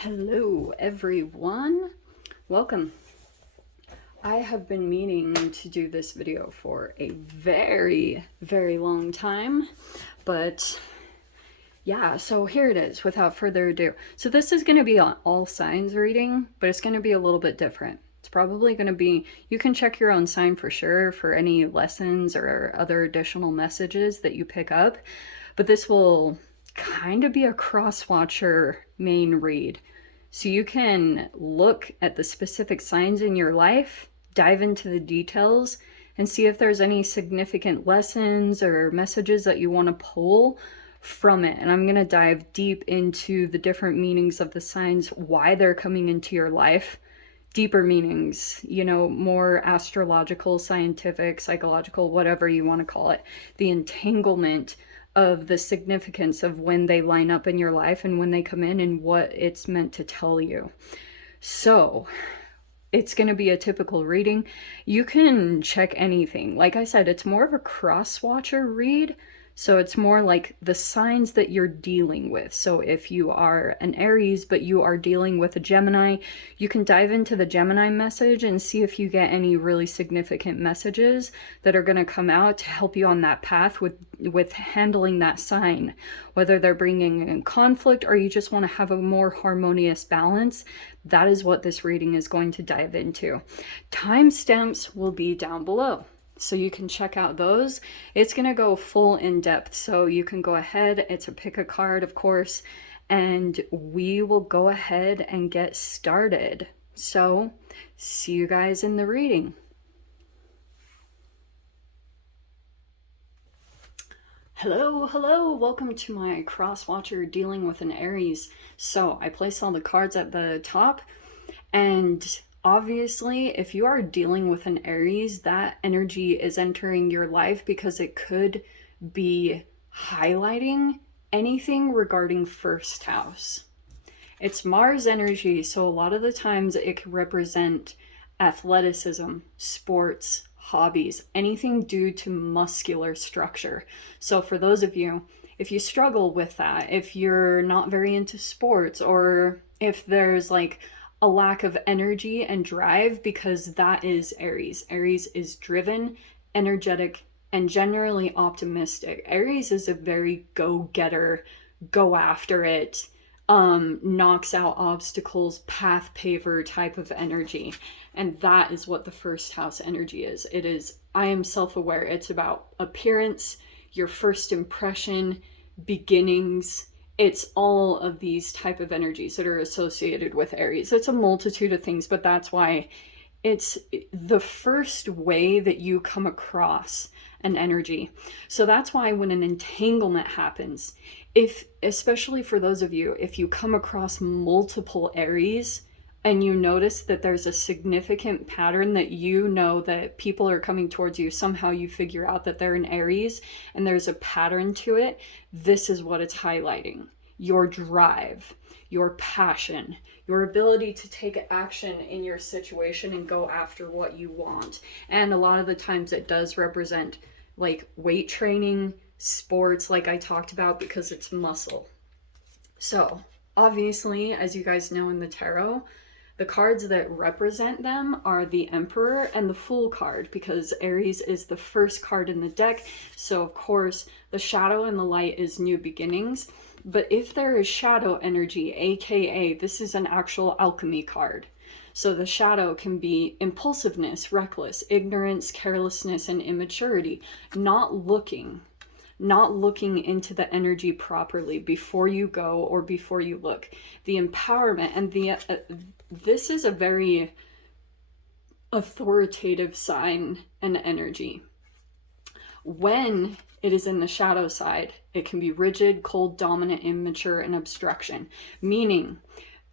Hello everyone, welcome. I have been meaning to do this video for a very long time, but yeah, so here it is without further ado. So this is going to be an all signs reading, but it's going to be a little bit different. It's probably going to be, you can check your own sign for sure for any lessons or other additional messages that you pick up, but this will kind of be a cross-watcher main read. So you can look at the specific signs in your life, dive into the details, and see if there's any significant lessons or messages that you want to pull from it. And I'm going to dive deep into the different meanings of the signs, why they're coming into your life, deeper meanings, you know, more astrological, scientific, psychological, whatever you want to call it, the entanglement of the significance of when they line up in your life and when they come in and what it's meant to tell you. So it's going to be a typical reading. You can check anything. Like I said, it's more of a cross-watcher read. So it's more like the signs that you're dealing with. So if you are an Aries, but you are dealing with a Gemini, you can dive into the Gemini message and see if you get any really significant messages that are going to come out to help you on that path with handling that sign. Whether they're bringing in conflict or you just want to have a more harmonious balance, that is what this reading is going to dive into. Timestamps will be down below, so you can check out those. It's going to go full in depth, so you can go ahead. It's a pick a card, of course, and we will go ahead and get started. So see you guys in the reading. Hello, welcome to my cross-watcher dealing with an Aries. So I place all the cards at the top, and obviously, if you are dealing with an Aries, that energy is entering your life because it could be highlighting anything regarding first house. It's Mars energy, so a lot of the times it can represent athleticism, sports, hobbies, anything due to muscular structure. So for those of you, if you struggle with that, if you're not very into sports, or if there's like a lack of energy and drive, because that is Aries. Aries is driven, energetic, and generally optimistic. Aries is a very go-getter, go after it, knocks out obstacles, path paver type of energy. And that is what the first house energy is. It is, I am self-aware. It's about appearance, your first impression, beginnings. It's all of these type of energies that are associated with Aries. It's a multitude of things, but that's why it's the first way that you come across an energy. So that's why when an entanglement happens, especially for those of you, if you come across multiple Aries and you notice that there's a significant pattern that you know that people are coming towards you, somehow you figure out that they're an Aries and there's a pattern to it, this is what it's highlighting. Your drive, your passion, your ability to take action in your situation and go after what you want. And a lot of the times it does represent like weight training, sports, like I talked about, because it's muscle. So obviously, as you guys know in the tarot, the cards that represent them are the Emperor and the Fool card, because Aries is the first card in the deck. So of course, the shadow and the light is new beginnings. But if there is shadow energy, aka this is an actual alchemy card. So the shadow can be impulsiveness, reckless, ignorance, carelessness, and immaturity. Not looking into the energy properly before you go or before you look. The empowerment and the this is a very authoritative sign and energy. When it is in the shadow side, it can be rigid, cold, dominant, immature, and obstruction. Meaning,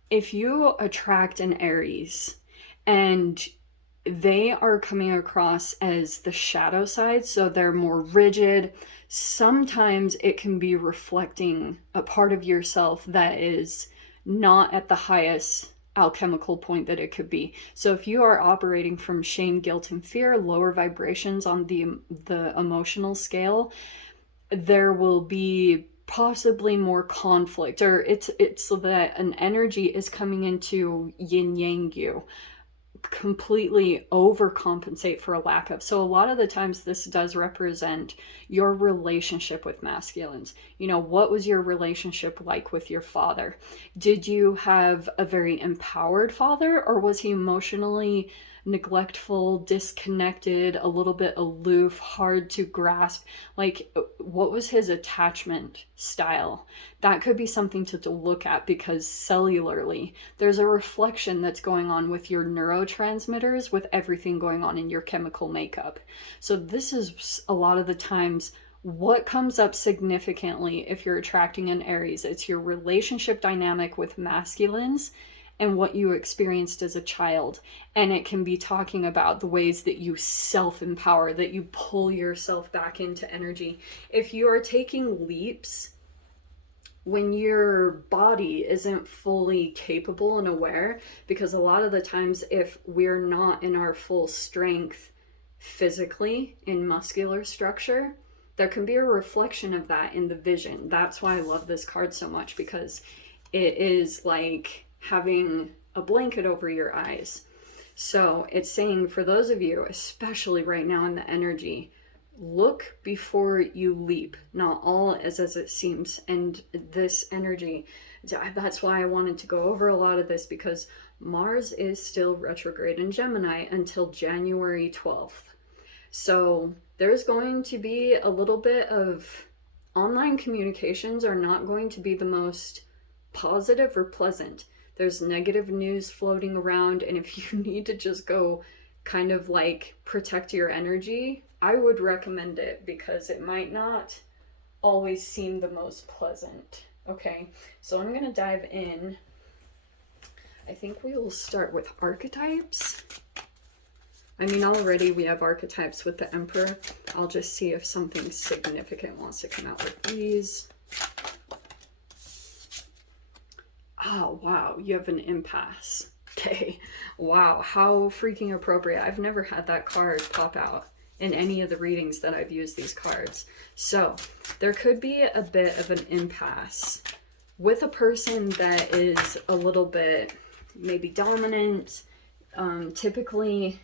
if you attract an Aries and they are coming across as the shadow side, so they're more rigid, sometimes it can be reflecting a part of yourself that is not at the highest alchemical point that it could be. So if you are operating from shame, guilt, and fear, lower vibrations on the emotional scale, there will be possibly more conflict, or it's so that an energy is coming into yin yang you, completely overcompensate for a lack of. So a lot of the times this does represent your relationship with masculines. You know, what was your relationship like with your father? Did you have a very empowered father, or was he emotionally neglectful, disconnected, a little bit aloof, hard to grasp? Like, what was his attachment style? That could be something to look at, because cellularly, there's a reflection that's going on with your neurotransmitters, with everything going on in your chemical makeup. So this is a lot of the times what comes up significantly if you're attracting an Aries. It's your relationship dynamic with masculines and what you experienced as a child. And it can be talking about the ways that you self-empower, that you pull yourself back into energy. If you are taking leaps when your body isn't fully capable and aware, because a lot of the times if we're not in our full strength physically in muscular structure, there can be a reflection of that in the vision. That's why I love this card so much, because it is like having a blanket over your eyes. So it's saying, for those of you, especially right now in the energy, look before you leap. Not all is as it seems. And this energy, that's why I wanted to go over a lot of this, because Mars is still retrograde in Gemini until January 12th. So there's going to be a little bit of online communications are not going to be the most positive or pleasant. There's negative news floating around, and if you need to just go kind of like protect your energy, I would recommend it, because it might not always seem the most pleasant. Okay, so I'm going to dive in. I think we will start with archetypes. I mean, already we have archetypes with the Emperor. I'll just see if something significant wants to come out with these. Oh, wow, you have an impasse. Okay, wow, how freaking appropriate. I've never had that card pop out in any of the readings that I've used these cards. So there could be a bit of an impasse with a person that is a little bit maybe dominant, typically,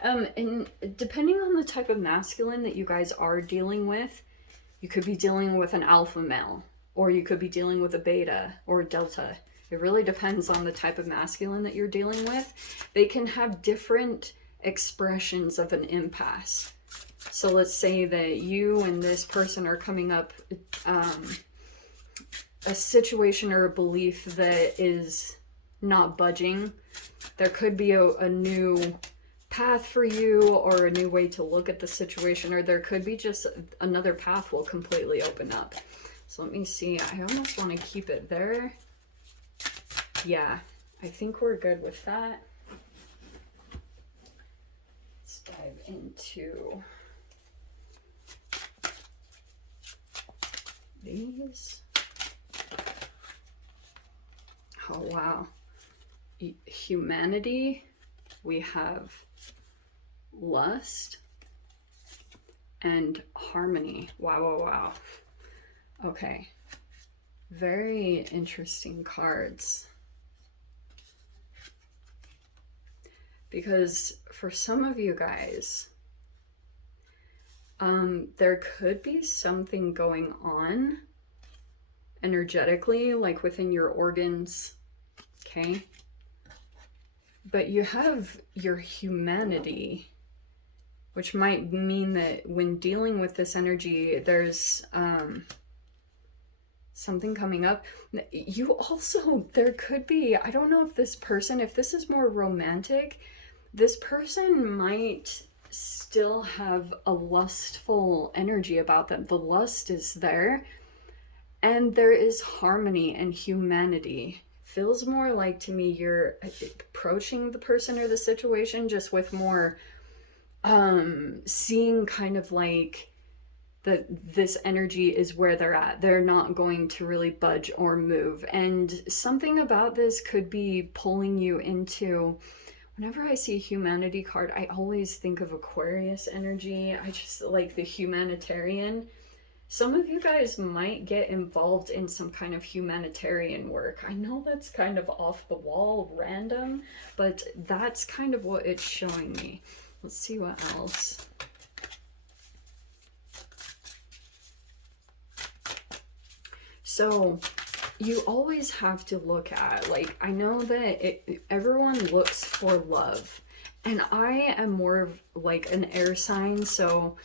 and depending on the type of masculine that you guys are dealing with, you could be dealing with an alpha male, or you could be dealing with a beta or a delta. It really depends on the type of masculine that you're dealing with. They can have different expressions of an impasse. So let's say that you and this person are coming up a situation or a belief that is not budging. There could be a new path for you, or a new way to look at the situation, or there could be just another path will completely open up. So let me see. I almost want to keep it there. Yeah, I think we're good with that. Let's dive into these. Oh, wow. Humanity. We have lust and harmony. Wow, wow, wow. Okay. Very interesting cards. Because for some of you guys, there could be something going on energetically, like within your organs, okay? But you have your humanity, which might mean that when dealing with this energy, there's something coming up. You also, there could be, I don't know if this person, if this is more romantic, this person might still have a lustful energy about them. The lust is there, and there is harmony and humanity. Feels more like, to me, you're approaching the person or the situation just with more seeing kind of like that this energy is where they're at. They're not going to really budge or move. And something about this could be pulling you into, whenever I see a humanity card, I always think of Aquarius energy. I just like the humanitarian. Some of you guys might get involved in some kind of humanitarian work. I know that's kind of off the wall, random, but that's kind of what it's showing me. Let's see what else. So you always have to look at, like, I know that everyone looks for love, and I am more of like an air sign, so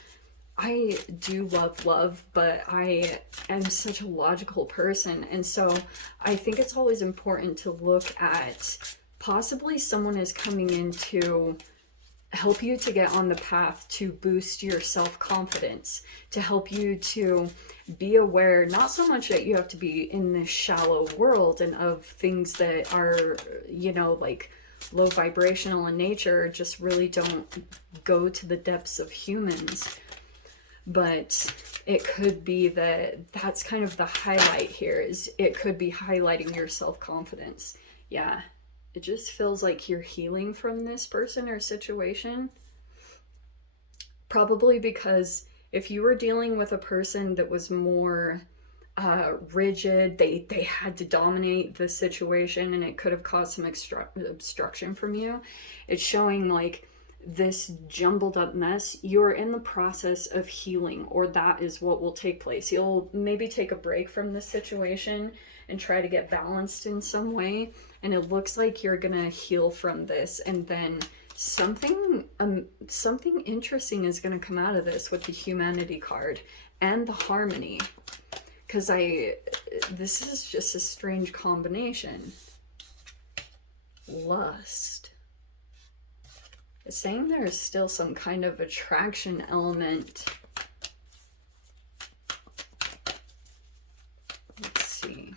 I do love, but I am such a logical person. And so I think it's always important to look at possibly someone is coming in to help you to get on the path to boost your self-confidence, to help you to be aware, not so much that you have to be in this shallow world and of things that are, you know, like low vibrational in nature, just really don't go to the depths of humans. But it could be that that's kind of the highlight here, is it could be highlighting your self-confidence. Yeah, it just feels like you're healing from this person or situation. Probably because if you were dealing with a person that was more rigid, they had to dominate the situation and it could have caused some obstruction from you. It's showing like this jumbled up mess, you're in the process of healing, or that is what will take place. You'll maybe take a break from this situation and try to get balanced in some way, and it looks like you're gonna heal from this, and then something interesting is gonna come out of this with the humanity card and the harmony, because this is just a strange combination. Lust. It's saying there's still some kind of attraction element. Let's see.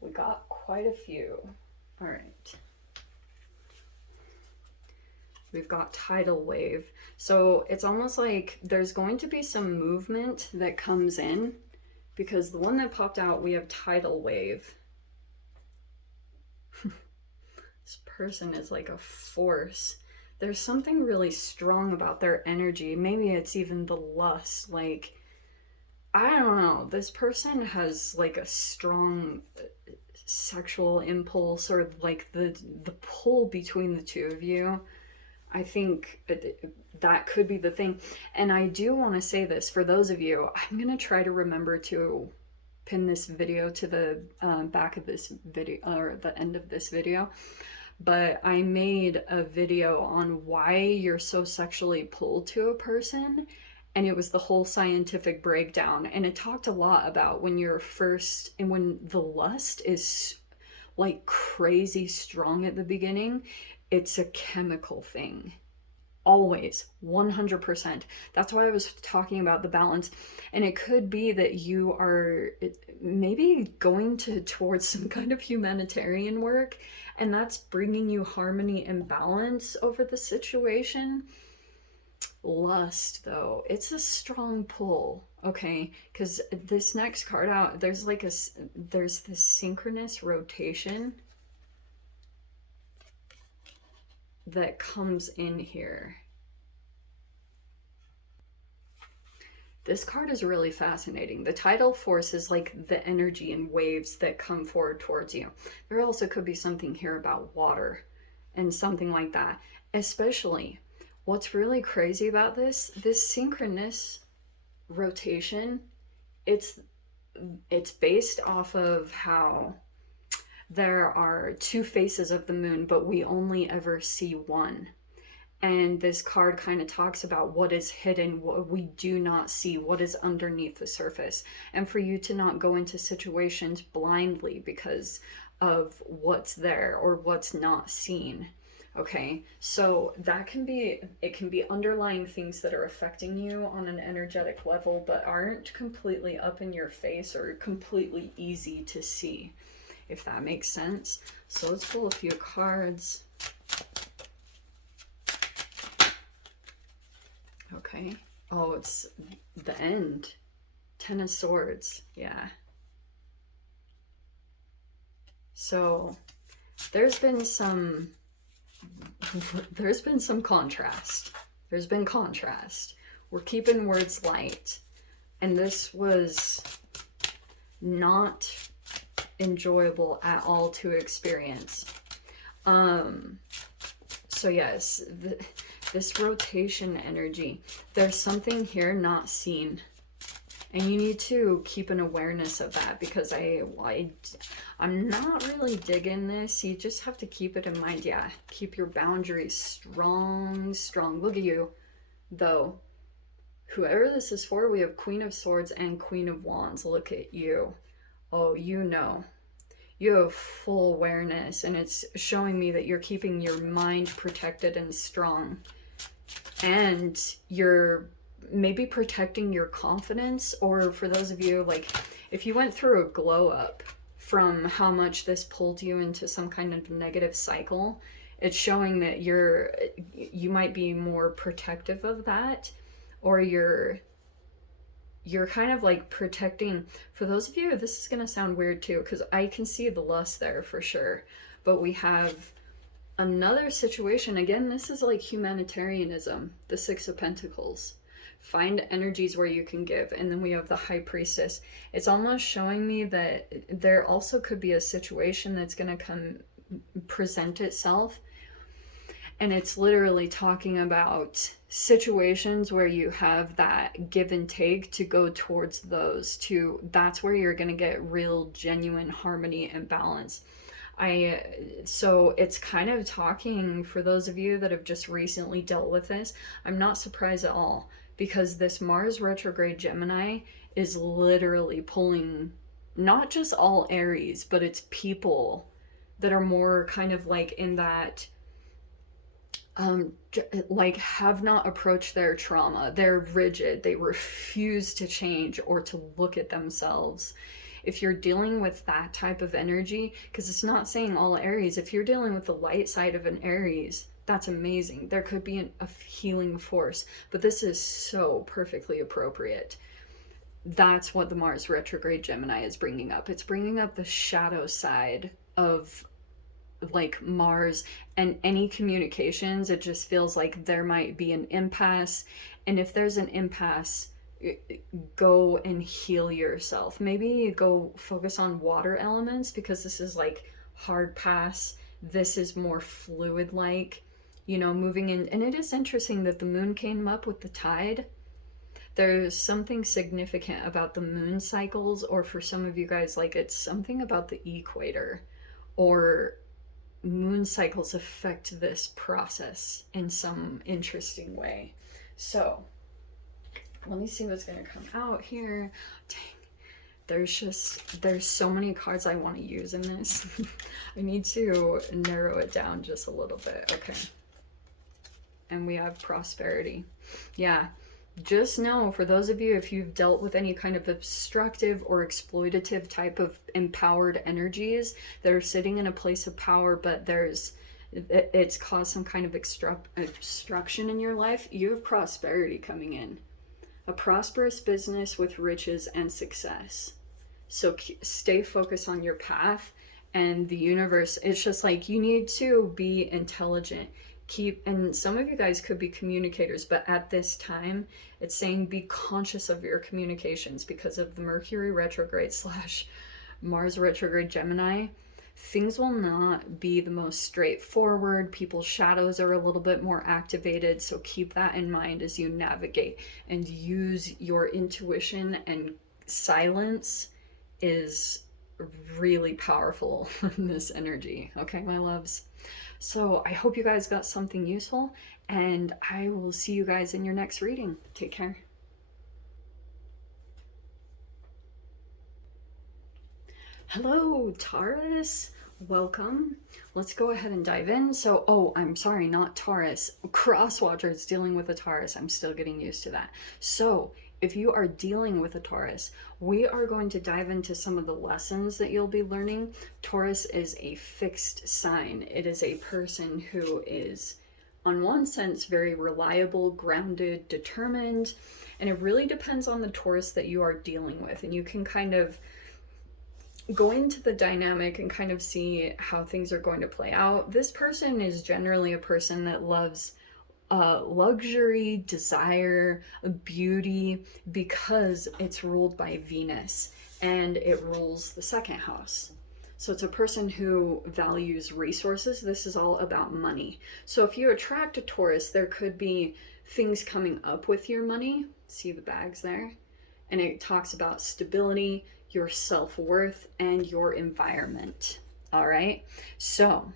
We got quite a few. All right. We've got tidal wave. So it's almost like there's going to be some movement that comes in, because the one that popped out, we have tidal wave. This person is like a force. There's something really strong about their energy. Maybe it's even the lust. Like, I don't know. This person has like a strong sexual impulse, or like the pull between the two of you. I think that could be the thing. And I do want to say this for those of you, I'm going to try to remember to pin this video to the back of this video, or the end of this video. But I made a video on why you're so sexually pulled to a person. And it was the whole scientific breakdown. And it talked a lot about when you're first, and when the lust is like crazy strong at the beginning, it's a chemical thing. Always, 100%. That's why I was talking about the balance. And it could be that you are maybe going towards some kind of humanitarian work, and that's bringing you harmony and balance over the situation. Lust, though, it's a strong pull, okay? Because this next card out, there's this synchronous rotation that comes in here. This card is really fascinating. The tidal force is like the energy and waves that come forward towards you. There also could be something here about water and something like that. Especially, what's really crazy about this synchronous rotation, it's based off of how there are two faces of the moon, but we only ever see one. And this card kind of talks about what is hidden, what we do not see, what is underneath the surface. And for you to not go into situations blindly because of what's there or what's not seen. Okay, so that can be, it can be underlying things that are affecting you on an energetic level, but aren't completely up in your face or completely easy to see, if that makes sense. So let's pull a few cards. Okay. Oh, it's the end. 10 of Swords. Yeah. So there's been some contrast. There's been contrast. We're keeping words light. And this was not enjoyable at all to experience. So yes, this rotation energy, there's something here not seen. And you need to keep an awareness of that, because I'm not really digging this. You just have to keep it in mind. Yeah, keep your boundaries strong. Look at you, though. Whoever this is for, we have Queen of Swords and Queen of Wands. Look at you. Oh, you know. You have full awareness, and it's showing me that you're keeping your mind protected and strong. And you're maybe protecting your confidence, or for those of you, like, if you went through a glow up from how much this pulled you into some kind of negative cycle, it's showing that you might be more protective of that, or you're kind of like protecting. For those of you, this is going to sound weird too, because I can see the lust there for sure, but we have another situation. Again, this is like humanitarianism, the Six of Pentacles. Find energies where you can give. And then we have the High Priestess. It's almost showing me that there also could be a situation that's going to come present itself. And it's literally talking about situations where you have that give and take to go towards those two. That's where you're going to get real, genuine harmony and balance. So it's kind of talking for those of you that have just recently dealt with this. I'm not surprised at all, because this Mars retrograde Gemini is literally pulling not just all Aries, but it's people that are more kind of like in that like have not approached their trauma. They're rigid. They refuse to change or to look at themselves. If you're dealing with that type of energy, because it's not saying all Aries, if you're dealing with the light side of an Aries, that's amazing. There could be a healing force, but this is so perfectly appropriate. That's what the Mars retrograde Gemini is bringing up. It's bringing up the shadow side of like Mars and any communications. It just feels like there might be an impasse, and if there's an impasse, go and heal yourself. Maybe go focus on water elements, because this is like hard pass. This is more fluid, like, you know, moving in. And it is interesting that the moon came up with the tide. There's something significant about the moon cycles, or for some of you guys, like it's something about the equator, or moon cycles affect this process in some interesting way. So let me see what's going to come out here. Dang, there's so many cards I want to use in this. I need to narrow it down just a little bit. Okay. And we have prosperity. Yeah. Just know, for those of you, if you've dealt with any kind of obstructive or exploitative type of empowered energies that are sitting in a place of power, but it's caused some kind of obstruction in your life, you have prosperity coming in. A prosperous business with riches and success. So stay focused on your path, and the universe, it's just like you need to be intelligent. And some of you guys could be communicators, but at this time it's saying be conscious of your communications, because of the Mercury retrograde / Mars retrograde Gemini. Things will not be the most straightforward. People's shadows are a little bit more activated, so keep that in mind as you navigate, and use your intuition. And silence is really powerful in this energy. Okay, my loves? So I hope you guys got something useful, and I will see you guys in your next reading. Take care. Hello, Taurus. Welcome. Let's go ahead and dive in. So, oh, I'm sorry, not Taurus. Crosswatcher is dealing with a Taurus. I'm still getting used to that. So, if you are dealing with a Taurus, we are going to dive into some of the lessons that you'll be learning. Taurus is a fixed sign. It is a person who is, on one sense, very reliable, grounded, determined, and it really depends on the Taurus that you are dealing with. And you can kind of go into the dynamic and kind of see how things are going to play out. This person is generally a person that loves luxury, desire, beauty, because it's ruled by Venus and it rules the second house. So it's a person who values resources. This is all about money. So if you attract a Taurus, there could be things coming up with your money. See the bags there? And it talks about stability, your self-worth, and your environment. All right? So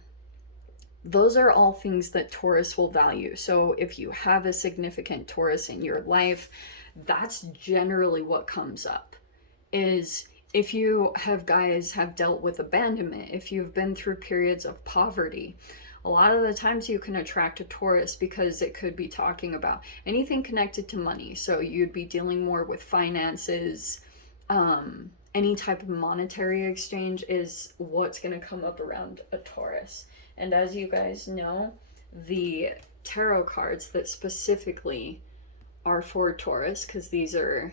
those are all things that Taurus will value. So if you have a significant Taurus in your life, that's generally what comes up. Is if you have dealt with abandonment, if you've been through periods of poverty, a lot of the times you can attract a Taurus because it could be talking about anything connected to money. So you'd be dealing more with finances. Any type of monetary exchange is what's going to come up around a Taurus. And as you guys know, the tarot cards that specifically are for Taurus, because these are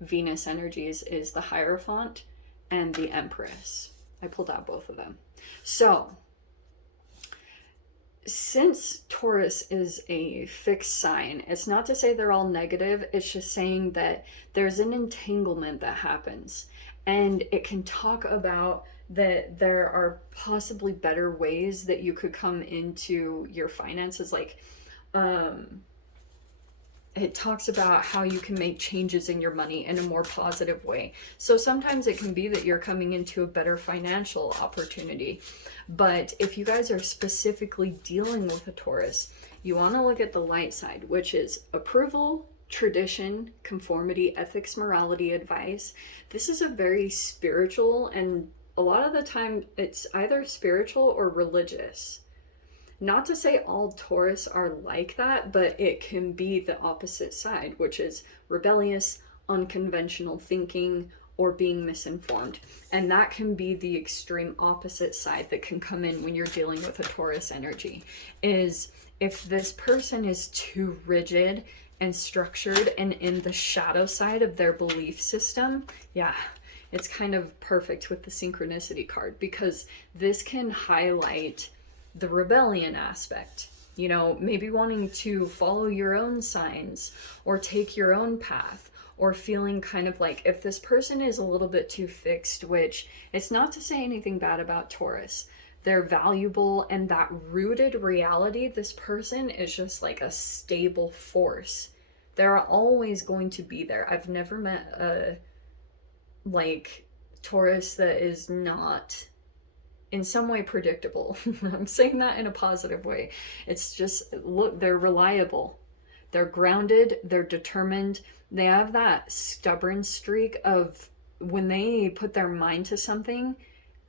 Venus energies, is the Hierophant and the Empress. I pulled out both of them. So since Taurus is a fixed sign, it's not to say they're all negative. It's just saying that there's an entanglement that happens. And it can talk about that there are possibly better ways that you could come into your finances. Like, it talks about how you can make changes in your money in a more positive way. So sometimes it can be that you're coming into a better financial opportunity. But if you guys are specifically dealing with a Taurus, you want to look at the light side, which is approval, tradition, conformity, ethics, morality, advice. This is a very spiritual, and a lot of the time it's either spiritual or religious. Not to say all Taurus are like that, but it can be the opposite side, which is rebellious, unconventional thinking, or being misinformed. And that can be the extreme opposite side that can come in when you're dealing with a Taurus energy. Is if this person is too rigid and structured and in the shadow side of their belief system, yeah, it's kind of perfect with the synchronicity card, because this can highlight the rebellion aspect, you know, maybe wanting to follow your own signs or take your own path, or feeling kind of like, if this person is a little bit too fixed, which it's not to say anything bad about Taurus, they're valuable, and that rooted reality, this person is just like a stable force. They're always going to be there. I've never met a like Taurus that is not in some way predictable. I'm saying that in a positive way. It's just, look, they're reliable. They're grounded. They're determined. They have that stubborn streak of when they put their mind to something,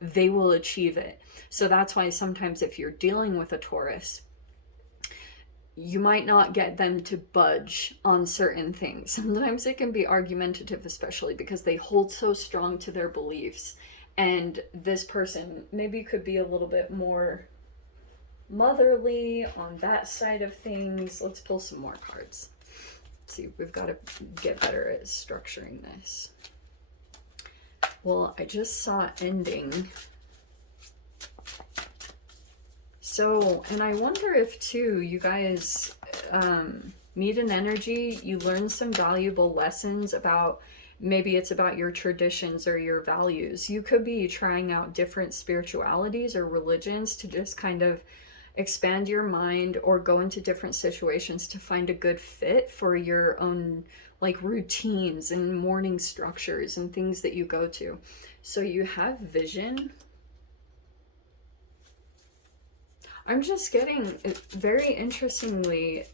they will achieve it. So that's why sometimes if you're dealing with a Taurus, you might not get them to budge on certain things. Sometimes it can be argumentative, especially because they hold so strong to their beliefs. And this person maybe could be a little bit more motherly on that side of things. Let's pull some more cards. See, we've got to get better at structuring this. Well, I just saw ending. So, and I wonder if too, you guys meet an energy, you learn some valuable lessons about, maybe it's about your traditions or your values. You could be trying out different spiritualities or religions to just kind of expand your mind, or go into different situations to find a good fit for your own like routines and morning structures and things that you go to. So you have vision. I'm just getting, very interestingly,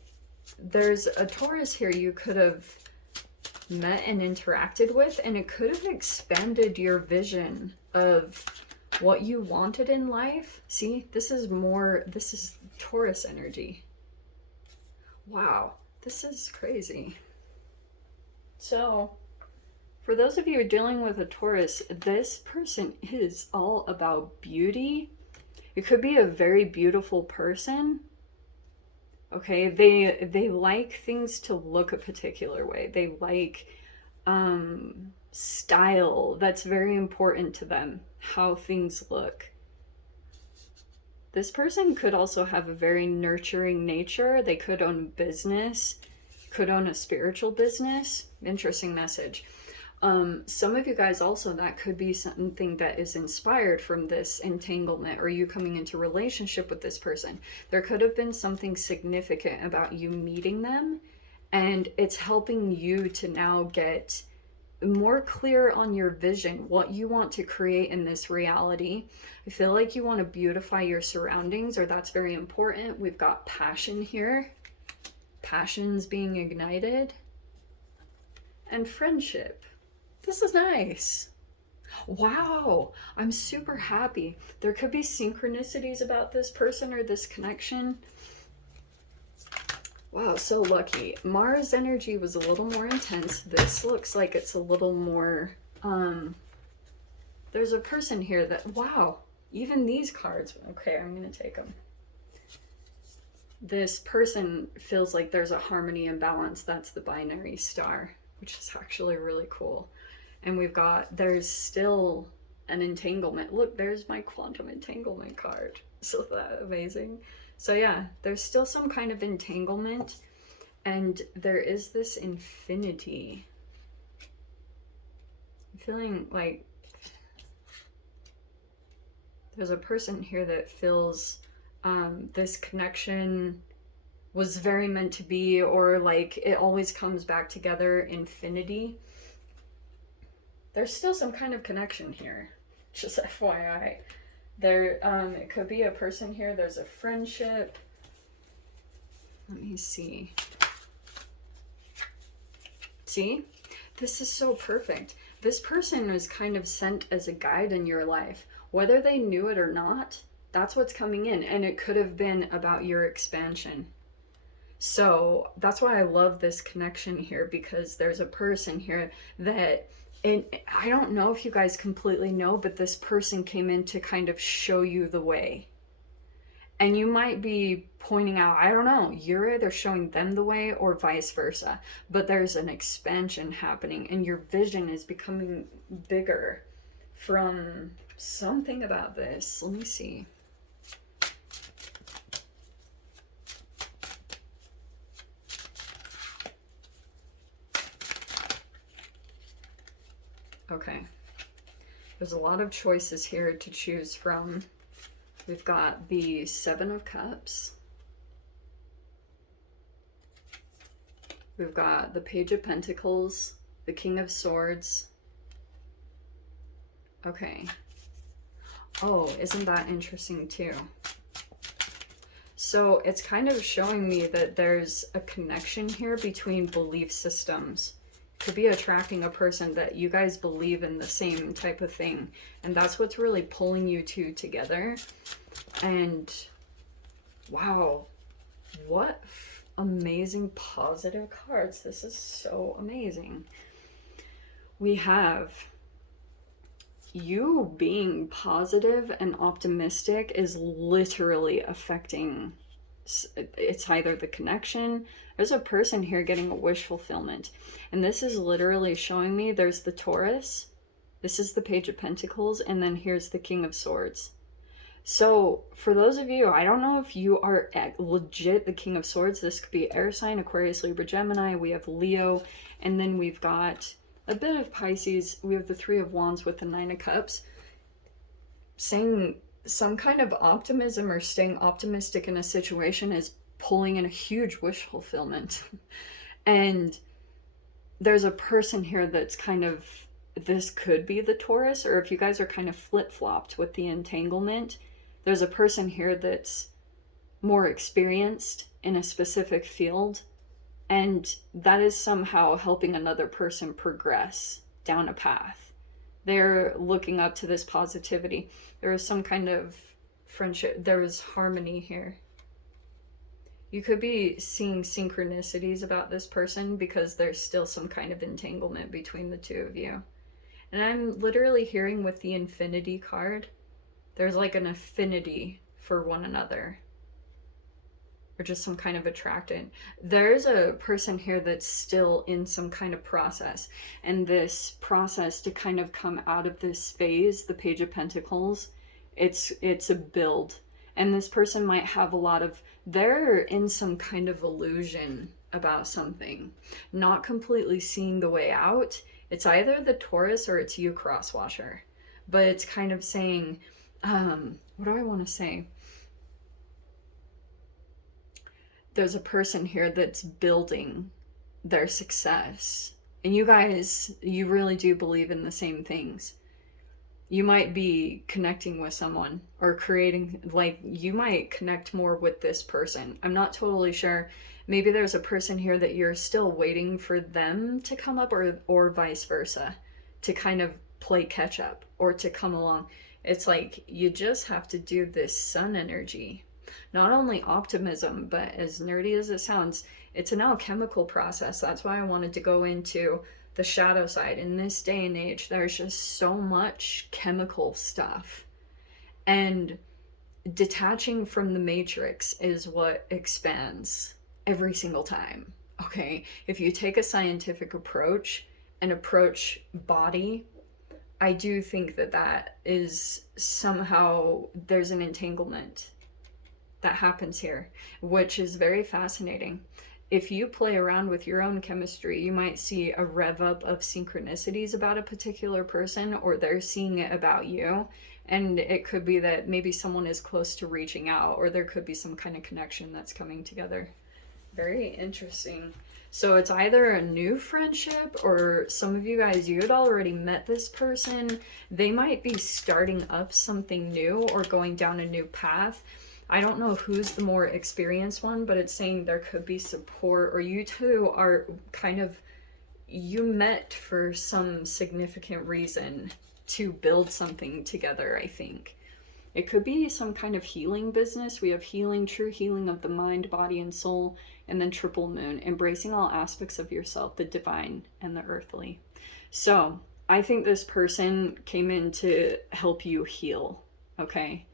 there's a Taurus here you could have met and interacted with, and it could have expanded your vision of what you wanted in life. See, this is Taurus energy. Wow, this is crazy. So, for those of you who are dealing with a Taurus, this person is all about beauty. It could be a very beautiful person. Okay, they like things to look a particular way. They like style. That's very important to them, how things look. This person could also have a very nurturing nature. They could own a business, could own a spiritual business. Interesting message. Some of you guys also, that could be something that is inspired from this entanglement or you coming into relationship with this person. There could have been something significant about you meeting them, and it's helping you to now get more clear on your vision, what you want to create in this reality. I feel like you want to beautify your surroundings, or that's very important. We've got passion here. Passion's being ignited. And friendship. This is nice. Wow, I'm super happy. There could be synchronicities about this person or this connection. Wow, so lucky. Mars energy was a little more intense. This looks like it's a little more, there's a person here that, wow, even these cards, okay, I'm going to take them. This person feels like there's a harmony and balance. That's the binary star, which is actually really cool. And we've got, there's still an entanglement. Look, there's my quantum entanglement card. So that amazing. So yeah, there's still some kind of entanglement, and there is this infinity. I'm feeling like there's a person here that feels this connection was very meant to be, or like it always comes back together, infinity. There's still some kind of connection here, just FYI. There, it could be a person here. There's a friendship. Let me see. See? This is so perfect. This person was kind of sent as a guide in your life. Whether they knew it or not, that's what's coming in. And it could have been about your expansion. So that's why I love this connection here, because there's a person here that, and I don't know if you guys completely know, but this person came in to kind of show you the way. And you might be pointing out, I don't know, you're either showing them the way or vice versa. But there's an expansion happening and your vision is becoming bigger from something about this. Let me see. Okay, there's a lot of choices here to choose from. We've got the Seven of Cups. We've got the Page of Pentacles, the King of Swords. Okay. Oh, isn't that interesting too? So it's kind of showing me that there's a connection here between belief systems. Could be attracting a person that you guys believe in the same type of thing, and that's what's really pulling you two together. And wow, what amazing positive cards. This is so amazing. We have you being positive and optimistic is literally affecting, it's either the connection. There's a person here getting a wish fulfillment, and this is literally showing me there's the Taurus, this is the Page of Pentacles, and then here's the King of Swords. So for those of you, I don't know if you are legit the King of Swords. This could be air sign, Aquarius, Libra, Gemini. We have Leo, and then we've got a bit of Pisces. We have the Three of Wands with the Nine of Cups, saying some kind of optimism or staying optimistic in a situation is pulling in a huge wish fulfillment. And there's a person here that's kind of, this could be the Taurus, or if you guys are kind of flip-flopped with the entanglement, there's a person here that's more experienced in a specific field, and that is somehow helping another person progress down a path. They're looking up to this positivity. There is some kind of friendship. There is harmony here. You could be seeing synchronicities about this person because there's still some kind of entanglement between the two of you. And I'm literally hearing with the Infinity card, there's like an affinity for one another. or just some kind of attractant. There's a person here that's still in some kind of process, and this process to kind of come out of this phase, the Page of Pentacles, it's a build. And this person might have a lot of, they're in some kind of illusion about something, not completely seeing the way out. It's either the Taurus or it's you, crosswatcher. But it's kind of saying, what do I want to say? There's a person here that's building their success. And you guys, you really do believe in the same things. You might be connecting with someone or creating, like, you might connect more with this person. I'm not totally sure. Maybe there's a person here that you're still waiting for them to come up, or vice versa, to kind of play catch up or to come along. It's like you just have to do this sun energy. Not only optimism, but as nerdy as it sounds, it's an alchemical process. That's why I wanted to go into the shadow side. In this day and age, there's just so much chemical stuff. And detaching from the matrix is what expands every single time. Okay? If you take a scientific approach and approach body, I do think that that is somehow, there's an entanglement that happens here, which is very fascinating. If you play around with your own chemistry, you might see a rev up of synchronicities about a particular person, or they're seeing it about you. And it could be that maybe someone is close to reaching out, or there could be some kind of connection that's coming together. Very interesting. So it's either a new friendship, or some of you guys, you had already met this person. They might be starting up something new or going down a new path. I don't know who's the more experienced one, but it's saying there could be support, or you two are kind of, you met for some significant reason to build something together, I think. It could be some kind of healing business. We have healing, true healing of the mind, body, and soul, and then triple moon, embracing all aspects of yourself, the divine and the earthly. So I think this person came in to help you heal, okay?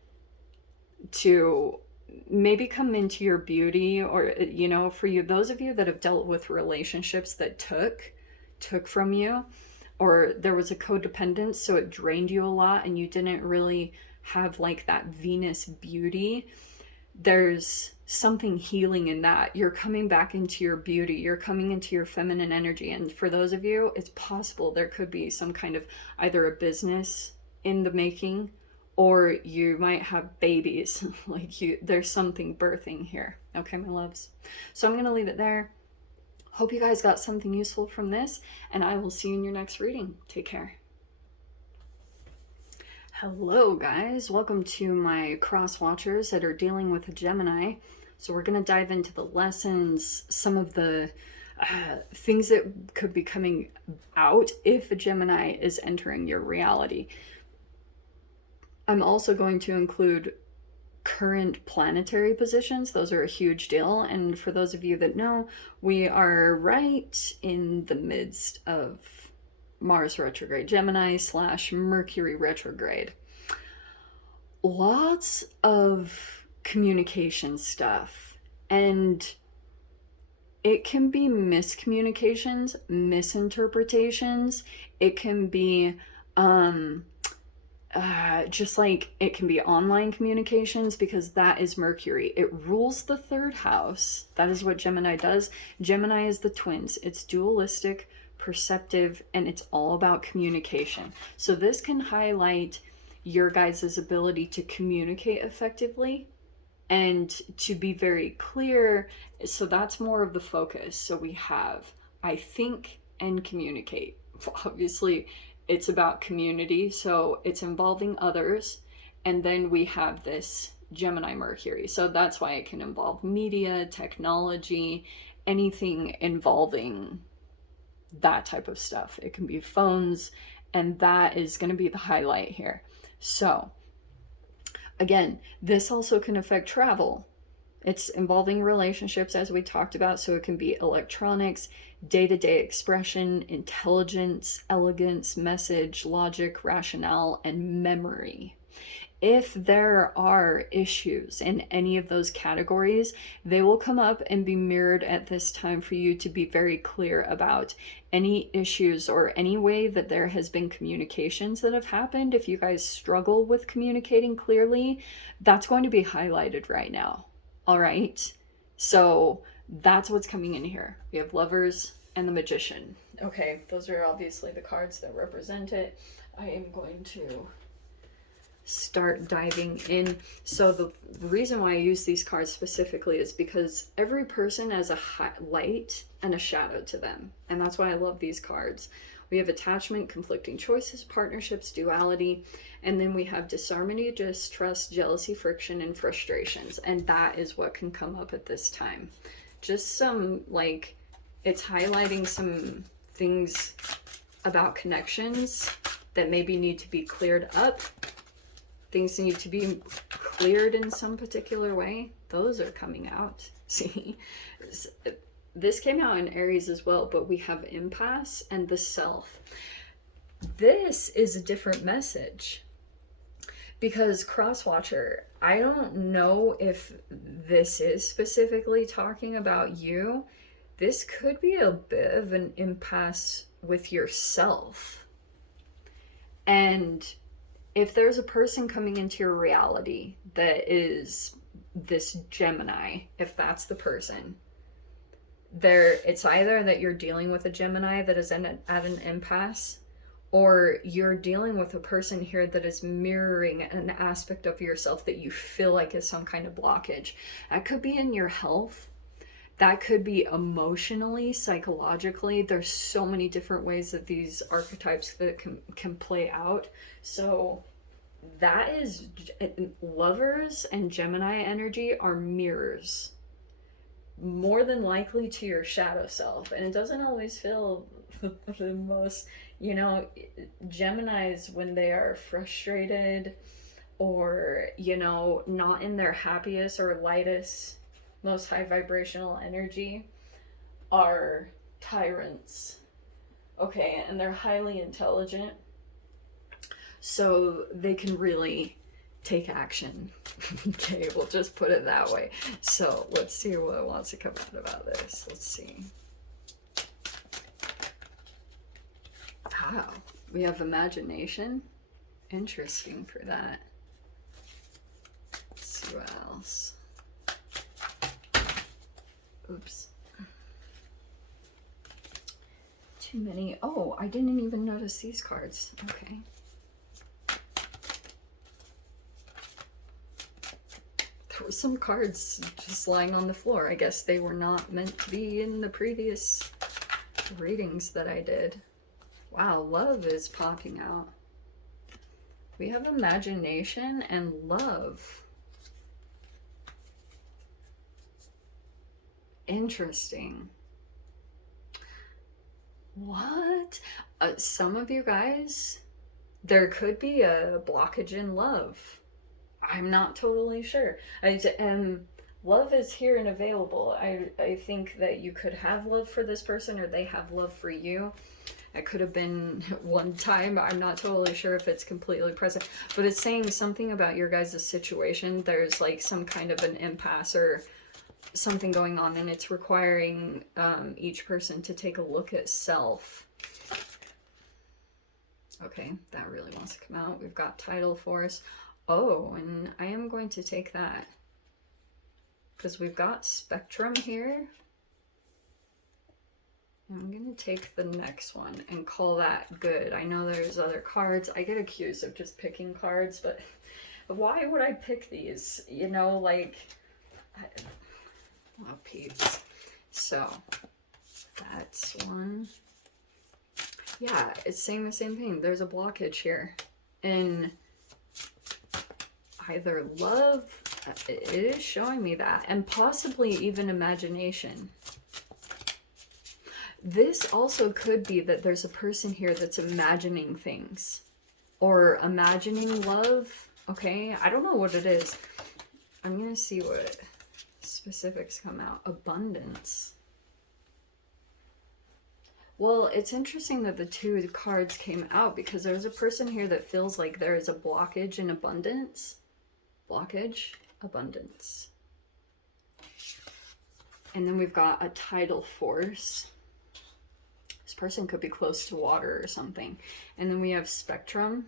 To maybe come into your beauty, or, you know, for you, those of you that have dealt with relationships that took from you, or there was a codependence, so it drained you a lot and you didn't really have like that Venus beauty. There's something healing in that. You're coming back into your beauty, you're coming into your feminine energy. And for those of you, it's possible there could be some kind of either a business in the making, or you might have babies. Like there's something birthing here. Okay, my loves. So I'm going to leave it there. Hope you guys got something useful from this, and I will see you in your next reading. Take care. Hello guys, welcome to my cross watchers that are dealing with a Gemini. So we're going to dive into the lessons, some of the things that could be coming out if a Gemini is entering your reality. I'm also going to include current planetary positions. Those are a huge deal. And for those of you that know, we are right in the midst of Mars retrograde, Gemini / Mercury retrograde. Lots of communication stuff, and it can be miscommunications, misinterpretations. It can be just like it can be online communications, because that is Mercury. It rules the third house. That is what Gemini does. Gemini is the twins. It's dualistic, perceptive, and it's all about communication. So this can highlight your guys' ability to communicate effectively and to be very clear. So that's more of the focus. So we have I think and communicate. Obviously it's about community, so it's involving others. And then we have this Gemini Mercury, so that's why it can involve media, technology, anything involving that type of stuff. It can be phones, and that is going to be the highlight here. So again, this also can affect travel. It's involving relationships, as we talked about, so it can be electronics, day-to-day expression, intelligence, elegance, message, logic, rationale, and memory. If there are issues in any of those categories, they will come up and be mirrored at this time for you to be very clear about any issues or any way that there has been communications that have happened. If you guys struggle with communicating clearly, that's going to be highlighted right now. All right. So that's what's coming in here. We have Lovers and the Magician. Okay, those are obviously the cards that represent it. I am going to start diving in. So the reason why I use these cards specifically is because every person has a light and a shadow to them, and that's why I love these cards. We have attachment, conflicting choices, partnerships, duality, and then we have disharmony, distrust, jealousy, friction, and frustrations. And that is what can come up at this time. Just some, like, it's highlighting some things about connections that maybe need to be cleared up. Things need to be cleared in some particular way. Those are coming out. See, this came out in Aries as well, but we have impasse and the self. This is a different message because Crosswatcher, I don't know if this is specifically talking about you. This could be a bit of an impasse with yourself. And if there's a person coming into your reality that is this Gemini, if that's the person, it's either that you're dealing with a Gemini that is at an impasse, or you're dealing with a person here that is mirroring an aspect of yourself that you feel like is some kind of blockage. That could be in your health. That could be emotionally, psychologically. There's so many different ways that these archetypes that can play out. So that is, Lovers and Gemini energy are mirrors, more than likely to your shadow self. And it doesn't always feel the most, you know, Geminis, when they are frustrated or, you know, not in their happiest or lightest, most high vibrational energy, are tyrants. Okay, and they're highly intelligent, so they can really take action. Okay, we'll just put it that way. So let's see what wants to come out about this. Let's see. Wow, we have imagination. Interesting for that. Let's see what else. Oops. Too many. Oh, I didn't even notice these cards. Okay. There were some cards just lying on the floor. I guess they were not meant to be in the previous readings that I did. Wow, love is popping out. We have imagination and love. Interesting. What? Some of you guys, there could be a blockage in love. I'm not totally sure. Love is here and available. I think that you could have love for this person, or they have love for you. It could have been one time. I'm not totally sure if it's completely present, but it's saying something about your guys' situation. There's like some kind of an impasse or something going on, and it's requiring each person to take a look at self. Okay, that really wants to come out. We've got tidal force. Oh, and I am going to take that because we've got spectrum here. I'm going to take the next one and call that good. I know there's other cards. I get accused of just picking cards, but why would I pick these? You know, like, oh, peeps. So, that's one. Yeah, it's saying the same thing. There's a blockage here in either love, it is showing me that, and possibly even imagination. This also could be that there's a person here that's imagining things or imagining love. Okay, I don't know what it is. I'm gonna see what specifics come out. Abundance. Well, it's interesting that the two cards came out because there's a person here that feels like there is a blockage in abundance. Blockage, abundance. And then we've got a tidal force. This person could be close to water or something. And then we have spectrum.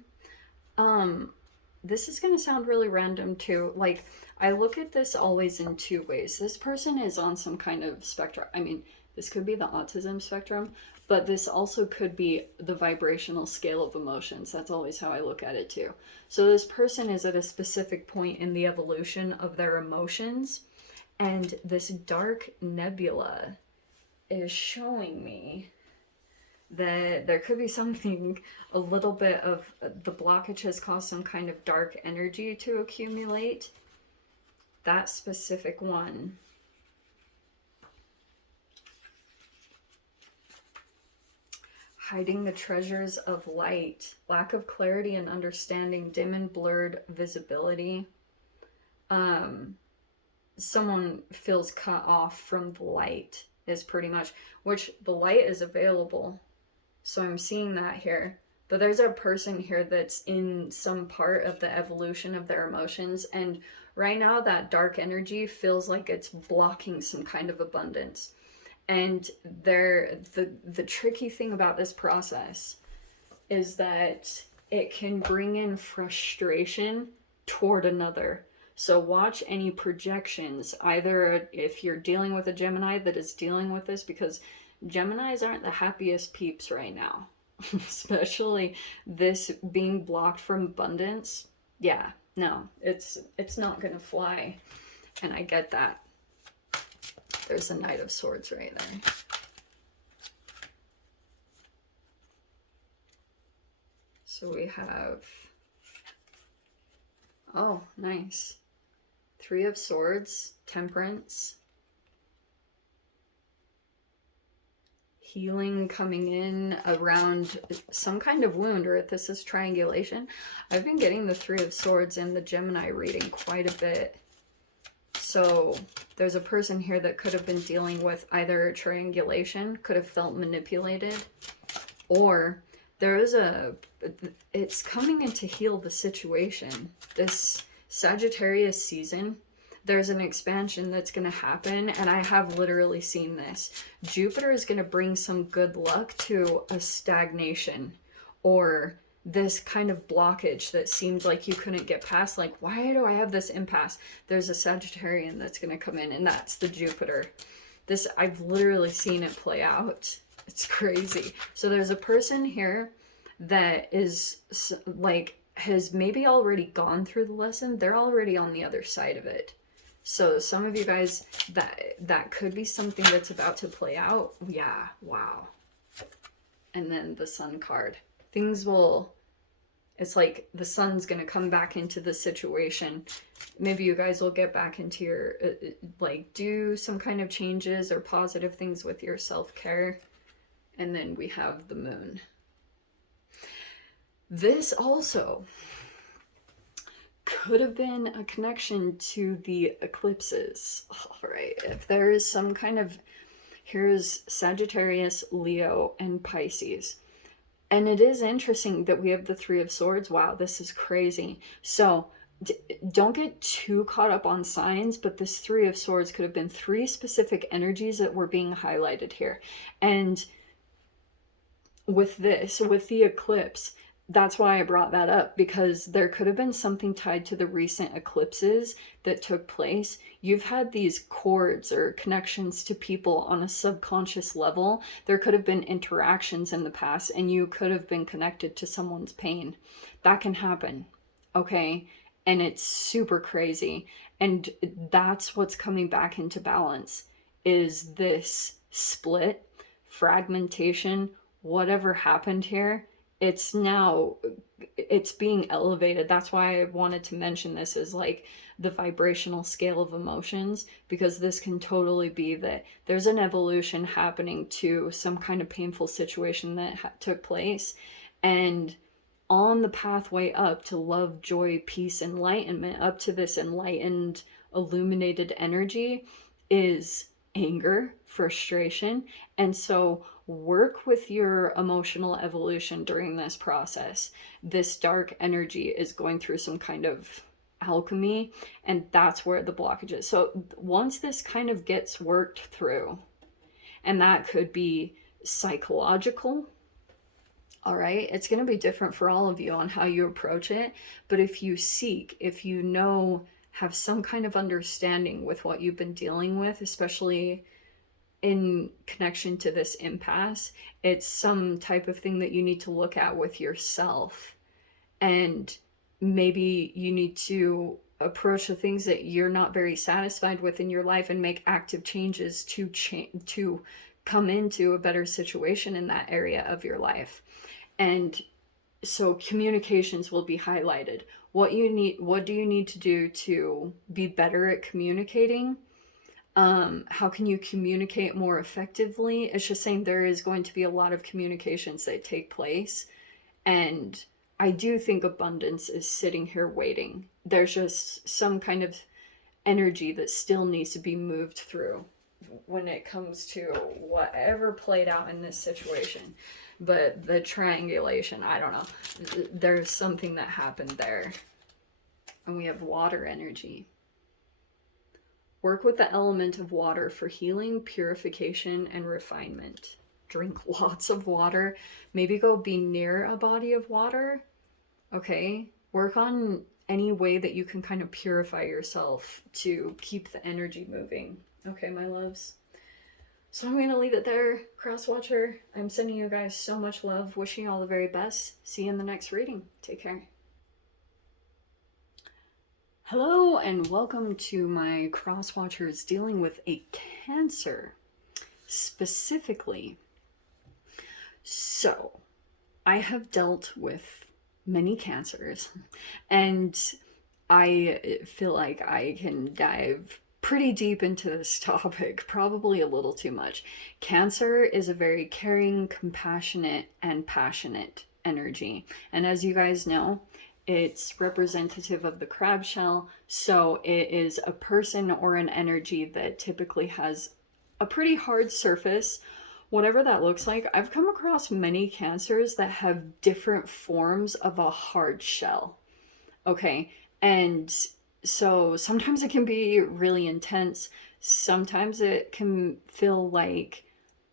This is going to sound really random too. Like, I look at this always in two ways. This person is on some kind of spectrum. I mean, this could be the autism spectrum, but this also could be the vibrational scale of emotions. That's always how I look at it too. So this person is at a specific point in the evolution of their emotions, and this dark nebula is showing me that there could be something, a little bit of the blockage has caused some kind of dark energy to accumulate. That specific one. Hiding the treasures of light, lack of clarity and understanding, dim and blurred visibility. Someone feels cut off from the light is pretty much, which the light is available. So I'm seeing that here. But there's a person here that's in some part of the evolution of their emotions. And right now that dark energy feels like it's blocking some kind of abundance. And the tricky thing about this process is that it can bring in frustration toward another. So watch any projections, either if you're dealing with a Gemini that is dealing with this, because Geminis aren't the happiest peeps right now, especially this being blocked from abundance. Yeah, no, it's not gonna fly, and I get that. There's a Knight of Swords right there. So we have, oh, nice. Three of Swords, Temperance. Healing coming in around some kind of wound, or if this is triangulation. I've been getting the Three of Swords in the Gemini reading quite a bit. So there's a person here that could have been dealing with either triangulation, could have felt manipulated, or there is it's coming in to heal the situation. This Sagittarius season, there's an expansion that's going to happen, and I have literally seen this. Jupiter is going to bring some good luck to a stagnation, or this kind of blockage that seemed like you couldn't get past. Like, why do I have this impasse? There's a Sagittarian that's going to come in, and that's the Jupiter. This, I've literally seen it play out. It's crazy. So there's a person here that is like, has maybe already gone through the lesson. They're already on the other side of it. So some of you guys, that could be something that's about to play out. Yeah, wow. And then the Sun card. Things will, it's like the sun's going to come back into the situation. Maybe you guys will get back into your, like, do some kind of changes or positive things with your self-care. And then we have the Moon. This also could have been a connection to the eclipses. All right, if there is some kind of, here's Sagittarius, Leo, and Pisces. And it is interesting that we have the Three of Swords. Wow, this is crazy. So don't get too caught up on signs, but this Three of Swords could have been three specific energies that were being highlighted here. And with this, with the eclipse, that's why I brought that up, because there could have been something tied to the recent eclipses that took place. You've had these cords or connections to people on a subconscious level. There could have been interactions in the past, and you could have been connected to someone's pain. That can happen, okay? And it's super crazy. And that's what's coming back into balance, is this split, fragmentation, whatever happened here. It's now, it's being elevated. That's why I wanted to mention this as like the vibrational scale of emotions, because this can totally be that there's an evolution happening to some kind of painful situation that took place. And on the pathway up to love, joy, peace, enlightenment, up to this enlightened, illuminated energy is anger, frustration. And so work with your emotional evolution during this process. This dark energy is going through some kind of alchemy, and that's where the blockage is. So once this kind of gets worked through, and that could be psychological, all right, it's going to be different for all of you on how you approach it. But if you seek, if you know, have some kind of understanding with what you've been dealing with, especially in connection to this impasse, it's some type of thing that you need to look at with yourself. And maybe you need to approach the things that you're not very satisfied with in your life and make active changes to come into a better situation in that area of your life. And so communications will be highlighted. What do you need to do to be better at communicating? How can you communicate more effectively? It's just saying there is going to be a lot of communications that take place. And I do think abundance is sitting here waiting. There's just some kind of energy that still needs to be moved through when it comes to whatever played out in this situation. But the triangulation, I don't know. There's something that happened there. And we have water energy. Work with the element of water for healing, purification, and refinement. Drink lots of water. Maybe go be near a body of water. Okay? Work on any way that you can kind of purify yourself to keep the energy moving. Okay, my loves? So I'm going to leave it there, Crosswatcher. I'm sending you guys so much love. Wishing you all the very best. See you in the next reading. Take care. Hello and welcome to my Crosswatchers dealing with a Cancer specifically. So I have dealt with many Cancers and I feel like I can dive pretty deep into this topic, probably a little too much. Cancer is a very caring, compassionate, and passionate energy. And as you guys know, it's representative of the crab shell. So it is a person or an energy that typically has a pretty hard surface, whatever that looks like. I've come across many Cancers that have different forms of a hard shell. Okay. And so sometimes it can be really intense. Sometimes it can feel like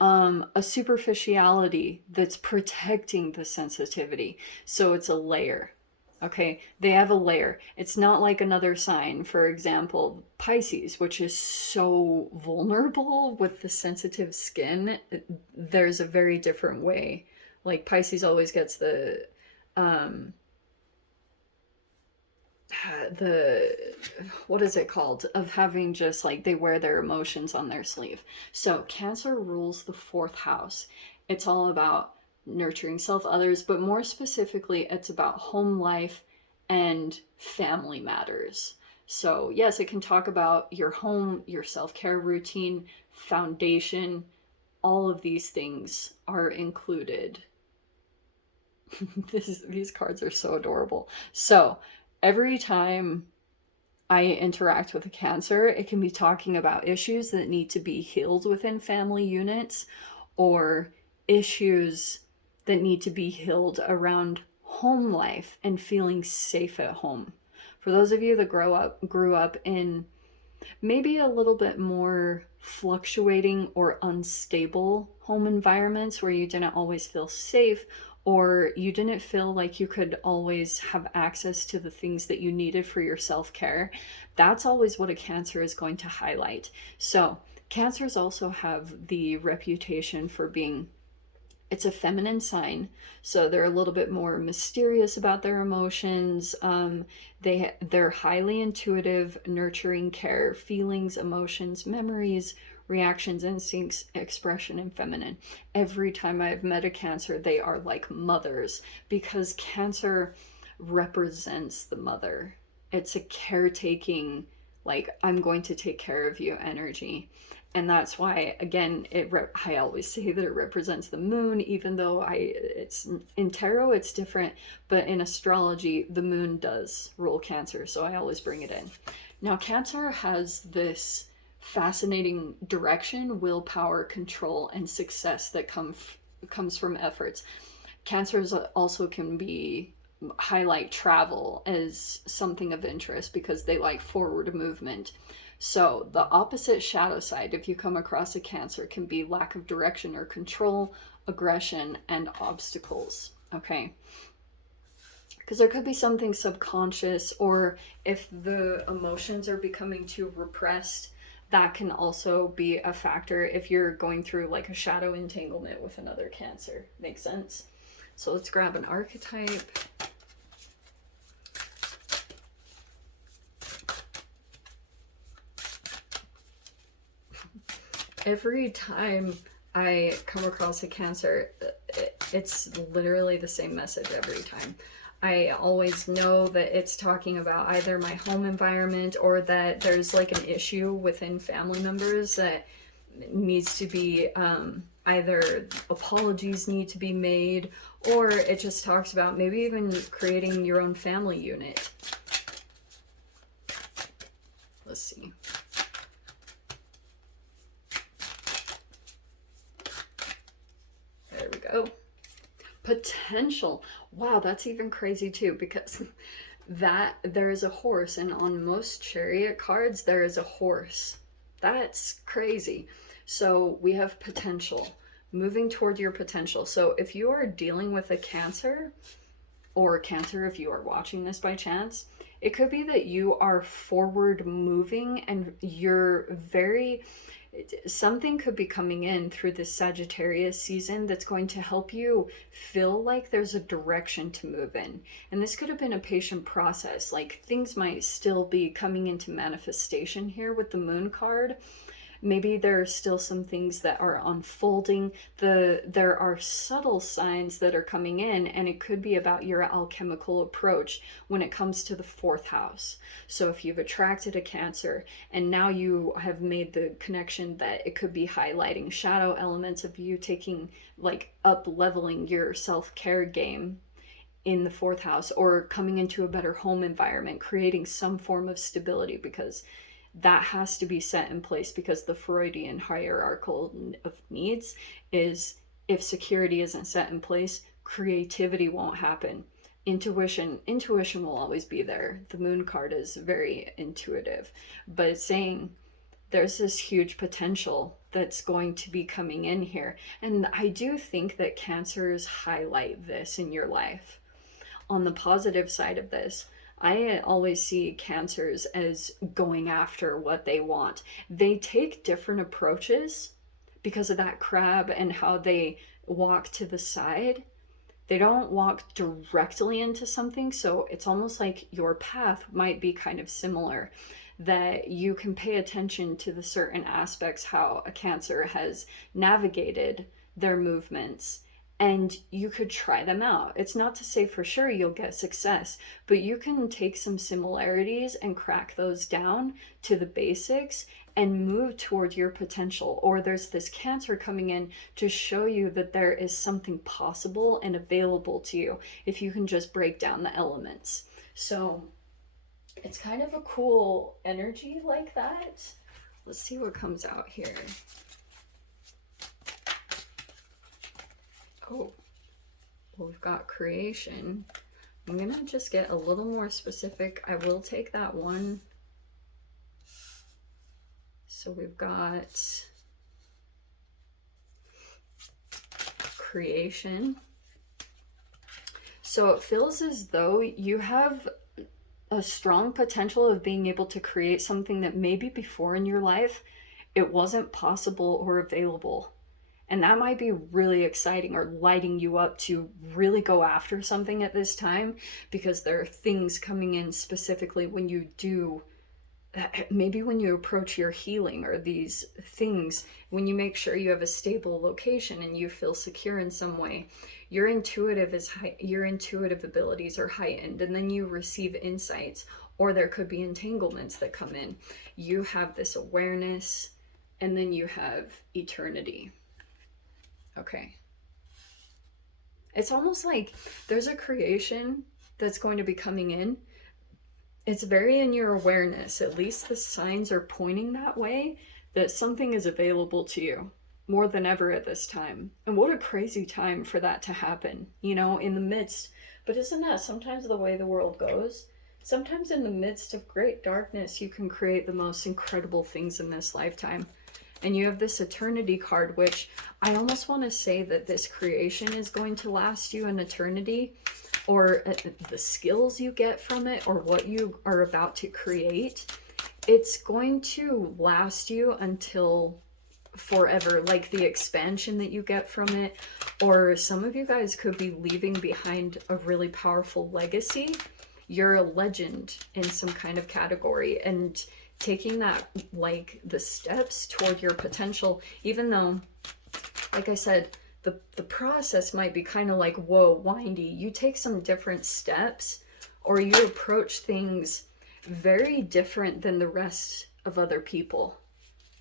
a superficiality that's protecting the sensitivity. So it's a layer. Okay, they have a layer. It's not like another sign, for example, Pisces, which is so vulnerable with the sensitive skin. There's a very different way. Like Pisces always gets the what is it called, of having just like they wear their emotions on their sleeve. So Cancer rules the 4th house. It's all about nurturing self, others, but more specifically it's about home life and family matters. So yes, it can talk about your home, your self-care routine, foundation. All of these things are included. These cards are so adorable. So every time I interact with a Cancer, it can be talking about issues that need to be healed within family units, or issues that need to be healed around home life and feeling safe at home. For those of you that grew up in maybe a little bit more fluctuating or unstable home environments where you didn't always feel safe, or you didn't feel like you could always have access to the things that you needed for your self-care, that's always what a Cancer is going to highlight. So Cancers also have the reputation for being, it's a feminine sign, so they're a little bit more mysterious about their emotions. They're highly intuitive, nurturing, care, feelings, emotions, memories, reactions, instincts, expression, and feminine. Every time I've met a Cancer, they are like mothers, because Cancer represents the mother. It's a caretaking, like, I'm going to take care of you energy. And that's why, again, I always say that it represents the moon, even though it's in tarot, it's different. But in astrology, the moon does rule Cancer, so I always bring it in. Now, Cancer has this fascinating direction, willpower, control, and success that comes from efforts. Cancers also can be highlight travel as something of interest because they like forward movement. So the opposite shadow side, if you come across a Cancer, can be lack of direction or control, aggression, and obstacles. Okay. Because there could be something subconscious, or if the emotions are becoming too repressed, that can also be a factor if you're going through like a shadow entanglement with another Cancer. Makes sense? So let's grab an archetype. Every time I come across a Cancer, it's literally the same message every time. I always know that it's talking about either my home environment or that there's like an issue within family members that needs to be either apologies need to be made, or it just talks about maybe even creating your own family unit. Let's see. There we go. Potential. Wow, that's even crazy too, because that there is a horse, and on most chariot cards there is a horse. That's crazy. So we have potential, moving toward your potential. So if you are dealing with a Cancer, or Cancer if you are watching this by chance, it could be that you are forward moving and you're very, something could be coming in through this Sagittarius season that's going to help you feel like there's a direction to move in. And this could have been a patient process. Like things might still be coming into manifestation here with the Moon card. Maybe there are still some things that are unfolding. There are subtle signs that are coming in, and it could be about your alchemical approach when it comes to the 4th house. So if you've attracted a Cancer and now you have made the connection that it could be highlighting shadow elements of you taking, like, up leveling your self-care game in the 4th house, or coming into a better home environment, creating some form of stability, because that has to be set in place, because the Freudian hierarchical of needs is, if security isn't set in place, creativity won't happen. Intuition will always be there. The Moon card is very intuitive, but it's saying there's this huge potential that's going to be coming in here. And I do think that Cancers highlight this in your life. On the positive side of this, I always see Cancers as going after what they want. They take different approaches because of that crab and how they walk to the side. They don't walk directly into something, so it's almost like your path might be kind of similar, that you can pay attention to the certain aspects, how a Cancer has navigated their movements, and you could try them out. It's not to say for sure you'll get success, but you can take some similarities and crack those down to the basics and move toward your potential. Or there's this Cancer coming in to show you that there is something possible and available to you if you can just break down the elements. So it's kind of a cool energy like that. Let's see what comes out here. Oh, well, we've got creation. I'm gonna just get a little more specific. I will take that one. So we've got creation. So it feels as though you have a strong potential of being able to create something that maybe before in your life it wasn't possible or available. And that might be really exciting or lighting you up to really go after something at this time, because there are things coming in specifically when you do, maybe when you approach your healing, or these things, when you make sure you have a stable location and you feel secure in some way, your intuitive abilities are heightened, and then you receive insights, or there could be entanglements that come in. You have this awareness, and then you have eternity. Okay. It's almost like there's a creation that's going to be coming in. It's very in your awareness. At least the signs are pointing that way, that something is available to you more than ever at this time. And what a crazy time for that to happen, you know, in the midst. But isn't that sometimes the way the world goes? Sometimes in the midst of great darkness, you can create the most incredible things in this lifetime. And you have this eternity card, which I almost want to say that this creation is going to last you an eternity, or the skills you get from it, or what you are about to create, it's going to last you until forever. Like the expansion that you get from it, or some of you guys could be leaving behind a really powerful legacy. You're a legend in some kind of category, and taking that, like the steps toward your potential, even though, like I said, the process might be kind of like, whoa, windy. You take some different steps, or you approach things very different than the rest of other people.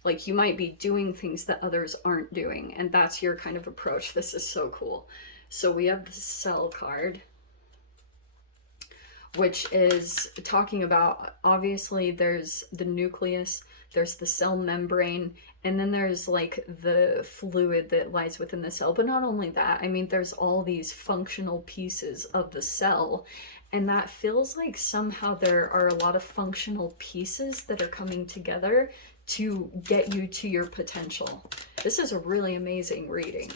Like you might be doing things that others aren't doing, and that's your kind of approach. This is so cool. So we have the Cell card, which is talking about, obviously there's the nucleus, there's the cell membrane, and then there's like the fluid that lies within the cell. But not only that, I mean, there's all these functional pieces of the cell, and that feels like somehow there are a lot of functional pieces that are coming together to get you to your potential. This is a really amazing reading.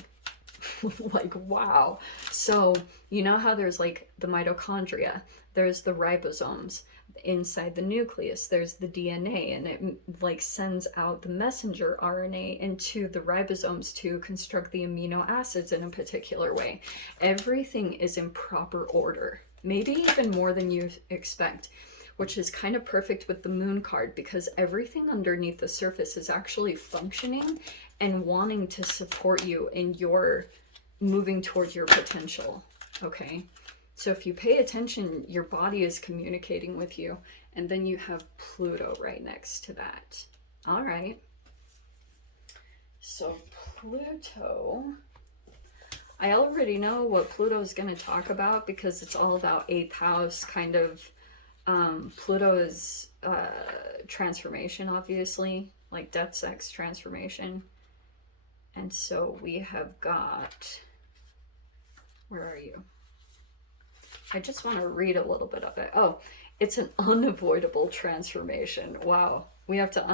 Like, wow. So you know how there's like the mitochondria, there's the ribosomes inside the nucleus, there's the DNA, and it like sends out the messenger RNA into the ribosomes to construct the amino acids in a particular way. Everything is in proper order, maybe even more than you expect, which is kind of perfect with the Moon card, because everything underneath the surface is actually functioning and wanting to support you in your moving toward your potential. Okay, so if you pay attention, your body is communicating with you. And then you have Pluto right next to that. All right, so Pluto, I already know what Pluto is going to talk about, because it's all about eighth house kind of. Pluto is transformation, obviously, like death, sex, transformation. And so we have got, where are you? I just want to read a little bit of it. Oh, it's an unavoidable transformation. Wow. We have to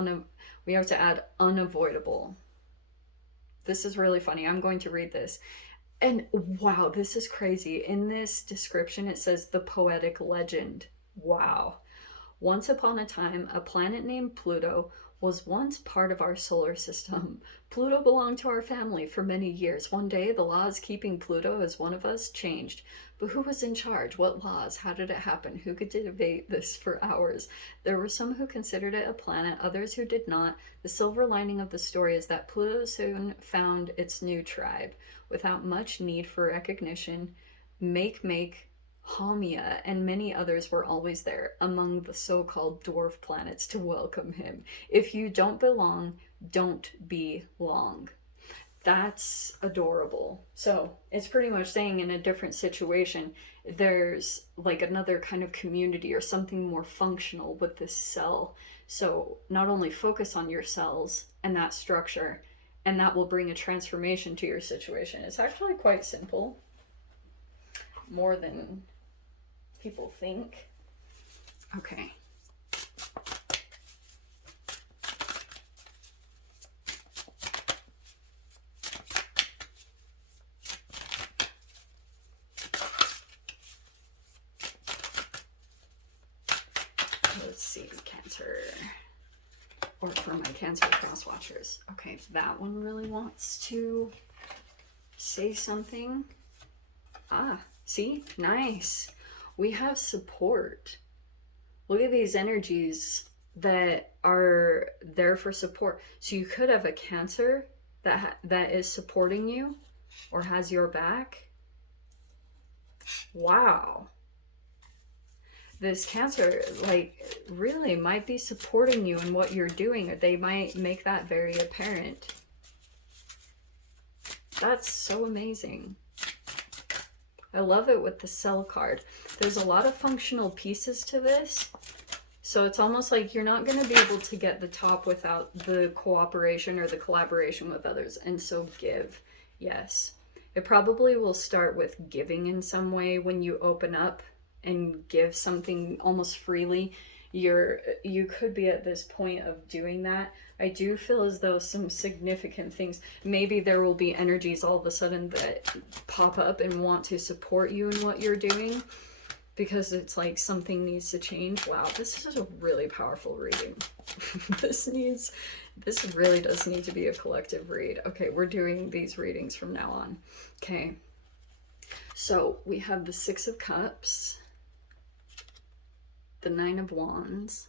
add unavoidable. This is really funny. I'm going to read this. And wow, this is crazy. In this description, it says the poetic legend. Wow. Once upon a time, a planet named Pluto was once part of our solar system. Pluto belonged to our family for many years. One day, the laws keeping Pluto as one of us changed. But who was in charge? What laws? How did it happen? Who could debate this for hours? There were some who considered it a planet, others who did not. The silver lining of the story is that Pluto soon found its new tribe. Without much need for recognition, Haumea, and many others were always there among the so-called dwarf planets to welcome him. If you don't belong, don't be long. That's adorable. So it's pretty much saying in a different situation, there's like another kind of community or something more functional with this cell. So not only focus on your cells and that structure, and that will bring a transformation to your situation. It's actually quite simple, more than people think. Okay. Let's see, Cancer. Or for my Cancer cross watchers. Okay, that one really wants to say something. Ah, see? Nice. We have support. Look at these energies that are there for support. So you could have a Cancer that is supporting you or has your back. Wow. This Cancer, like, really might be supporting you in what you're doing. They might make that very apparent. That's so amazing. I love it with the Cell card. There's a lot of functional pieces to this. So it's almost like you're not going to be able to get the top without the cooperation or the collaboration with others. And so give. Yes. It probably will start with giving in some way when you open up and give something almost freely. You could be at this point of doing that. I do feel as though some significant things, maybe there will be energies all of a sudden that pop up and want to support you in what you're doing, because it's like something needs to change. Wow, this is a really powerful reading. This really does need to be a collective read. Okay, we're doing these readings from now on. Okay, so we have the Six of Cups, the Nine of Wands.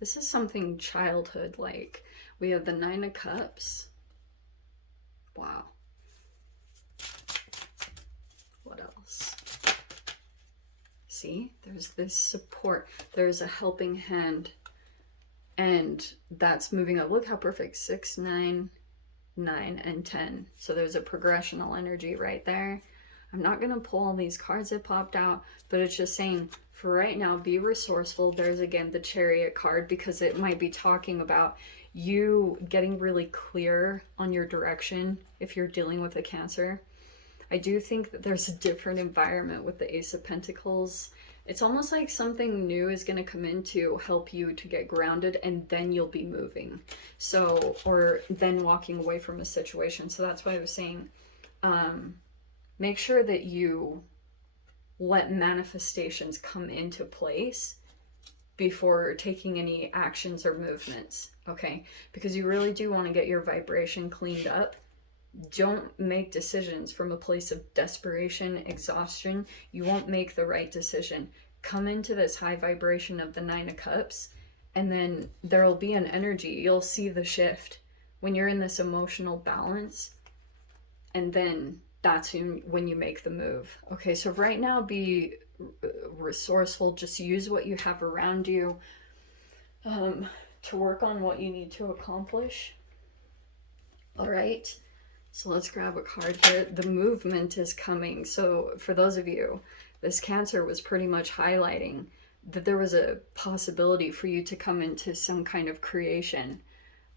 This is something childhood like. We have the Nine of Cups. Wow. What else? See, there's this support. There's a helping hand. And that's moving up. Look how perfect. 6, 9, 9, and 10. So there's a progressional energy right there. I'm not going to pull all these cards that popped out, but it's just saying, for right now, be resourceful. There's, again, the Chariot card, because it might be talking about you getting really clear on your direction if you're dealing with a Cancer. I do think that there's a different environment with the Ace of Pentacles. It's almost like something new is going to come in to help you to get grounded, and then you'll be moving. So, or then walking away from a situation. So that's why I was saying, make sure that you let manifestations come into place before taking any actions or movements, okay? Because you really do want to get your vibration cleaned up. Don't make decisions from a place of desperation, exhaustion. You won't make the right decision. Come into this high vibration of the Nine of Cups, and then there'll be an energy. You'll see the shift when you're in this emotional balance, and then that's when you make the move. Okay, so right now, be resourceful. Just use what you have around you to work on what you need to accomplish. All right. So let's grab a card here. The movement is coming. So for those of you, this Cancer was pretty much highlighting that there was a possibility for you to come into some kind of creation,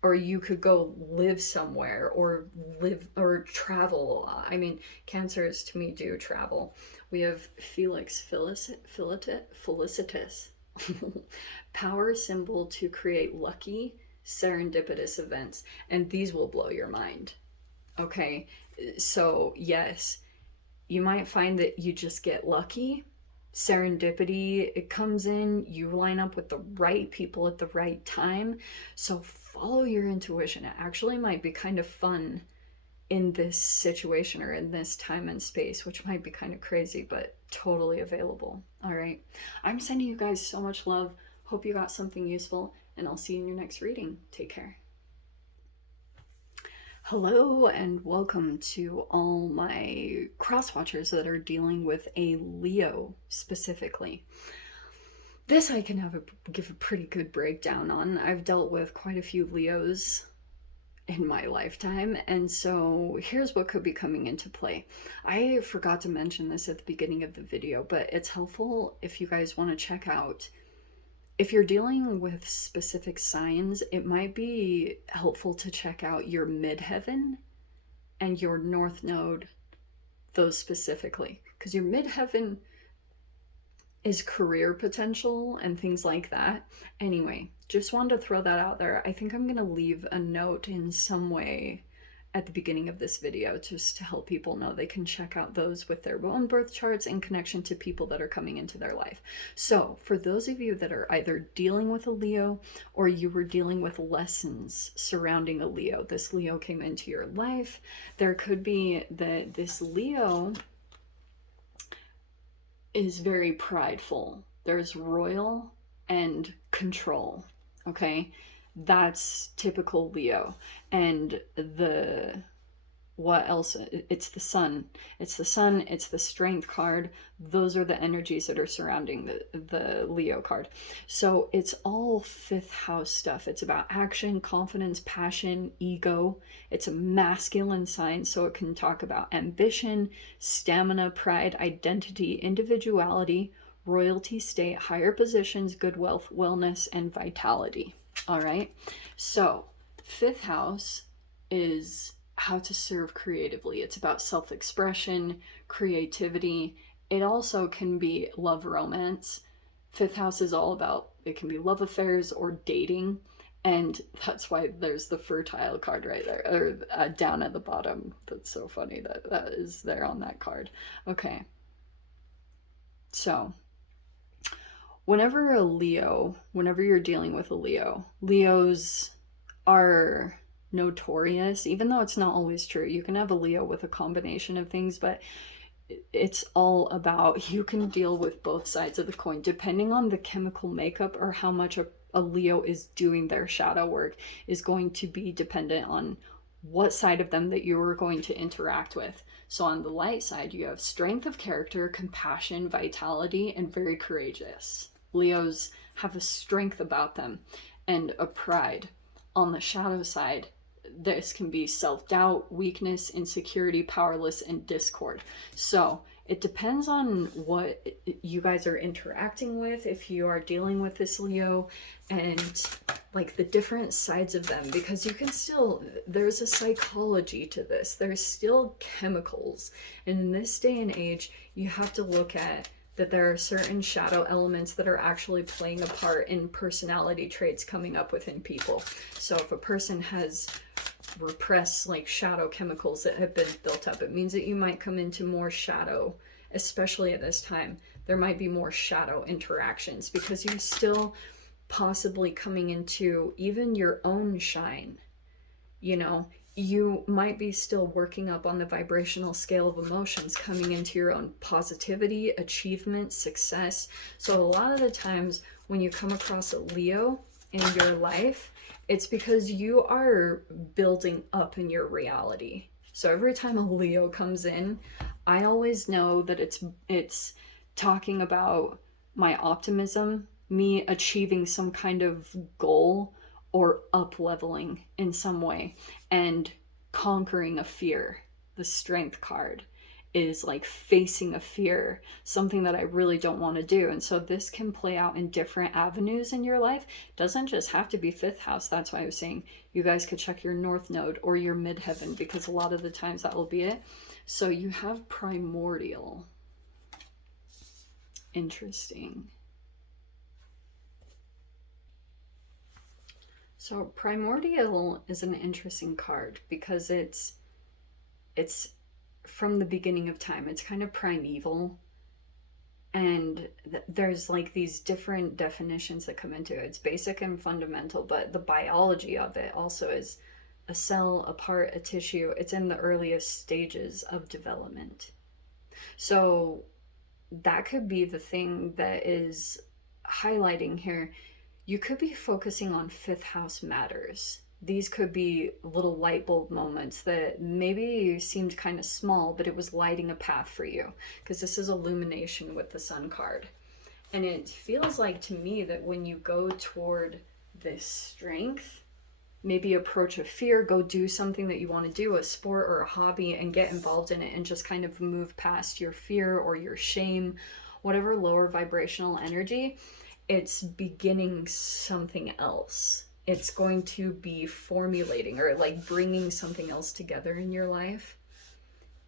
or you could go live somewhere, or live or travel. I mean, Cancers to me do travel. We have Felix Felicitas. Power symbol to create lucky, serendipitous events. And these will blow your mind. Okay, so yes, you might find that you just get lucky. Serendipity, it comes in, you line up with the right people at the right time. So follow your intuition. It actually might be kind of fun in this situation or in this time and space, which might be kind of crazy, but totally available. All right, I'm sending you guys so much love. Hope you got something useful, and I'll see you in your next reading. Take care. Hello and welcome to all my cross watchers that are dealing with a Leo specifically. This I can give a pretty good breakdown on. I've dealt with quite a few Leos in my lifetime, and so here's what could be coming into play. I forgot to mention this at the beginning of the video, but it's helpful if you guys want to check out. If you're dealing with specific signs, it might be helpful to check out your midheaven and your north node, those specifically. Because your midheaven is career potential and things like that. Anyway, just wanted to throw that out there. I think I'm going to leave a note in some way at the beginning of this video just to help people know they can check out those with their own birth charts in connection to people that are coming into their life. So for those of you that are either dealing with a Leo or you were dealing with lessons surrounding a Leo, this Leo came into your life, there could be that this Leo is very prideful. There's royal and control, okay? That's typical Leo. And what else? It's the sun. It's the sun, it's the strength card. Those are the energies that are surrounding the Leo card. So it's all fifth house stuff. It's about action, confidence, passion, ego. It's a masculine sign, so it can talk about ambition, stamina, pride, identity, individuality, royalty state, higher positions, good wealth, wellness, and vitality. All right. So, fifth house is how to serve creatively. It's about self expression, creativity. It also can be love, romance. Fifth house is all about, it can be love affairs or dating. And that's why there's the fertile card right there, or down at the bottom. That's so funny that that is there on that card. Okay. So, whenever you're dealing with a Leo, Leos are notorious, even though it's not always true. You can have a Leo with a combination of things, but it's all about, you can deal with both sides of the coin depending on the chemical makeup, or how much a Leo is doing their shadow work is going to be dependent on what side of them that you are going to interact with. So on the light side, you have strength of character, compassion, vitality, and very courageous. Leos have a strength about them and a pride. On the shadow side, this can be self-doubt, weakness, insecurity, powerless, and discord. So it depends on what you guys are interacting with, if you are dealing with this Leo, and like the different sides of them, because you can still, there's a psychology to this. There's still chemicals. And in this day and age, you have to look at that there are certain shadow elements that are actually playing a part in personality traits coming up within people. So if a person has repressed like shadow chemicals that have been built up, it means that you might come into more shadow, especially at this time. There might be more shadow interactions because you're still possibly coming into even your own shine. You know, you might be still working up on the vibrational scale of emotions, coming into your own positivity, achievement, success. So a lot of the times when you come across a Leo in your life, it's because you are building up in your reality. So every time a Leo comes in, I always know that it's talking about my optimism, me achieving some kind of goal, or up leveling in some way, and conquering a fear. The strength card is like facing a fear, something that I really don't want to do. And so this can play out in different avenues in your life. It doesn't just have to be fifth house. That's why I was saying you guys could check your north node or your midheaven, because a lot of the times that will be it. So you have primordial. Interesting. So primordial is an interesting card because it's from the beginning of time. It's kind of primeval, and there's like these different definitions that come into it. It's basic and fundamental, but the biology of it also is a cell, a part, a tissue. It's in the earliest stages of development. So that could be the thing that is highlighting here. You could be focusing on fifth house matters. These could be little light bulb moments that maybe seemed kind of small, but it was lighting a path for you, because this is illumination with the sun card. And it feels like to me that when you go toward this strength, maybe approach a fear, go do something that you want to do, a sport or a hobby, and get involved in it and just kind of move past your fear or your shame, whatever lower vibrational energy. It's beginning something else. It's going to be formulating or like bringing something else together in your life.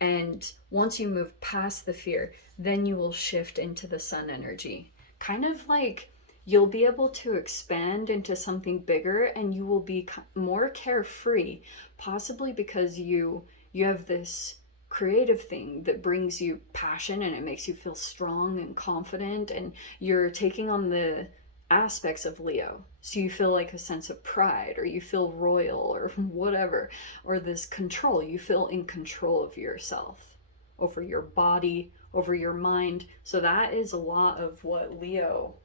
And once you move past the fear, then you will shift into the sun energy. Kind of like you'll be able to expand into something bigger, and you will be more carefree, possibly because you have this creative thing that brings you passion and it makes you feel strong and confident, and you're taking on the aspects of Leo. So you feel like a sense of pride, or you feel royal, or whatever, or this control. You feel in control of yourself, over your body, over your mind. So that is a lot of what Leo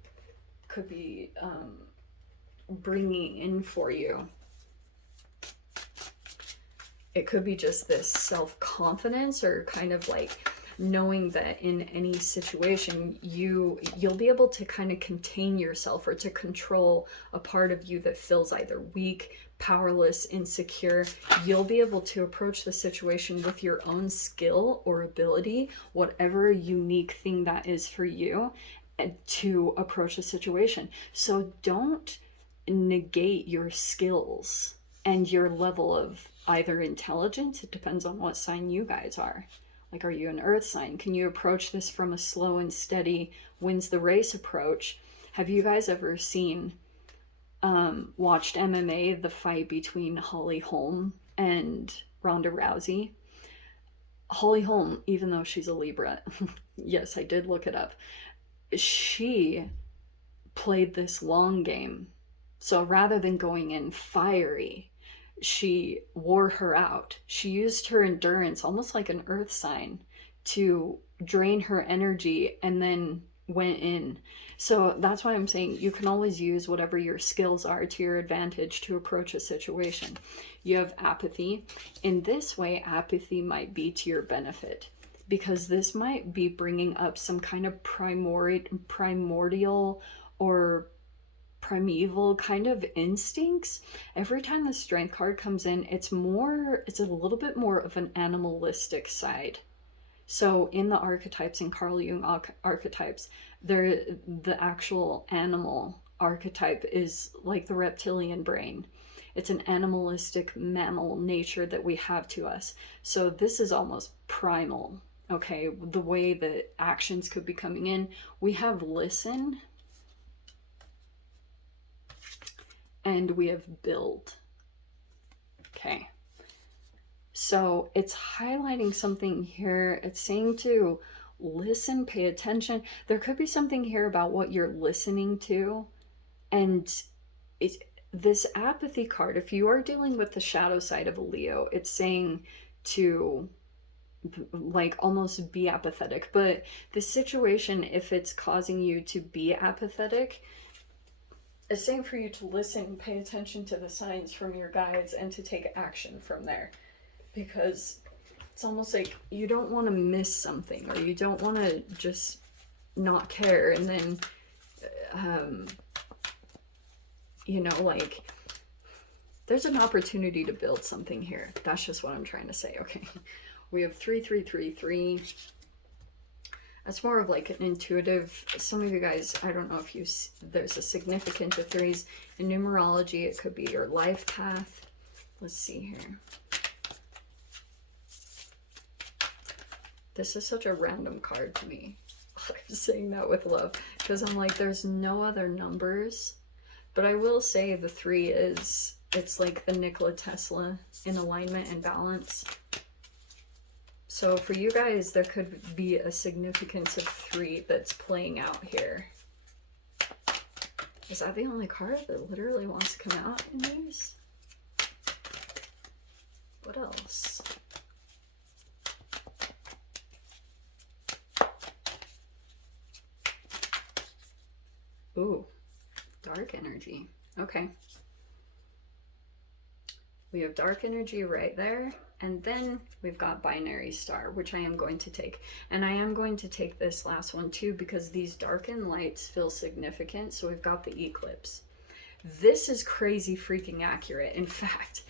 could be bringing in for you. It could be just this self-confidence, or kind of like knowing that in any situation you'll be able to kind of contain yourself, or to control a part of you that feels either weak, powerless, insecure. You'll be able to approach the situation with your own skill or ability, whatever unique thing that is for you, to approach a situation. So don't negate your skills and your level of either intelligence. It depends on what sign you guys are. Like, are you an earth sign? Can you approach this from a slow and steady wins the race approach? Have you guys ever seen, watched MMA, the fight between Holly Holm and Ronda Rousey? Holly Holm, even though she's a Libra, yes, I did look it up, she played this long game. So rather than going in fiery, she wore her out. She used her endurance, almost like an earth sign, to drain her energy and then went in. So that's why I'm saying you can always use whatever your skills are to your advantage to approach a situation. You have apathy. In this way, apathy might be to your benefit, because this might be bringing up some kind of primordial or primeval kind of instincts. Every time the strength card comes in, it's a little bit more of an animalistic side. So in the archetypes, in Carl Jung archetypes, the actual animal archetype is like the reptilian brain. It's an animalistic mammal nature that we have to us. So this is almost primal. Okay, the way that actions could be coming in. We have listen and we have build. Okay. So it's highlighting something here. It's saying to listen, pay attention. There could be something here about what you're listening to. And this apathy card, if you are dealing with the shadow side of a Leo, it's saying to like almost be apathetic. But the situation, if it's causing you to be apathetic, it's saying for you to listen, pay attention to the signs from your guides, and to take action from there. Because it's almost like you don't want to miss something, or you don't want to just not care, and then you know, like there's an opportunity to build something here. That's just what I'm trying to say. Okay, we have 3333. That's more of like an intuitive. Some of you guys, I don't know if there's a significance of threes in numerology. It could be your life path. Let's see here. This is such a random card to me. I'm saying that with love, because I'm like, there's no other numbers. But I will say the 3 is, it's like the Nikola Tesla in alignment and balance. So for you guys, there could be a significance of 3 that's playing out here. Is that the only card that literally wants to come out in these? What else? Ooh, dark energy. Okay. We have dark energy right there. And then we've got binary star, which I am going to take. And I am going to take this last one too, because these darkened lights feel significant. So we've got the eclipse. This is crazy freaking accurate. In fact,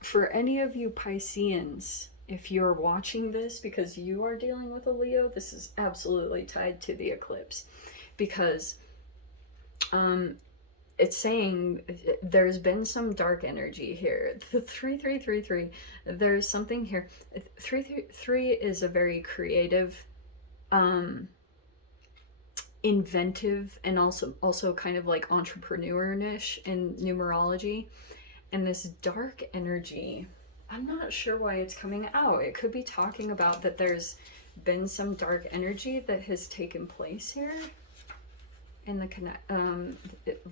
for any of you Pisceans, if you're watching this because you are dealing with a Leo, this is absolutely tied to the eclipse. Because it's saying there's been some dark energy here. The 3333, there's something here. 333 is a very creative, inventive, and also kind of like entrepreneur-ish in numerology. And this dark energy, I'm not sure why it's coming out. It could be talking about that there's been some dark energy that has taken place here in the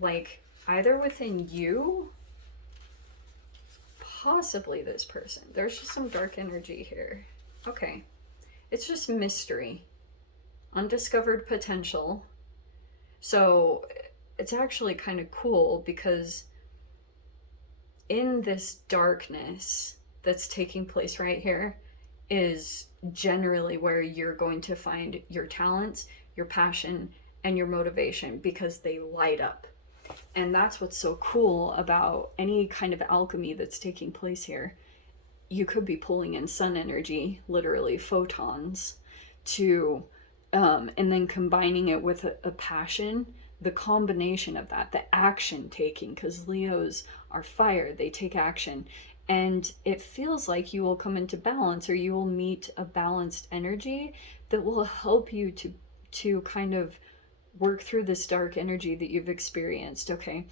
like either within you, possibly this person. There's just some dark energy here. Okay, it's just mystery, undiscovered potential. So it's actually kind of cool, because in this darkness that's taking place right here is generally where you're going to find your talents, your passion, and your motivation, because they light up. And that's what's so cool about any kind of alchemy that's taking place here. You could be pulling in sun energy, literally photons, to and then combining it with a passion, the combination of that, the action taking, because Leos are fire, they take action. And it feels like you will come into balance, or you will meet a balanced energy that will help you to kind of work through this dark energy that you've experienced. Okay,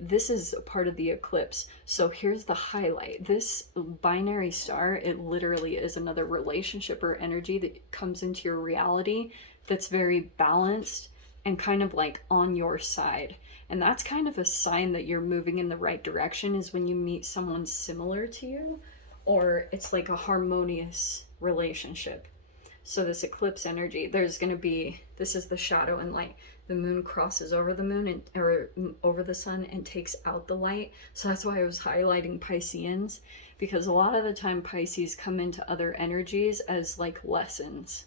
this is a part of the eclipse, so here's the highlight. This binary star, it literally is another relationship or energy that comes into your reality that's very balanced and kind of like on your side. And that's kind of a sign that you're moving in the right direction, is when you meet someone similar to you, or it's like a harmonious relationship. So this eclipse energy, there's going to be, this is the shadow and light. The moon crosses over the moon and or over the sun and takes out the light. So that's why I was highlighting Pisceans, because a lot of the time Pisces come into other energies as like lessons.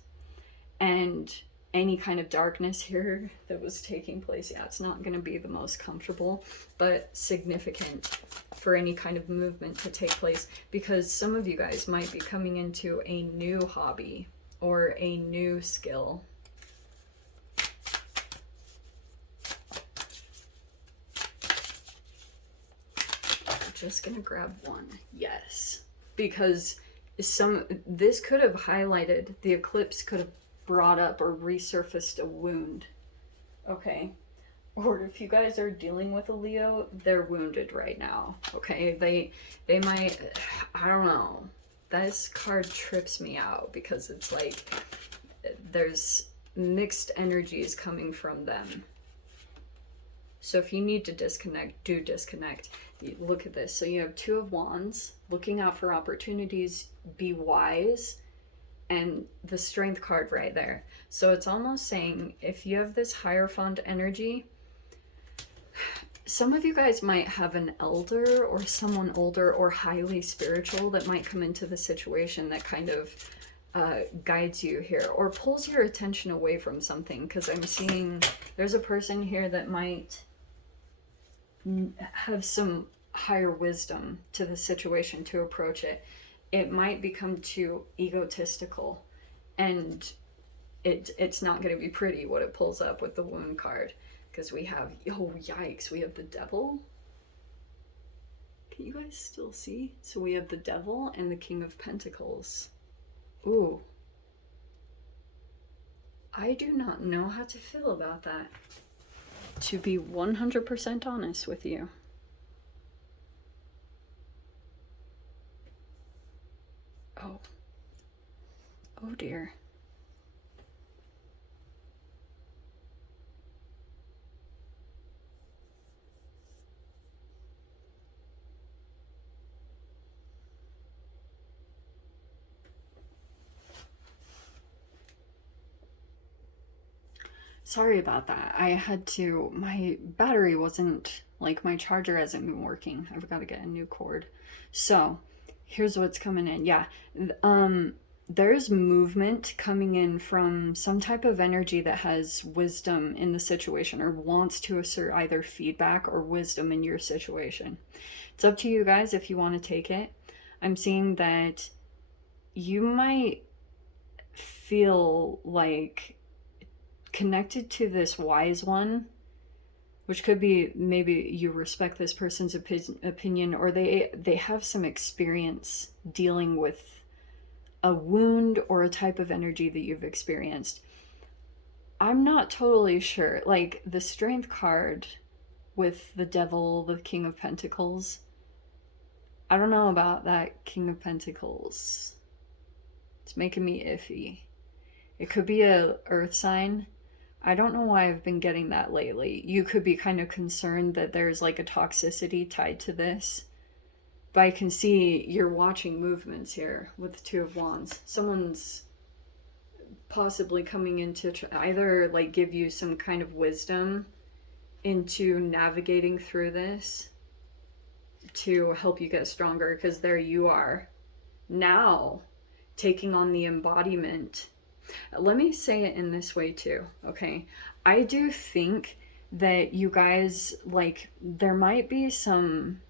And any kind of darkness here that was taking place, yeah, it's not going to be the most comfortable, but significant for any kind of movement to take place, because some of you guys might be coming into a new hobby or a new skill. I'm just gonna grab one. Yes, because this could have highlighted, the eclipse could have brought up or resurfaced a wound. Okay, or if you guys are dealing with a Leo, they're wounded right now. Okay, they might, I don't know. This card trips me out because it's like there's mixed energies coming from them. So if you need to disconnect, do disconnect. Look at this. So you have Two of Wands, looking out for opportunities, be wise, and the Strength card right there. So it's almost saying, if you have this Hierophant energy, some of you guys might have an elder or someone older or highly spiritual that might come into the situation that kind of guides you here or pulls your attention away from something. Because I'm seeing there's a person here that might have some higher wisdom to the situation to approach it. It might become too egotistical, and it's not going to be pretty what it pulls up with the Wound card. Because we have, oh yikes, we have the Devil. Can you guys still see? So we have the Devil and the King of Pentacles. Ooh. I do not know how to feel about that, to be 100% honest with you. Oh. Oh dear. Sorry about that. I had to, my battery wasn't, like my charger hasn't been working. I've got to get a new cord. So here's what's coming in. Yeah. There's movement coming in from some type of energy that has wisdom in the situation or wants to assert either feedback or wisdom in your situation. It's up to you guys if you want to take it. I'm seeing that you might feel like connected to this wise one, which could be maybe you respect this person's opinion, or they have some experience dealing with a wound or a type of energy that you've experienced. I'm not totally sure. Like the Strength card with the Devil, the King of Pentacles, I don't know about that King of Pentacles. It's making me iffy. It could be a earth sign. I don't know why I've been getting that lately. You could be kind of concerned that there's like a toxicity tied to this. But I can see you're watching movements here with the Two of Wands. Someone's possibly coming in to either like give you some kind of wisdom into navigating through this to help you get stronger, because there you are now taking on the embodiment. Let me say it in this way too, okay? I do think that you guys, like, there might be some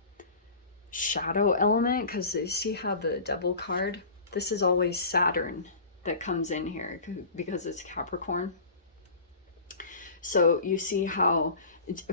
shadow element, because you see how the Devil card, this is always Saturn that comes in here because it's Capricorn. So you see how,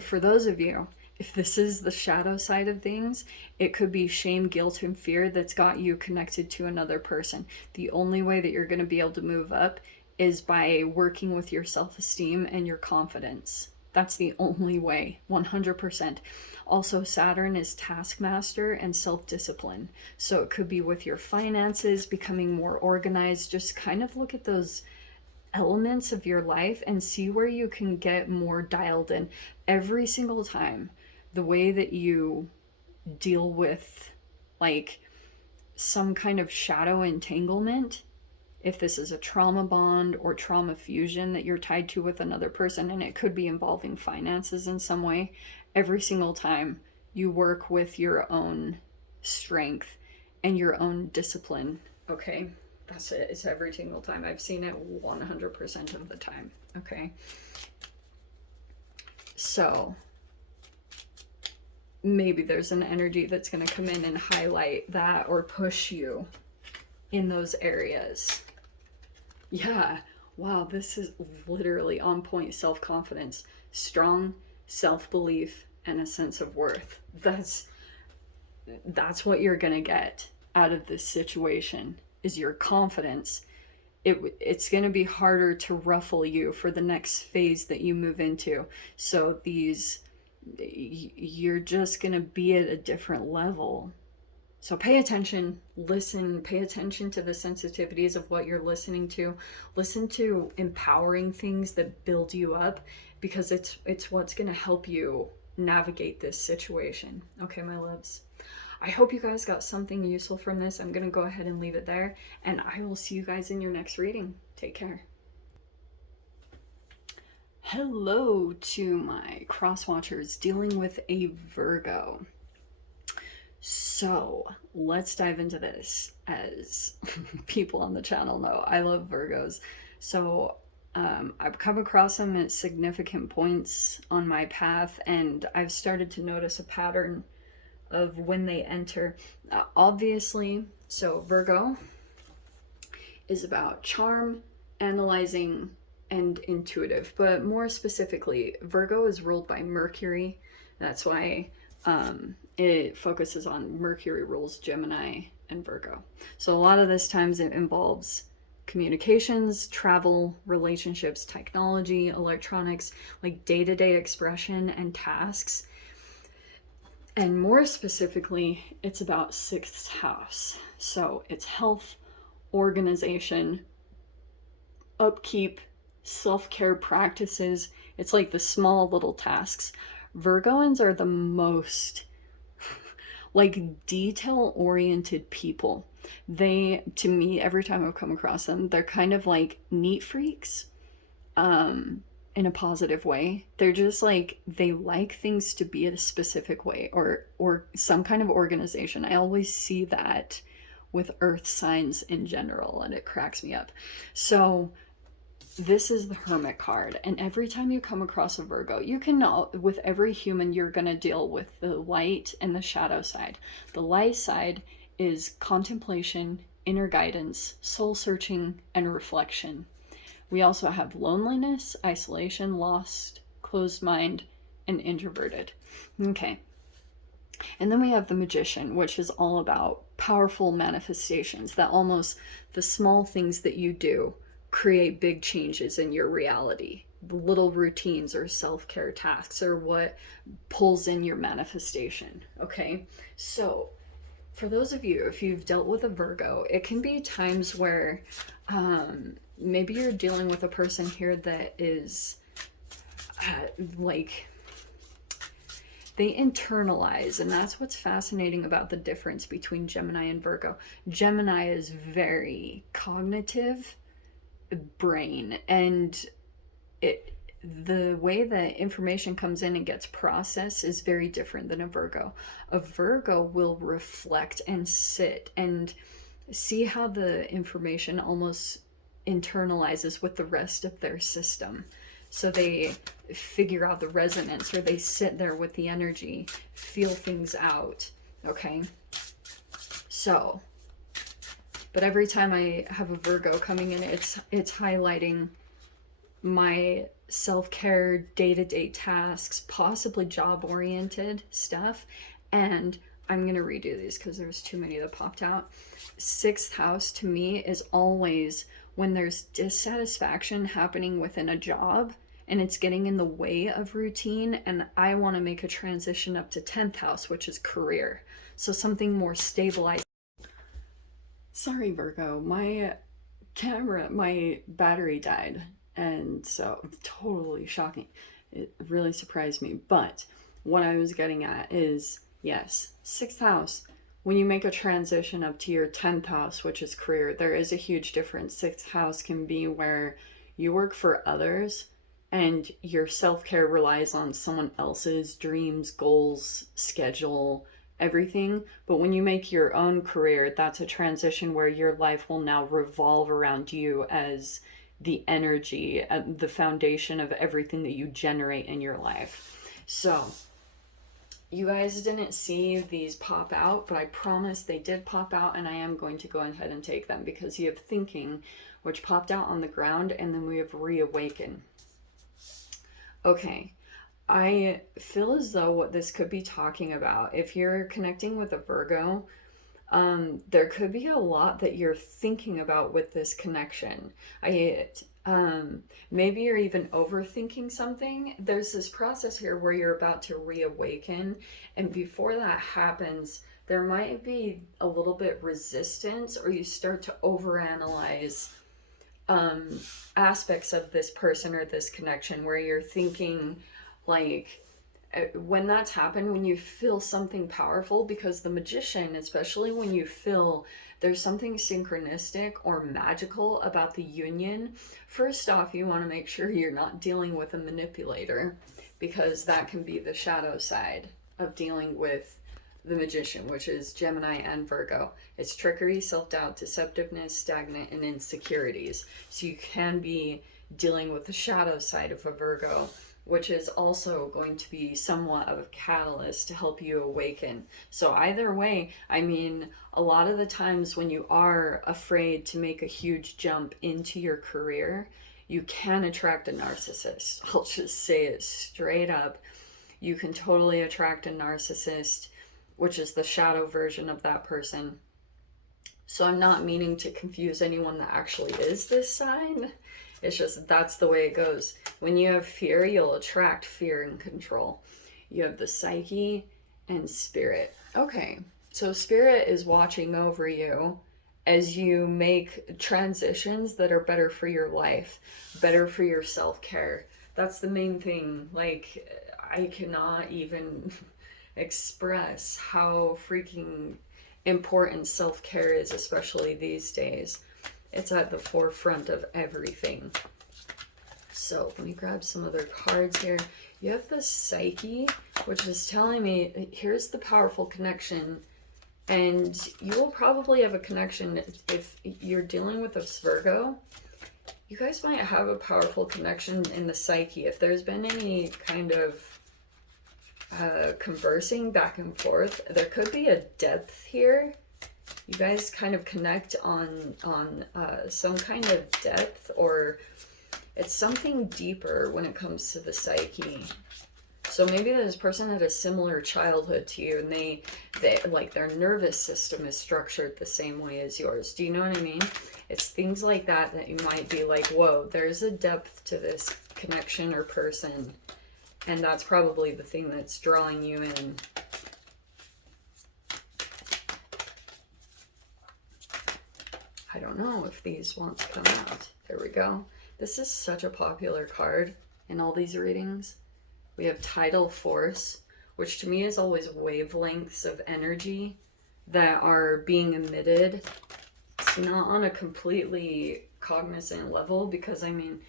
for those of you, if this is the shadow side of things, it could be shame, guilt, and fear that's got you connected to another person. The only way that you're going to be able to move up is by working with your self-esteem and your confidence. That's the only way, 100%. Also, Saturn is taskmaster and self-discipline. So it could be with your finances, becoming more organized. Just kind of look at those elements of your life and see where you can get more dialed in. Every single time, the way that you deal with like some kind of shadow entanglement, if this is a trauma bond or trauma fusion that you're tied to with another person, and it could be involving finances in some way, every single time you work with your own strength and your own discipline, okay? That's it. It's every single time. I've seen it 100% of the time, okay? So maybe there's an energy that's going to come in and highlight that or push you in those areas. Yeah, wow, this is literally on point. Self-confidence, strong self-belief, and a sense of worth. That's what you're gonna get out of this situation, is your confidence. It's gonna be harder to ruffle you for the next phase that you move into. So you're just gonna be at a different level. So pay attention, listen, pay attention to the sensitivities of what you're listening to. Listen to empowering things that build you up, because it's what's going to help you navigate this situation. Okay, my loves. I hope you guys got something useful from this. I'm going to go ahead and leave it there, and I will see you guys in your next reading. Take care. Hello to my cross watchers dealing with a Virgo. So let's dive into this. As people on the channel know, I love Virgos. So I've come across them at significant points on my path, and I've started to notice a pattern of when they enter. Obviously, so Virgo is about charm, analyzing, and intuitive. But more specifically, Virgo is ruled by Mercury. That's why it focuses on Mercury rules Gemini and Virgo. So a lot of this times it involves communications, travel, relationships, technology, electronics, like day-to-day expression and tasks. And more specifically, it's about 6th house. So it's health, organization, upkeep, self-care practices. It's like the small little tasks. Virgoans are the most like detail-oriented people. They, to me, every time I've come across them, they're kind of like neat freaks, in a positive way. They're just like, they like things to be a specific way, or some kind of organization. I always see that with earth signs in general, and it cracks me up. So this is the Hermit card, and every time you come across a Virgo, you can, with every human, you're going to deal with the light and the shadow side. The light side is contemplation, inner guidance, soul searching, and reflection. We also have loneliness, isolation, lost, closed mind, and introverted. Okay. And then we have the Magician, which is all about powerful manifestations, that almost the small things that you do create big changes in your reality. Little routines or self-care tasks are what pulls in your manifestation. Okay, so for those of you, if you've dealt with a Virgo, it can be times where maybe you're dealing with a person here that is like, they internalize, and that's what's fascinating about the difference between Gemini and Virgo. Gemini is very cognitive brain, and the way that information comes in and gets processed is very different than a Virgo. A Virgo will reflect and sit and see how the information almost internalizes with the rest of their system. So they figure out the resonance, or they sit there with the energy, feel things out. Okay, so but every time I have a Virgo coming in, it's highlighting my self-care, day-to-day tasks, possibly job-oriented stuff. And I'm gonna redo these because there's too many that popped out. 6th house to me is always when there's dissatisfaction happening within a job and it's getting in the way of routine, and I want to make a transition up to 10th house, which is career. So something more stabilized. Sorry, Virgo, my battery died, and so totally shocking. It really surprised me. But what I was getting at is, yes, 6th house, when you make a transition up to your 10th house, which is career, there is a huge difference. 6th house can be where you work for others and your self-care relies on someone else's dreams, goals, schedule, everything. But when you make your own career, that's a transition where your life will now revolve around you as the energy, the foundation of everything that you generate in your life. So you guys didn't see these pop out, but I promise they did pop out, and I am going to go ahead and take them because you have thinking, which popped out on the ground, and then we have reawaken. Okay, I feel as though what this could be talking about, if you're connecting with a Virgo, there could be a lot that you're thinking about with this connection. Maybe you're even overthinking something. There's this process here where you're about to reawaken, and before that happens, there might be a little bit resistance, or you start to overanalyze aspects of this person or this connection, where you're thinking like, when that's happened, when you feel something powerful, because the Magician, especially when you feel there's something synchronistic or magical about the union, first off, you want to make sure you're not dealing with a manipulator, because that can be the shadow side of dealing with the Magician, which is Gemini and Virgo. It's trickery, self-doubt, deceptiveness, stagnant, and insecurities. So you can be dealing with the shadow side of a Virgo, which is also going to be somewhat of a catalyst to help you awaken. So either way, I mean, a lot of the times when you are afraid to make a huge jump into your career, you can attract a narcissist. I'll just say it straight up. You can totally attract a narcissist, which is the shadow version of that person. So I'm not meaning to confuse anyone that actually is this sign. It's just that's the way it goes. When you have fear, you'll attract fear and control. You have the psyche and spirit. Okay, so spirit is watching over you as you make transitions that are better for your life, better for your self-care. That's the main thing. Like, I cannot even express how freaking important self-care is, especially these days. It's at the forefront of everything. So let me grab some other cards here. You have the Psyche, which is telling me here's the powerful connection, and you will probably have a connection if you're dealing with a Virgo. You guys might have a powerful connection in the Psyche. If there's been any kind of conversing back and forth, there could be a depth here. You guys kind of connect on some kind of depth, or it's something deeper when it comes to the psyche. So maybe this person had a similar childhood to you, and they like their nervous system is structured the same way as yours. Do you know what I mean? It's things like that that you might be like, whoa, there's a depth to this connection or person, and that's probably the thing that's drawing you in. I don't know if these want to come out. There we go. This is such a popular card in all these readings. We have tidal force, which to me is always wavelengths of energy that are being emitted. It's not on a completely cognizant level, because I mean,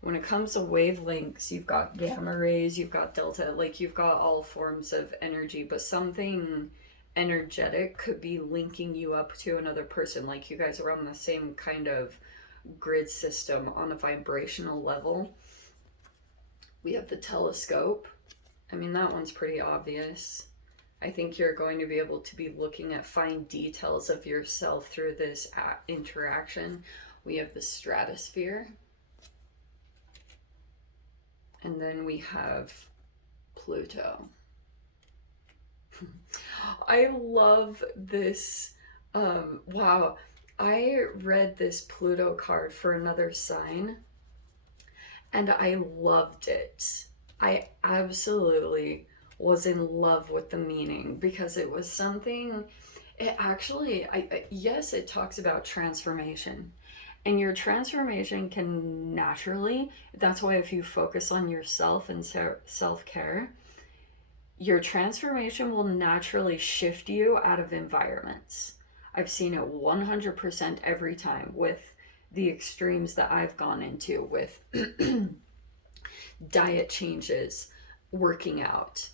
when it comes to wavelengths, you've got gamma rays, you've got delta, like you've got all forms of energy, but something energetic could be linking you up to another person, like you guys are on the same kind of grid system on a vibrational level. We have the telescope. I mean, that one's pretty obvious. I think you're going to be able to be looking at fine details of yourself through this interaction. We have the stratosphere. And then we have Pluto. I love this. Wow. I read this Pluto card for another sign and I loved it. I absolutely was in love with the meaning because it was something, it actually, yes, it talks about transformation. And your transformation can naturally, that's why if you focus on yourself and self-care, your transformation will naturally shift you out of environments. I've seen it 100% every time with the extremes that I've gone into with diet changes, working out,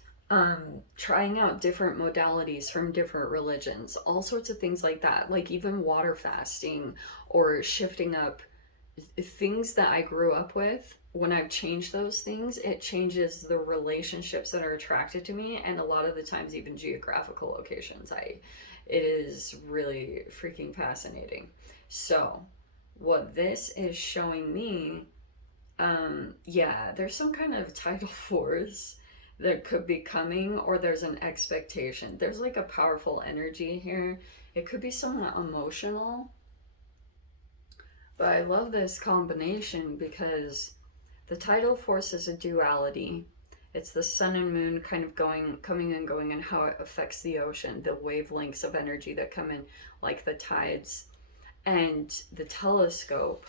trying out different modalities from different religions, all sorts of things like that, like even water fasting or shifting up things that I grew up with. When I've changed those things, it changes the relationships that are attracted to me, and a lot of the times even geographical locations. It is really freaking fascinating. So what this is showing me, yeah, there's some kind of tidal force that could be coming, or there's an expectation. There's like a powerful energy here. It could be somewhat emotional. But I love this combination because the tidal force is a duality. It's the sun and moon kind of coming and going, and how it affects the ocean, the wavelengths of energy that come in, like the tides. And the telescope,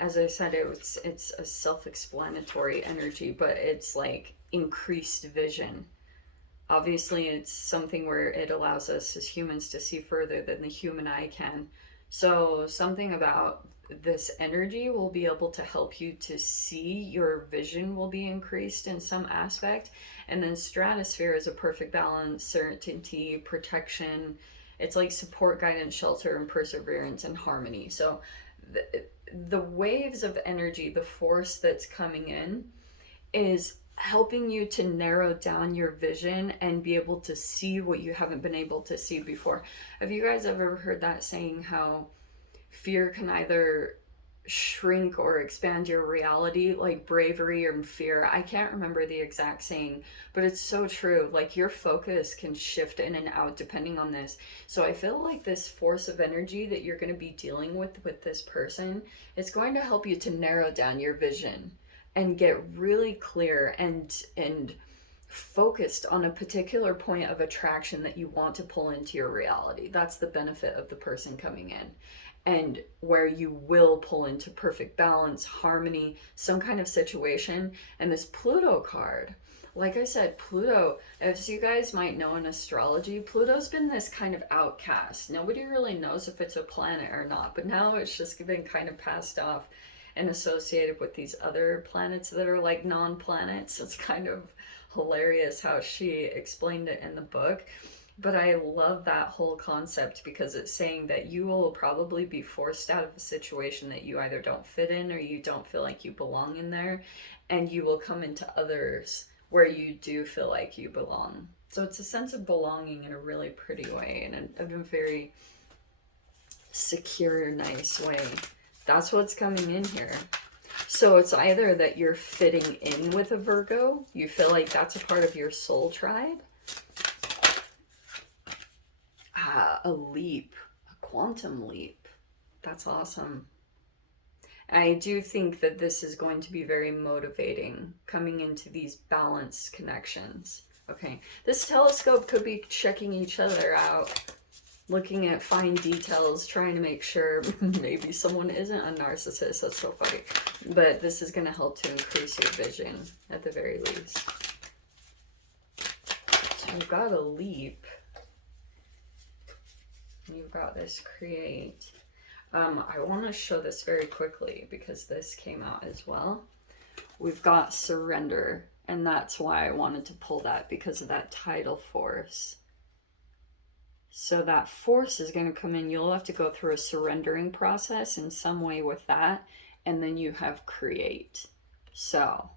as I said, it's a self-explanatory energy, but it's like increased vision. Obviously, it's something where it allows us as humans to see further than the human eye can. So something about this energy will be able to help you to see, your vision will be increased in some aspect. And then stratosphere is a perfect balance, certainty, protection. It's like support, guidance, shelter, and perseverance and harmony. So the waves of energy, the force that's coming in, is helping you to narrow down your vision and be able to see what you haven't been able to see before. Have you guys ever heard that saying, how fear can either shrink or expand your reality, like bravery and fear? I can't remember the exact saying, but it's so true. Like your focus can shift in and out depending on this. So I feel like this force of energy that you're going to be dealing with this person, it's going to help you to narrow down your vision and get really clear and focused on a particular point of attraction that you want to pull into your reality. That's the benefit of the person coming in, and where you will pull into perfect balance, harmony, some kind of situation. And this Pluto card, like I said, Pluto, as you guys might know in astrology, Pluto's been this kind of outcast. Nobody really knows if it's a planet or not, but now it's just been kind of passed off and associated with these other planets that are like non-planets. It's kind of hilarious how she explained it in the book. But I love that whole concept because it's saying that you will probably be forced out of a situation that you either don't fit in or you don't feel like you belong in there, and you will come into others where you do feel like you belong. So it's a sense of belonging in a really pretty way, and in a very secure, nice way. That's what's coming in here. So it's either that you're fitting in with a Virgo, you feel like that's a part of your soul tribe. A leap, a quantum leap. That's awesome. I do think that this is going to be very motivating, coming into these balanced connections. Okay, this telescope could be checking each other out, looking at fine details, trying to make sure maybe someone isn't a narcissist. That's so funny. But this is going to help to increase your vision at the very least. So you've got a leap. You've got this create. I want to show this very quickly because this came out as well. We've got surrender, and that's why I wanted to pull that, because of that tidal force. So that force is going to come in. You'll have to go through a surrendering process in some way with that. And then you have create. So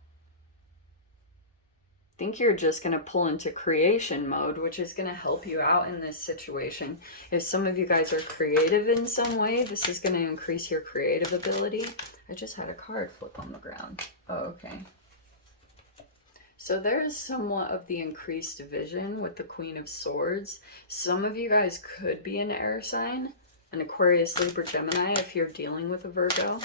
think you're just going to pull into creation mode, which is going to help you out in this situation. If some of you guys are creative in some way, this is going to increase your creative ability. I just had a card flip on the ground. Oh, okay. So there is somewhat of the increased vision with the Queen of Swords. Some of you guys could be an air sign, an Aquarius, Libra, Gemini, if you're dealing with a Virgo.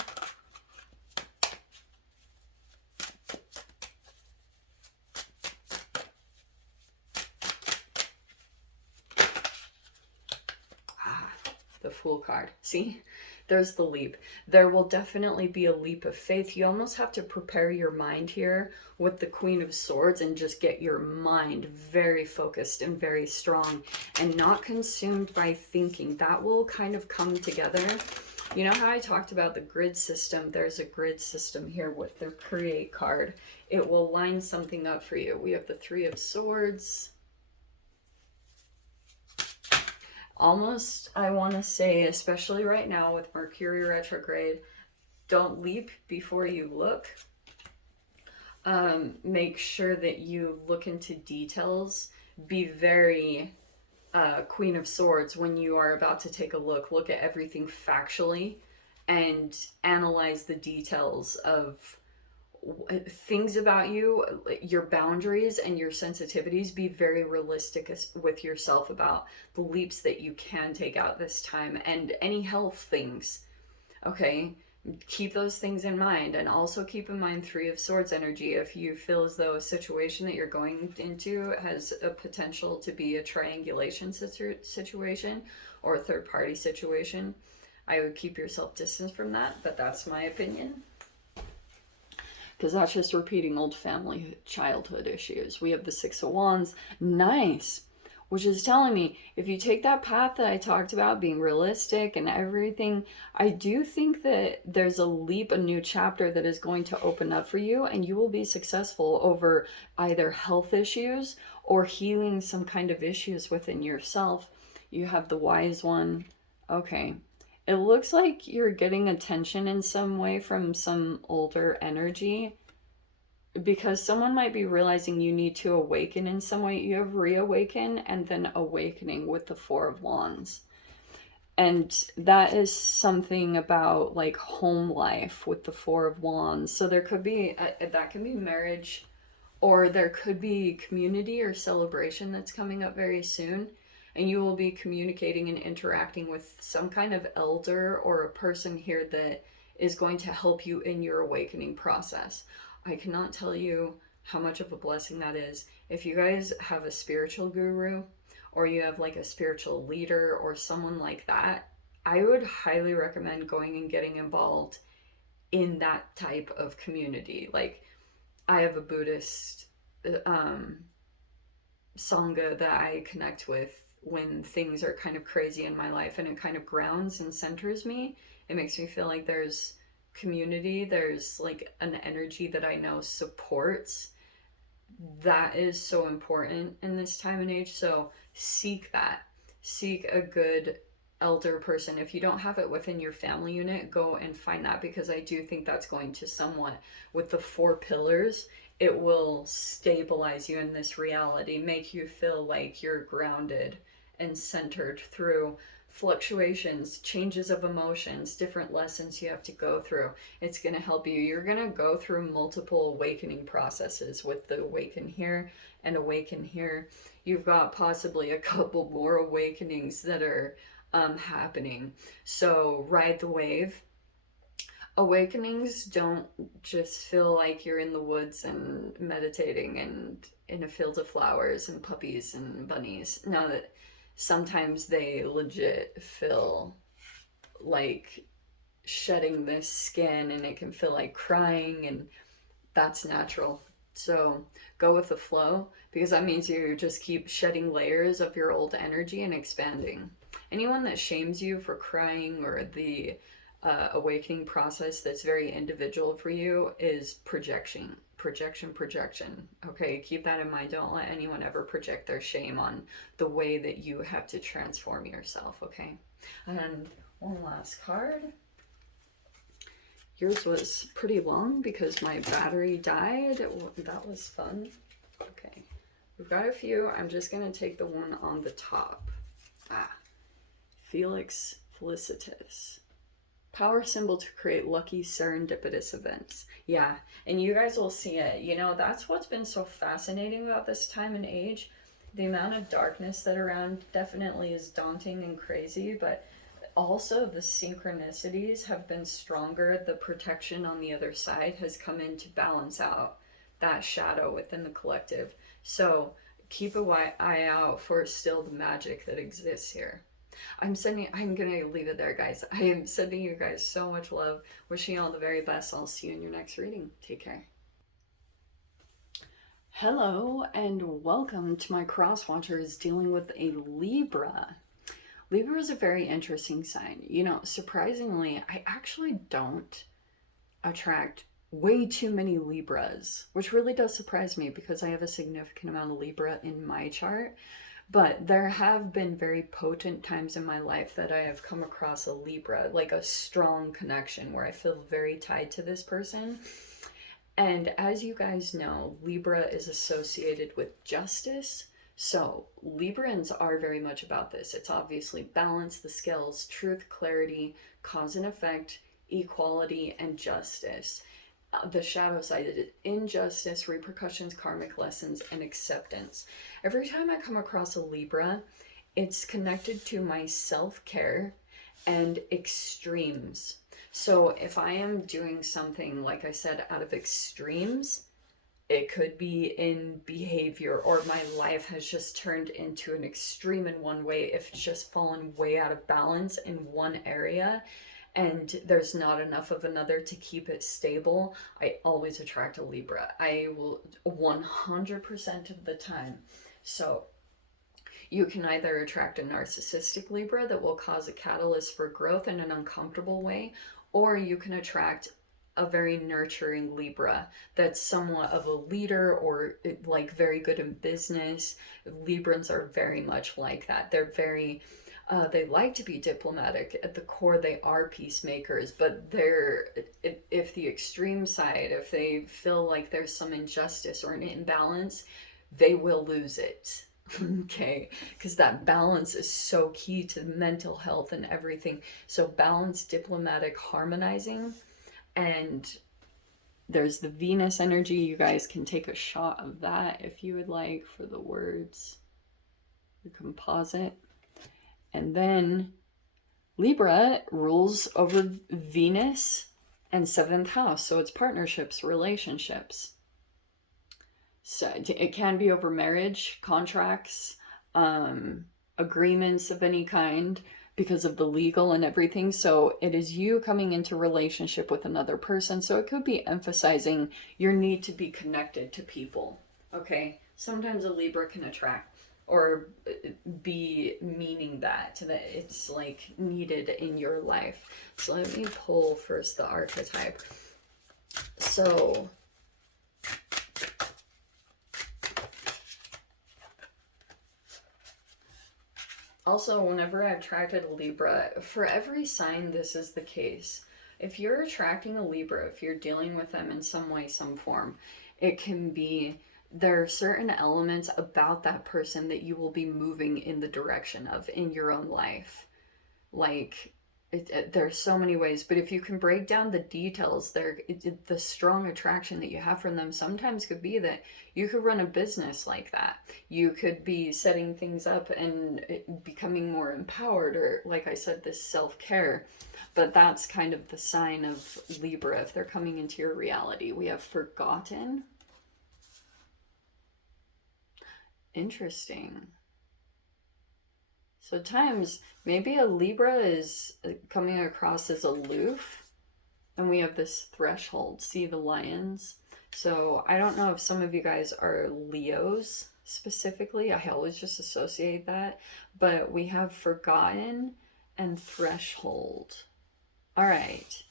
The Fool card. See, there's the leap. There will definitely be a leap of faith. You almost have to prepare your mind here with the Queen of Swords and just get your mind very focused and very strong and not consumed by thinking. That will kind of come together. You know how I talked about the grid system? There's a grid system here with the Create card. It will line something up for you. We have the Three of Swords. Almost, I want to say, especially right now with Mercury retrograde, don't leap before you look. Make sure that you look into details. Be very Queen of Swords when you are about to take a look. Look at everything factually and analyze the details of things about you, your boundaries and your sensitivities. Be very realistic with yourself about the leaps that you can take out this time and any health things. Okay, keep those things in mind, and also keep in mind Three of Swords energy. If you feel as though a situation that you're going into has a potential to be a triangulation situation or a third party situation, I would keep yourself distanced from that, but that's my opinion. Because that's just repeating old family childhood issues. We have the Six of Wands. Nice. Which is telling me, if you take that path that I talked about, being realistic and everything, I do think that there's a leap, a new chapter that is going to open up for you, and you will be successful over either health issues or healing some kind of issues within yourself. You have the Wise One. Okay. It looks like you're getting attention in some way from some older energy, because someone might be realizing you need to awaken in some way. You have reawaken and then awakening with the Four of Wands. And that is something about like home life with the Four of Wands. So there could be, that can be marriage, or there could be community or celebration that's coming up very soon. And you will be communicating and interacting with some kind of elder or a person here that is going to help you in your awakening process. I cannot tell you how much of a blessing that is. If you guys have a spiritual guru, or you have like a spiritual leader or someone like that, I would highly recommend going and getting involved in that type of community. Like, I have a Buddhist Sangha that I connect with when things are kind of crazy in my life, and it kind of grounds and centers me. It makes me feel like there's community, there's like an energy that I know supports. That is so important in this time and age. So seek that. Seek a good elder person. If you don't have it within your family unit, go and find that, because I do think that's going to somewhat, with the 4 pillars, it will stabilize you in this reality, make you feel like you're grounded and centered through fluctuations, changes of emotions, different lessons you have to go through. It's going to help you. You're going to go through multiple awakening processes with the awaken here and awaken here. You've got possibly a couple more awakenings that are happening. So ride the wave. Awakenings don't just feel like you're in the woods and meditating and in a field of flowers and puppies and bunnies. No, that sometimes they legit feel like shedding this skin, and it can feel like crying, and that's natural. So go with the flow, because that means you just keep shedding layers of your old energy and expanding. Anyone that shames you for crying, or the awakening process that's very individual for you, is projection. Okay, keep that in mind. Don't let anyone ever project their shame on the way that you have to transform yourself. Okay, and one last card. Yours was pretty long because my battery died. That was fun. Okay, we've got a few. I'm just going to take the one on the top. Felix Felicitas. Power symbol to create lucky serendipitous events. Yeah, and you guys will see it. You know, that's what's been so fascinating about this time and age. The amount of darkness that around definitely is daunting and crazy, but also the synchronicities have been stronger. The protection on the other side has come in to balance out that shadow within the collective. So keep a wide eye out for still the magic that exists here. I'm gonna leave it there, guys. I am sending you guys so much love. Wishing you all the very best. I'll see you in your next reading. Take care. Hello and welcome to my cross watchers dealing with a Libra. Libra is a very interesting sign. You know, surprisingly, I actually don't attract way too many Libras, which really does surprise me because I have a significant amount of Libra in my chart. But there have been very potent times in my life that I have come across a Libra, like a strong connection where I feel very tied to this person. And as you guys know, Libra is associated with justice. So Librans are very much about this. It's obviously balance, the scales, truth, clarity, cause and effect, equality, and justice. The shadow side is injustice, repercussions, karmic lessons, and acceptance. Every time I come across a Libra, it's connected to my self-care and extremes. So if I am doing something, like I said, out of extremes, it could be in behavior, or my life has just turned into an extreme in one way. If it's just fallen way out of balance in one area, and there's not enough of another to keep it stable, I always attract a Libra. I will 100% of the time. So you can either attract a narcissistic Libra that will cause a catalyst for growth in an uncomfortable way, or you can attract a very nurturing Libra that's somewhat of a leader or like very good in business. Librans are very much like that. They're very they like to be diplomatic. At the core, they are peacemakers, but if the extreme side, if they feel like there's some injustice or an imbalance, they will lose it. Okay, because that balance is so key to mental health and everything. So balance, diplomatic, harmonizing, and there's the Venus energy. You guys can take a shot of that if you would like for the words, the composite. And then Libra rules over Venus and 7th house. So it's partnerships, relationships. So it can be over marriage, contracts, agreements of any kind because of the legal and everything. So it is you coming into relationship with another person. So it could be emphasizing your need to be connected to people. Okay. Sometimes a Libra can attract or be meaning that it's like needed in your life. So let me pull first the archetype. So also, whenever I've attracted a Libra, for every sign this is the case. If you're attracting a Libra, if you're dealing with them in some way, some form, it can be there are certain elements about that person that you will be moving in the direction of in your own life. Like, there's so many ways, but if you can break down the details, the strong attraction that you have from them sometimes could be that you could run a business like that. You could be setting things up and becoming more empowered, or like I said, this self-care. But that's kind of the sign of Libra if they're coming into your reality. We have forgotten. Interesting. So at times, maybe a Libra is coming across as aloof, and we have this threshold. See the lions? So I don't know if some of you guys are Leos specifically. I always just associate that. But we have forgotten and threshold. All right.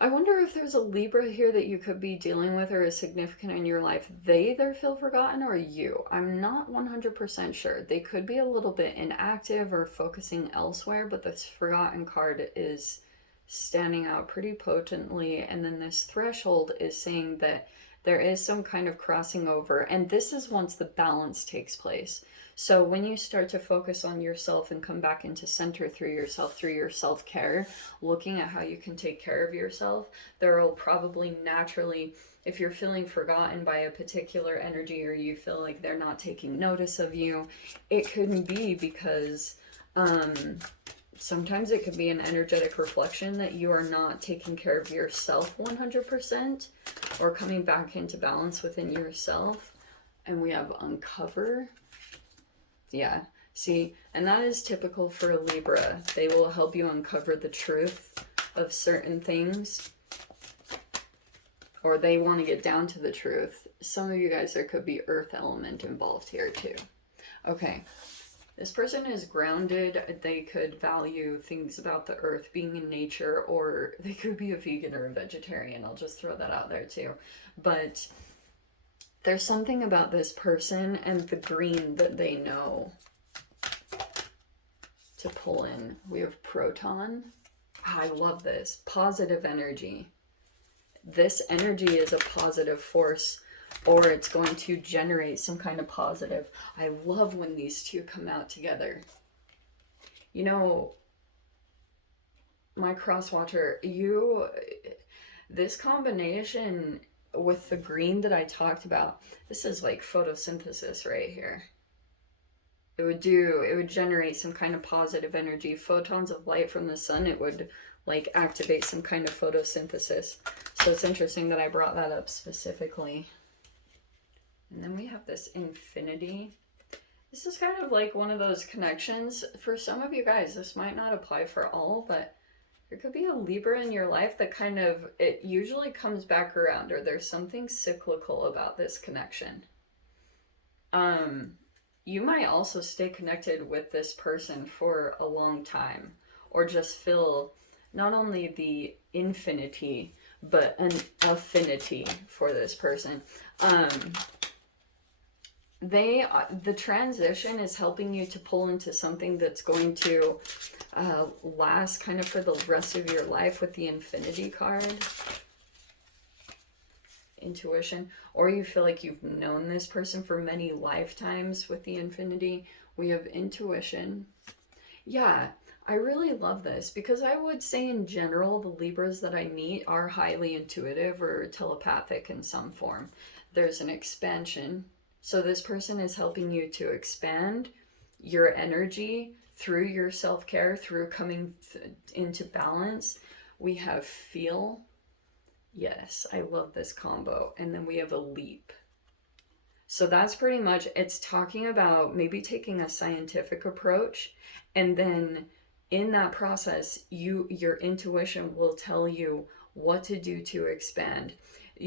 I wonder if there's a Libra here that you could be dealing with or is significant in your life. They either feel forgotten or you. I'm not 100% sure. They could be a little bit inactive or focusing elsewhere, but this forgotten card is standing out pretty potently. And then this threshold is saying that There is some kind of crossing over, and this is once the balance takes place. So when you start to focus on yourself and come back into center through yourself, through your self-care, looking at how you can take care of yourself, there will probably naturally, if you're feeling forgotten by a particular energy, or you feel like they're not taking notice of you, it could be because sometimes it could be an energetic reflection that you are not taking care of yourself 100%, or coming back into balance within yourself. And we have uncover. Yeah, see, and that is typical for Libra. They will help you uncover the truth of certain things, or they want to get down to the truth. Some of you guys, there could be earth element involved here too. Okay, this person is grounded. They could value things about the earth, being in nature, or they could be a vegan or a vegetarian. I'll just throw that out there too. But there's something about this person and the green that they know to pull in. We have proton. I love this. Positive energy. This energy is a positive force, or it's going to generate some kind of positive. I love when these two come out together. You know, my cross watcher, this combination with the green that I talked about, this is like photosynthesis right here. It would generate some kind of positive energy. Photons of light from the sun, it would like activate some kind of photosynthesis. So it's interesting that I brought that up specifically. And then we have this infinity. This is kind of like one of those connections. For some of you guys, this might not apply for all, but there could be a Libra in your life that kind of, it usually comes back around, or there's something cyclical about this connection. You might also stay connected with this person for a long time, or just feel not only the infinity, but an affinity for this person. The transition is helping you to pull into something that's going to last kind of for the rest of your life with the infinity card. Intuition, or you feel like you've known this person for many lifetimes with the infinity. We have intuition. Yeah, I really love this, because I would say in general the Libras that I meet are highly intuitive or telepathic in some form. There's an expansion. So this person is helping you to expand your energy through your self-care, through coming into balance. We have feel. Yes, I love this combo. And then we have a leap. So that's pretty much, it's talking about maybe taking a scientific approach, and then in that process, your intuition will tell you what to do to expand.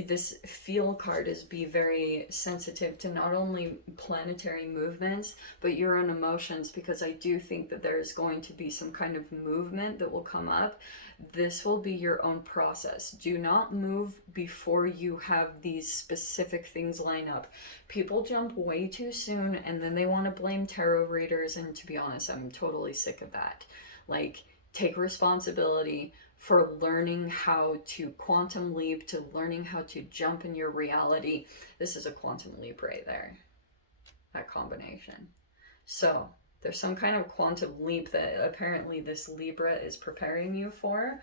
This feel card is be very sensitive to not only planetary movements, but your own emotions, because I do think that there is going to be some kind of movement that will come up. This will be your own process. Do not move before you have these specific things line up. People jump way too soon, and then they want to blame tarot readers, and to be honest, I'm totally sick of that. Like, take responsibility for learning how to quantum leap, to learning how to jump in your reality. This is a quantum leap right there, that combination. So there's some kind of quantum leap that apparently this Libra is preparing you for.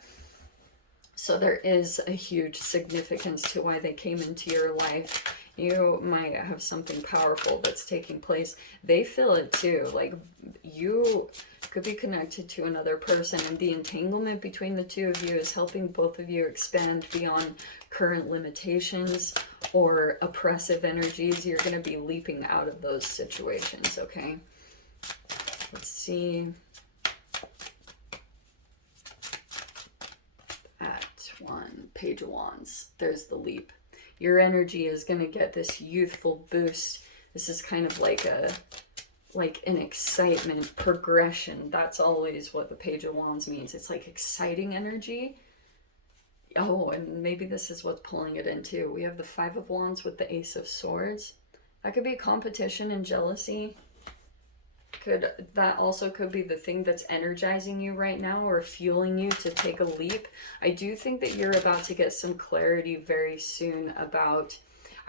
So there is a huge significance to why they came into your life. You might have something powerful that's taking place. They feel it too. Like, you could be connected to another person, and the entanglement between the two of you is helping both of you expand beyond current limitations or oppressive energies. You're going to be leaping out of those situations, okay? Let's see. Page of Wands. There's the leap. Your energy is going to get this youthful boost. This is kind of like an excitement, progression. That's always what the Page of Wands means. It's like exciting energy. Oh, and maybe this is what's pulling it in too. We have the Five of Wands with the Ace of Swords. That could be competition and jealousy. That also could be the thing that's energizing you right now, or fueling you to take a leap. I do think that you're about to get some clarity very soon about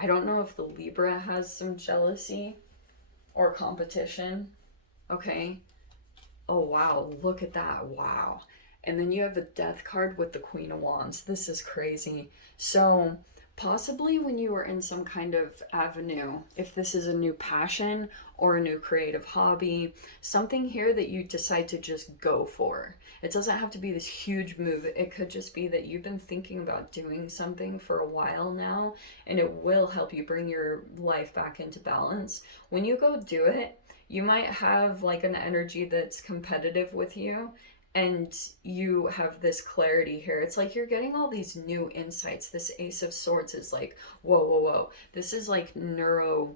I don't know if the Libra has some jealousy or competition. Okay. Oh, wow. Look at that. Wow. And then you have the Death card with the Queen of Wands. This is crazy. So, possibly when you are in some kind of avenue, if this is a new passion or a new creative hobby, something here that you decide to just go for. It doesn't have to be this huge move. It could just be that you've been thinking about doing something for a while now, and it will help you bring your life back into balance. When you go do it, you might have like an energy that's competitive with you, and you have this clarity here. It's like you're getting all these new insights. This Ace of Swords is like, whoa, whoa, whoa. This is like neural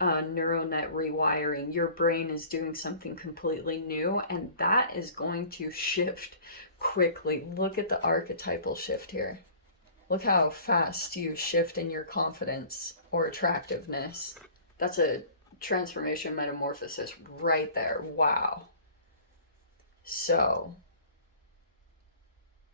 net rewiring. Your brain is doing something completely new, and that is going to shift quickly. Look at the archetypal shift here. Look how fast you shift in your confidence or attractiveness. That's a transformation metamorphosis right there. Wow. So,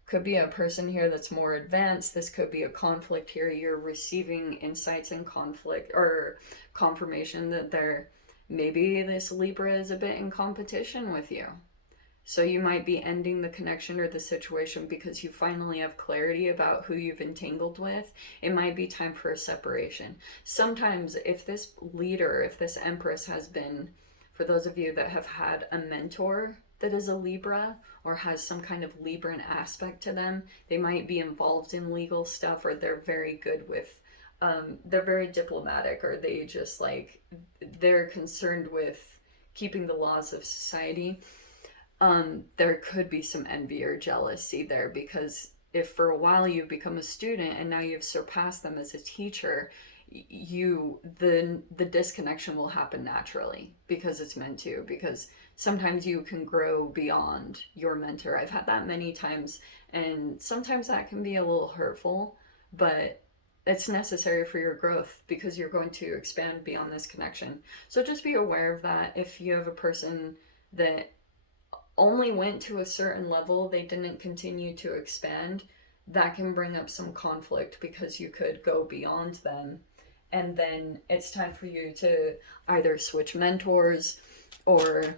could be a person here that's more advanced. This could be a conflict here. You're receiving insights and conflict or confirmation that maybe this Libra is a bit in competition with you. So you might be ending the connection or the situation because you finally have clarity about who you've entangled with. It might be time for a separation. Sometimes if this leader, if this Empress has been, for those of you that have had a mentor that is a Libra or has some kind of Libran aspect to them, they might be involved in legal stuff, or they're very good with, they're very diplomatic, or they just like, they're concerned with keeping the laws of society. There could be some envy or jealousy there, because if for a while you've become a student and now you've surpassed them as a teacher, the disconnection will happen naturally because it's meant to, because sometimes you can grow beyond your mentor. I've had that many times, and sometimes that can be a little hurtful, but it's necessary for your growth because you're going to expand beyond this connection. So just be aware of that. If you have a person that only went to a certain level, they didn't continue to expand, that can bring up some conflict because you could go beyond them. And then it's time for you to either switch mentors or,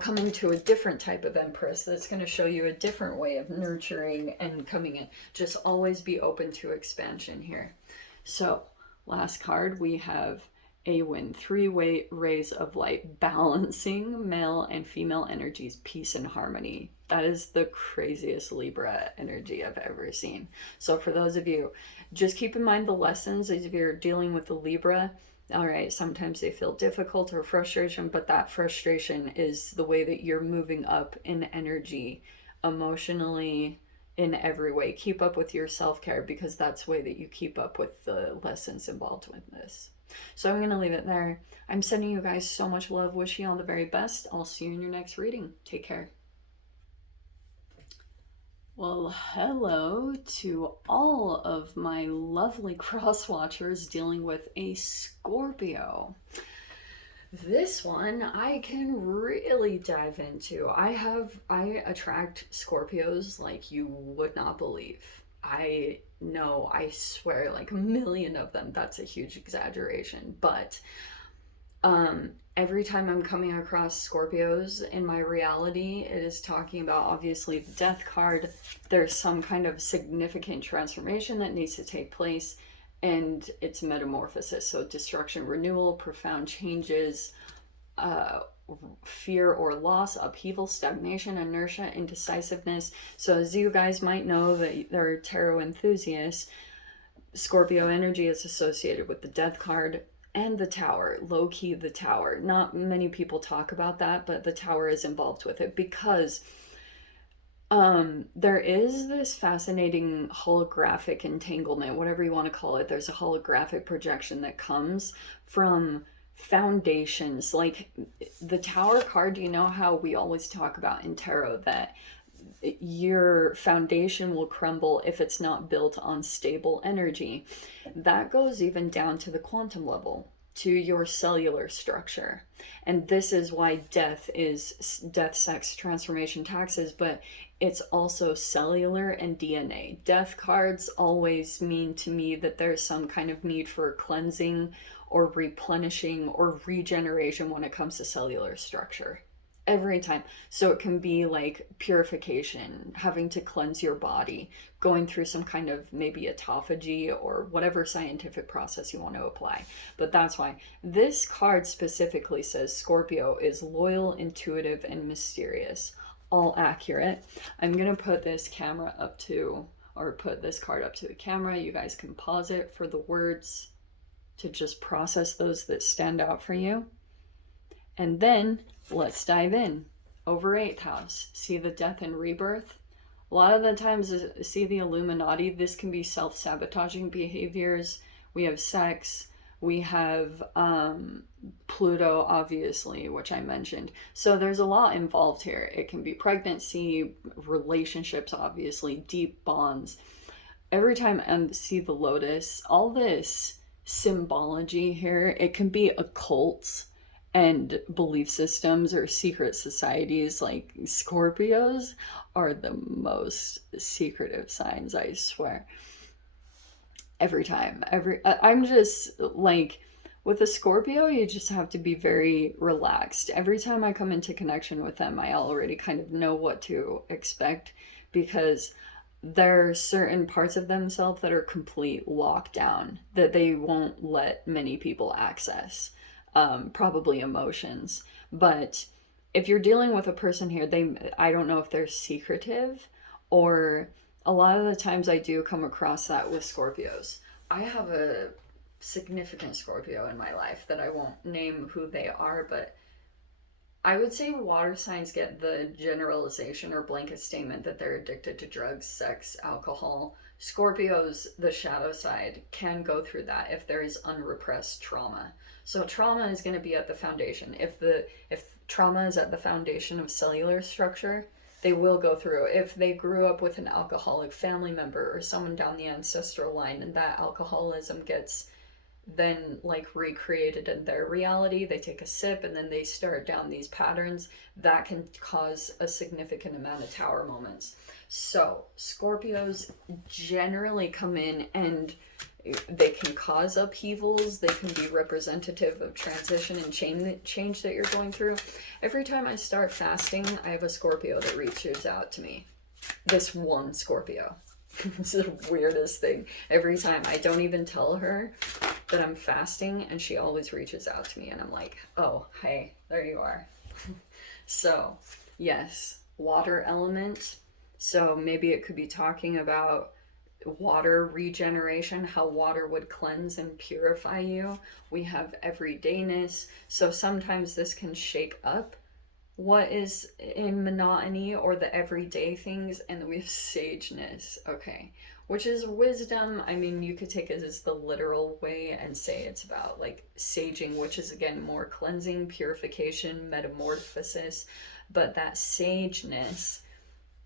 come into a different type of Empress that's going to show you a different way of nurturing and coming in. Just always be open to expansion here. So, last card, we have a win, three-way rays of light, balancing male and female energies, peace and harmony. That is the craziest Libra energy I've ever seen. So for those of you, just keep in mind the lessons as if you're dealing with the Libra. All right, sometimes they feel difficult or frustration, but that frustration is the way that you're moving up in energy, emotionally, in every way. Keep up with your self-care, because that's the way that you keep up with the lessons involved with this. So I'm going to leave it there. I'm sending you guys so much love. Wish you all the very best. I'll see you in your next reading. Take care. Well, hello to all of my lovely cross watchers dealing with a Scorpio. This one I can really dive into. I attract Scorpios like you would not believe. I know, I swear, like a million of them. That's a huge exaggeration, but every time I'm coming across Scorpios in my reality, it is talking about obviously the Death card. There's some kind of significant transformation that needs to take place, and it's metamorphosis. So destruction, renewal, profound changes, fear or loss, upheaval, stagnation, inertia, indecisiveness. So as you guys might know that they're tarot enthusiasts, Scorpio energy is associated with the Death card and the Tower. Low-key the Tower. Not many people talk about that, but the Tower is involved with it because there is this fascinating holographic entanglement, whatever you want to call it. There's a holographic projection that comes from foundations. Like the Tower card, you know how we always talk about in tarot that your foundation will crumble if it's not built on stable energy. That goes even down to the quantum level to your cellular structure. And this is why death is death, sex, transformation, taxes, but it's also cellular and DNA. Death cards always mean to me that there's some kind of need for cleansing or replenishing or regeneration when it comes to cellular structure. Every time. So it can be like purification, having to cleanse your body, going through some kind of maybe autophagy or whatever scientific process you want to apply. But that's why this card specifically says Scorpio is loyal, intuitive, and mysterious. All accurate. I'm going to put this camera up to, or put this card up to the camera. You guys can pause it for the words to just process those that stand out for you. And then let's dive in. Over 8th house, see the death and rebirth. A lot of the times, see the Illuminati. This can be self-sabotaging behaviors. We have sex. We have Pluto, obviously, which I mentioned. So there's a lot involved here. It can be pregnancy, relationships, obviously, deep bonds. Every time I see the lotus, all this symbology here, it can be occults and belief systems or secret societies. Like Scorpios are the most secretive signs, I swear. Every time, I'm just like, with a Scorpio, you just have to be very relaxed. Every time I come into connection with them, I already kind of know what to expect, because there are certain parts of themselves that are complete lockdown that they won't let many people access. Probably emotions. But if you're dealing with a person here, I don't know if they're secretive, or a lot of the times I do come across that with Scorpios. I have a significant Scorpio in my life that I won't name who they are, but I would say water signs get the generalization or blanket statement that they're addicted to drugs, sex, alcohol. Scorpios, the shadow side, can go through that if there is unrepressed trauma. So trauma is going to be at the foundation. If trauma is at the foundation of cellular structure, they will go through. If they grew up with an alcoholic family member or someone down the ancestral line, and that alcoholism gets then like recreated in their reality, they take a sip and then they start down these patterns, that can cause a significant amount of tower moments. So Scorpios generally come in and they can cause upheavals. They can be representative of transition and change that you're going through. Every time I start fasting, I have a Scorpio that reaches out to me. This one Scorpio. It's the weirdest thing. Every time, I don't even tell her that I'm fasting, and she always reaches out to me, and I'm like, oh, hey, there you are. So, yes, water element. So maybe it could be talking about water regeneration, how water would cleanse and purify you. We have everydayness. So sometimes this can shake up what is in monotony or the everyday things. And then we have sageness, okay, which is wisdom. I mean, you could take it as the literal way and say it's about like saging, which is again more cleansing, purification, metamorphosis. But that sageness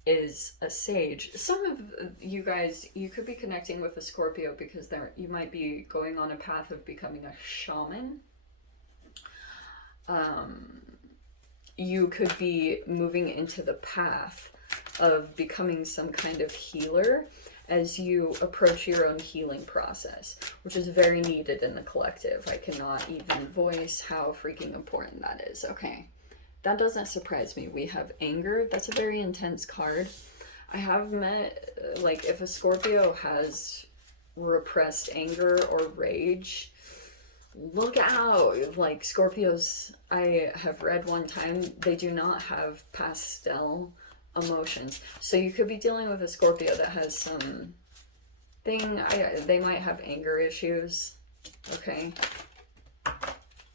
is a sage. Some of you guys, you could be connecting with a Scorpio because you might be going on a path of becoming a shaman. You could be moving into the path of becoming some kind of healer as you approach your own healing process, which is very needed in the collective. I cannot even voice how freaking important that is. Okay. That doesn't surprise me. We have anger. That's a very intense card. I have met, like, if a Scorpio has repressed anger or rage, look out. Like, Scorpios, I have read one time, they do not have pastel emotions. So you could be dealing with a Scorpio that has some they might have anger issues. Okay.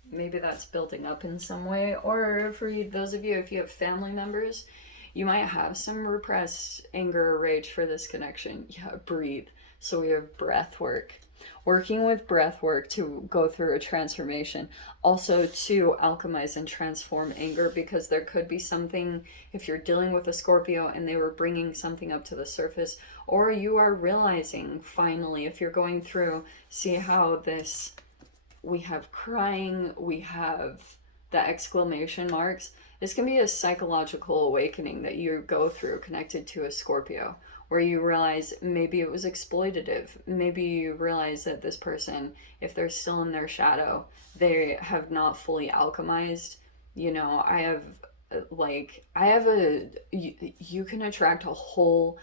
Maybe that's building up in some way. Or for those of you, if you have family members, you might have some repressed anger or rage for this connection. Yeah, breathe. So we have breath work. Working with breath work to go through a transformation. Also to alchemize and transform anger, because there could be something, if you're dealing with a Scorpio and they were bringing something up to the surface, or you are realizing finally, if you're going through, see how this we have crying, we have the exclamation marks. This can be a psychological awakening that you go through connected to a Scorpio, where you realize maybe it was exploitative. Maybe you realize that this person, if they're still in their shadow, they have not fully alchemized. You know, you can attract a whole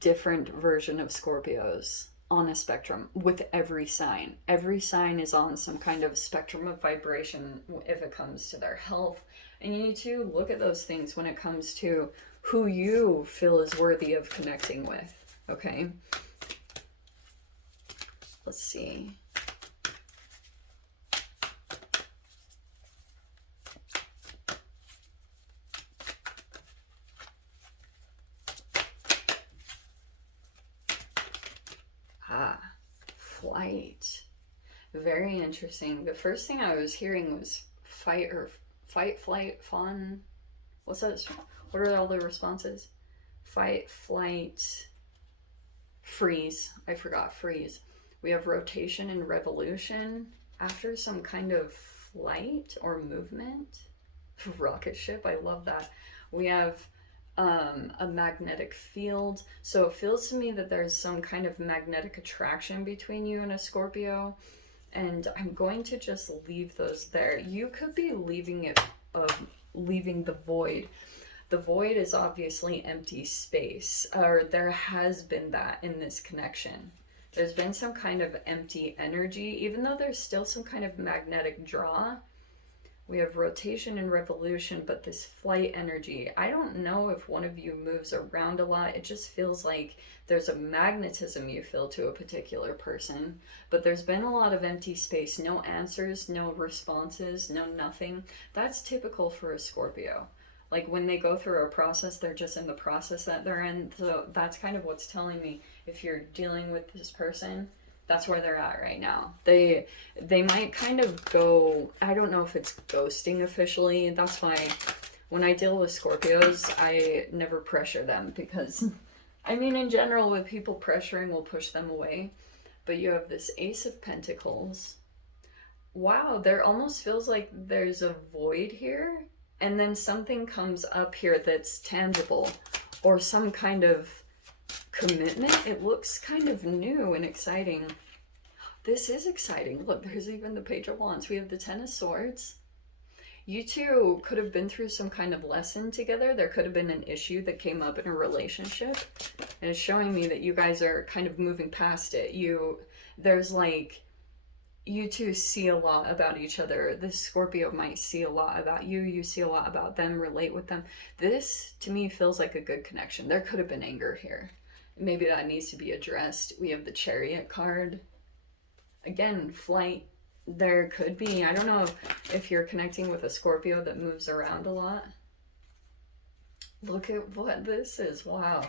different version of Scorpios on a spectrum with every sign. Every sign is on some kind of spectrum of vibration if it comes to their health. And you need to look at those things when it comes to who you feel is worthy of connecting with. Okay? Let's see. Flight. Very interesting. The first thing I was hearing was fight, flight, fawn. What's that? What are all the responses? Fight, flight, freeze. I forgot freeze. We have rotation and revolution after some kind of flight or movement. Rocket ship. I love that. We have a magnetic field. So it feels to me that there's some kind of magnetic attraction between you and a Scorpio. And I'm going to just leave those there. You could be leaving the void. The void is obviously empty space, or there has been that in this connection. There's been some kind of empty energy, even though there's still some kind of magnetic draw. We have rotation and revolution, but this flight energy, I don't know if one of you moves around a lot. It just feels like there's a magnetism you feel to a particular person, but there's been a lot of empty space, no answers, no responses, no nothing. That's typical for a Scorpio. Like when they go through a process, they're just in the process that they're in. So that's kind of what's telling me if you're dealing with this person, that's where they're at right now. They might kind of go, I don't know if it's ghosting officially. That's why when I deal with Scorpios, I never pressure them, because I mean, in general, with people pressuring will push them away. But you have this Ace of Pentacles. Wow, there almost feels like there's a void here, and then something comes up here that's tangible, or some kind of commitment. It looks kind of new and exciting. This is exciting. Look, there's even the Page of Wands. We have the Ten of Swords. You two could have been through some kind of lesson together. There could have been an issue that came up in a relationship, and it's showing me that you guys are kind of moving past it. There's like, you two see a lot about each other. This Scorpio might see a lot about you. You see a lot about them, relate with them. This, to me, feels like a good connection. There could have been anger here. Maybe that needs to be addressed. We have the Chariot card. Again, flight. There could be, I don't know if you're connecting with a Scorpio that moves around a lot. Look at what this is. Wow.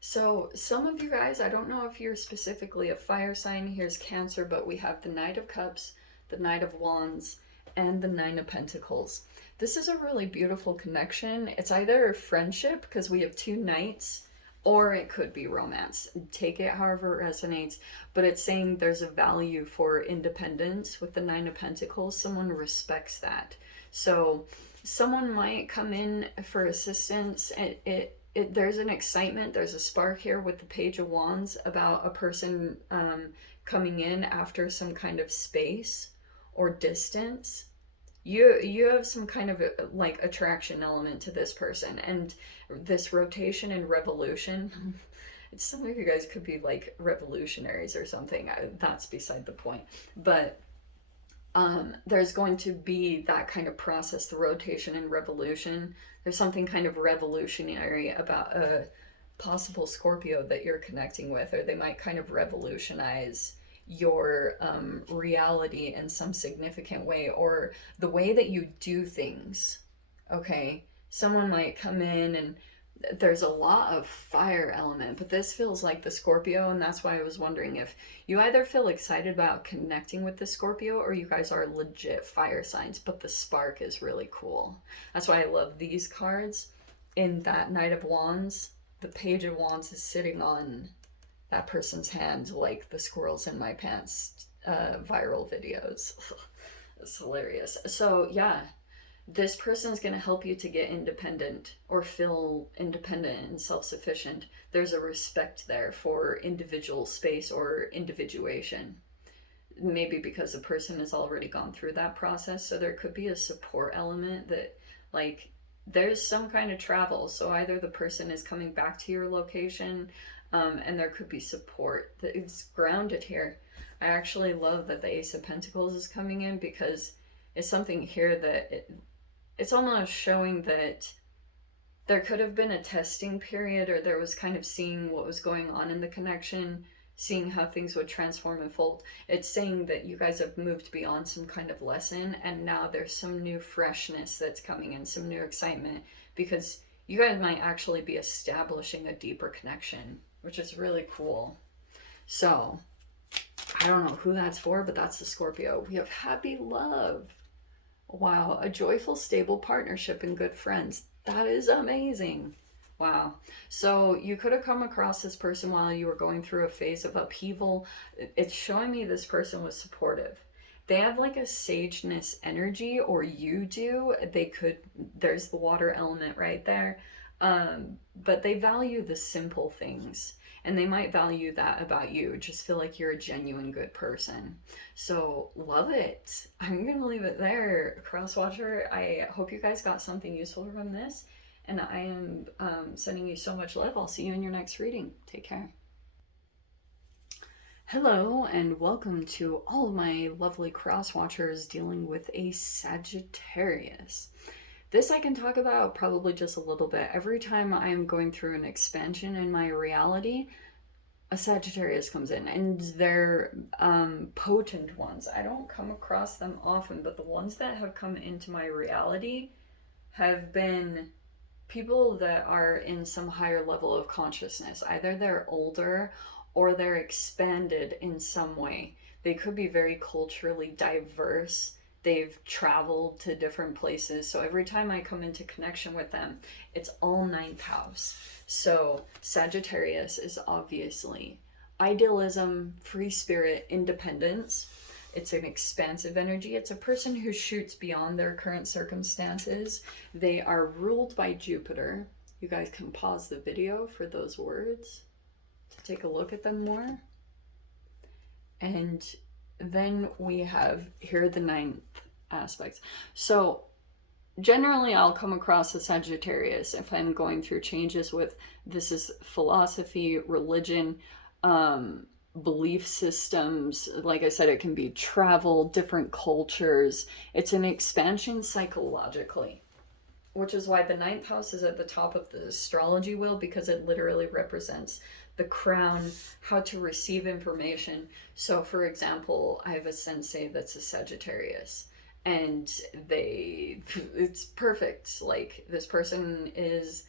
So some of you guys, I don't know if you're specifically a fire sign. Here's Cancer, but we have the Knight of Cups, the Knight of Wands, and the Nine of Pentacles. This is a really beautiful connection. It's either friendship, because we have two knights, or it could be romance. Take it however it resonates, but it's saying there's a value for independence with the Nine of Pentacles. Someone respects that. So someone might come in for assistance. There's an excitement, there's a spark here with the Page of Wands about a person coming in after some kind of space or distance. You have some kind of like attraction element to this person, and this rotation and revolution. Some of you guys could be like revolutionaries or something. That's beside the point. But there's going to be that kind of process, the rotation and revolution. There's something kind of revolutionary about a possible Scorpio that you're connecting with, or they might kind of revolutionize your reality in some significant way, or the way that you do things. Okay, someone might come in, and there's a lot of fire element, but this feels like the Scorpio, and that's why I was wondering if you either feel excited about connecting with the Scorpio, or you guys are legit fire signs, but the spark is really cool. That's why I love these cards. In that Knight of Wands, the Page of Wands is sitting on that person's hand, like the squirrels in my pants viral videos. It's hilarious. So yeah, this person is going to help you to get independent or feel independent and self-sufficient. There's a respect there for individual space or individuation. Maybe because the person has already gone through that process, so there could be a support element that, like, there's some kind of travel, so either the person is coming back to your location, and there could be support that it's grounded here. I actually love that the Ace of Pentacles is coming in, because it's something here that it's almost showing that there could have been a testing period, or there was kind of seeing what was going on in the connection, seeing how things would transform and fold. It's saying that you guys have moved beyond some kind of lesson, and now there's some new freshness that's coming in, some new excitement, because you guys might actually be establishing a deeper connection, which is really cool. So I don't know who that's for, but that's the Scorpio. We have happy love. Wow, a joyful, stable partnership and good friends. That is amazing. Wow. So you could have come across this person while you were going through a phase of upheaval. It's showing me this person was supportive. They have like a sageness energy, or you do. They could, there's the water element right there. But they value the simple things, and they might value that about you. Just feel like you're a genuine good person. So love it. I'm gonna leave it there. Crosswatcher, I hope you guys got something useful from this, and I am sending you so much love. I'll see you in your next reading. Take care. Hello and welcome to all of my lovely crosswatchers dealing with a Sagittarius. This I can talk about probably just a little bit. Every time I am going through an expansion in my reality, a Sagittarius comes in, and they're potent ones. I don't come across them often, but the ones that have come into my reality have been people that are in some higher level of consciousness. Either they're older or they're expanded in some way. They could be very culturally diverse. They've traveled to different places. So every time I come into connection with them, it's all ninth house. So Sagittarius is obviously idealism, free spirit, independence. It's an expansive energy. It's a person who shoots beyond their current circumstances. They are ruled by Jupiter. You guys can pause the video for those words to take a look at them more. And then we have here the ninth aspects. So generally I'll come across a Sagittarius if I'm going through changes with, this is philosophy, religion, belief systems. Like I said, it can be travel, different cultures. It's an expansion psychologically, which is why the ninth house is at the top of the astrology wheel, because it literally represents the crown, how to receive information. So for example, I have a sensei that's a Sagittarius, and it's perfect. Like, this person is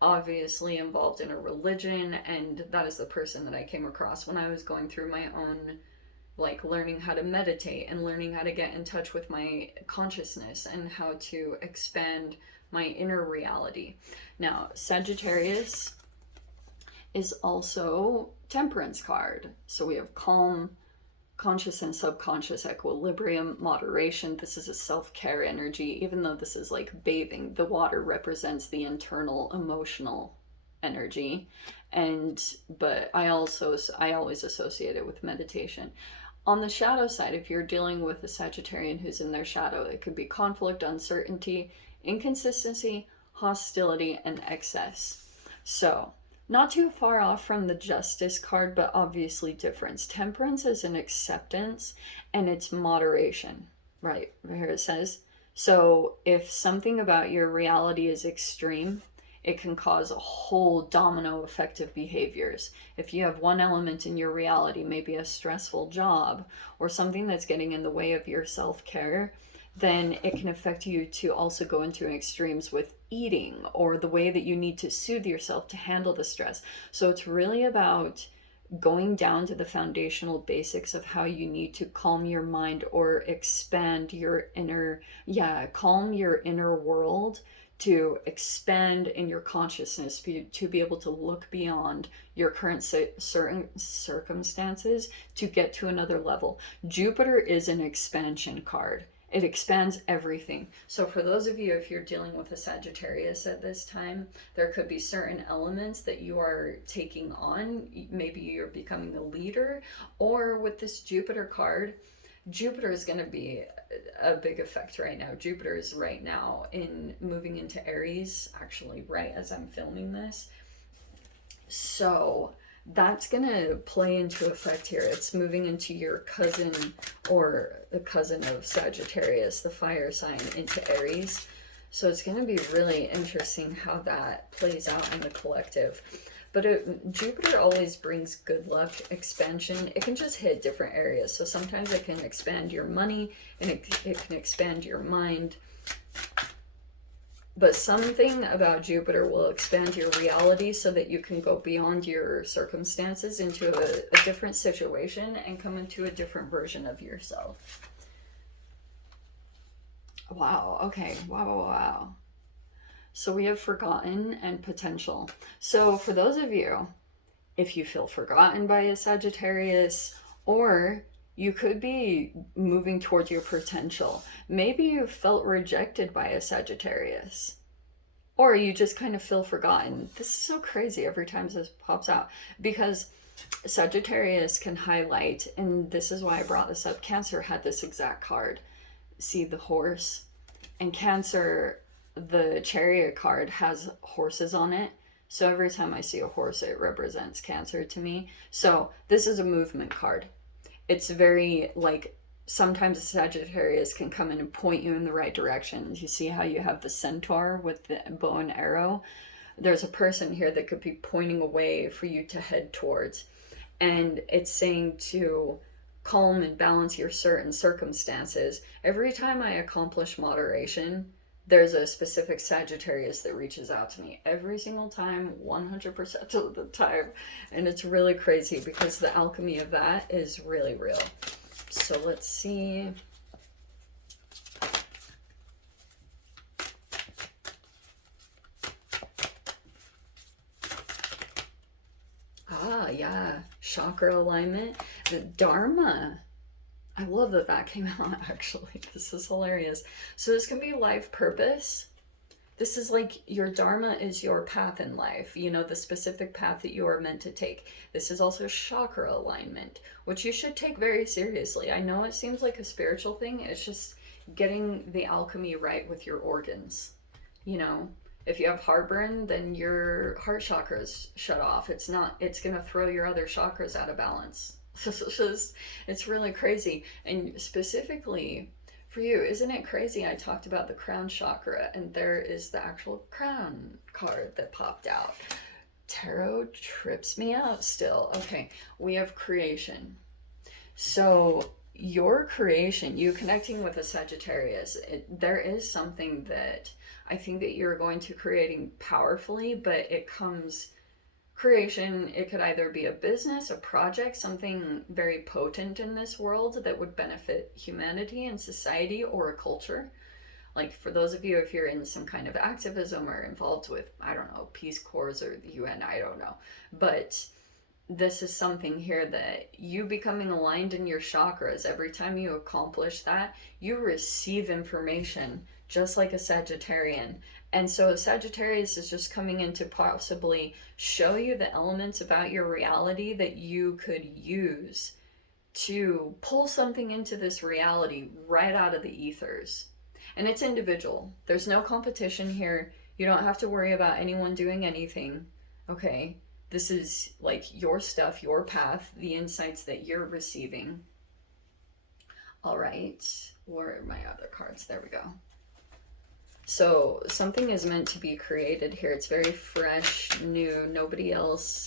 obviously involved in a religion, and that is the person that I came across when I was going through my own, like, learning how to meditate and learning how to get in touch with my consciousness and how to expand my inner reality. Now, Sagittarius is also Temperance card. So we have calm, conscious and subconscious equilibrium, moderation. This is a self-care energy. Even though this is like bathing, the water represents the internal emotional energy. But I always associate it with meditation. On the shadow side, if you're dealing with a Sagittarian who's in their shadow, it could be conflict, uncertainty, inconsistency, hostility, and excess. So not too far off from the Justice card, but obviously difference. Temperance is an acceptance, and it's moderation. Right, here it says. So if something about your reality is extreme, it can cause a whole domino effect of behaviors. If you have one element in your reality, maybe a stressful job or something that's getting in the way of your self-care, then it can affect you to also go into extremes with eating or the way that you need to soothe yourself to handle the stress. So it's really about going down to the foundational basics of how you need to calm your mind or expand your calm your inner world, to expand in your consciousness, to be able to look beyond your current certain circumstances to get to another level. Jupiter is an expansion card. It expands everything. So for those of you, if you're dealing with a Sagittarius at this time, there could be certain elements that you are taking on. Maybe you're becoming a leader, or with this Jupiter card, Jupiter is going to be a big effect right now. Jupiter is right now moving into Aries, actually right as I'm filming this. So that's going to play into effect here. It's moving into your cousin, or the cousin of Sagittarius, the fire sign, into Aries. So it's going to be really interesting how that plays out in the collective. But Jupiter always brings good luck, expansion. It can just hit different areas. So sometimes it can expand your money, and it can expand your mind. But something about Jupiter will expand your reality so that you can go beyond your circumstances into a different situation and come into a different version of yourself. Wow, okay, wow. So we have forgotten and potential. So for those of you, if you feel forgotten by a Sagittarius, or you could be moving towards your potential. Maybe you felt rejected by a Sagittarius, or you just kind of feel forgotten. This is so crazy every time this pops out, because Sagittarius can highlight, and this is why I brought this up. Cancer had this exact card. See the horse? And Cancer, the Chariot card, has horses on it. So every time I see a horse, it represents Cancer to me. So this is a movement card. It's very, like, sometimes a Sagittarius can come in and point you in the right direction. You see how you have the centaur with the bow and arrow? There's a person here that could be pointing away for you to head towards. And it's saying to calm and balance your certain circumstances. Every time I accomplish moderation, there's a specific Sagittarius that reaches out to me every single time, 100% of the time. And it's really crazy because the alchemy of that is really real. So let's see. Ah, yeah. Chakra alignment. The Dharma. I love that that came out, actually. This is hilarious. So this can be life purpose. This is like your Dharma is your path in life, you know, the specific path that you are meant to take. This is also chakra alignment, which you should take very seriously. I know it seems like a spiritual thing. It's just getting the alchemy right with your organs. You know, if you have heartburn, then your heart chakra is shut off. It's going to throw your other chakras out of balance. It's really crazy. And specifically for you, isn't it crazy? I talked about the crown chakra, and there is the actual crown card that popped out. Tarot trips me out still. Okay, we have creation. So your creation, you connecting with a Sagittarius, there is something that I think that you're going to creating powerfully, but it comes creation. It could either be a business, a project, something very potent in this world that would benefit humanity and society, or a culture. Like for those of you, if you're in some kind of activism or involved with, I don't know, Peace Corps or the UN, I don't know. But this is something here that you becoming aligned in your chakras, every time you accomplish that, you receive information just like a Sagittarian. And so Sagittarius is just coming in to possibly show you the elements about your reality that you could use to pull something into this reality right out of the ethers. And it's individual. There's no competition here. You don't have to worry about anyone doing anything. Okay? This is like your stuff, your path, the insights that you're receiving. All right. Where are my other cards? There we go. So something is meant to be created here. It's very fresh, new. Nobody else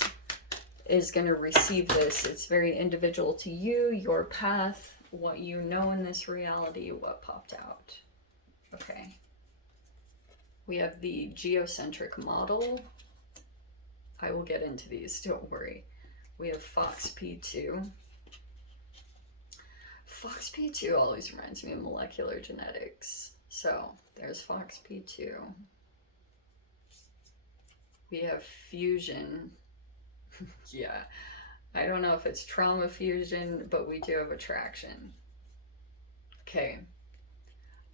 is going to receive this. It's very individual to you, your path, what you know in this reality, what popped out. Okay. We have the geocentric model. I will get into these, don't worry. We have Fox P2. Fox P2 always reminds me of molecular genetics. So there's Fox P2. We have fusion. Yeah, I don't know if it's trauma fusion, but we do have attraction. Okay.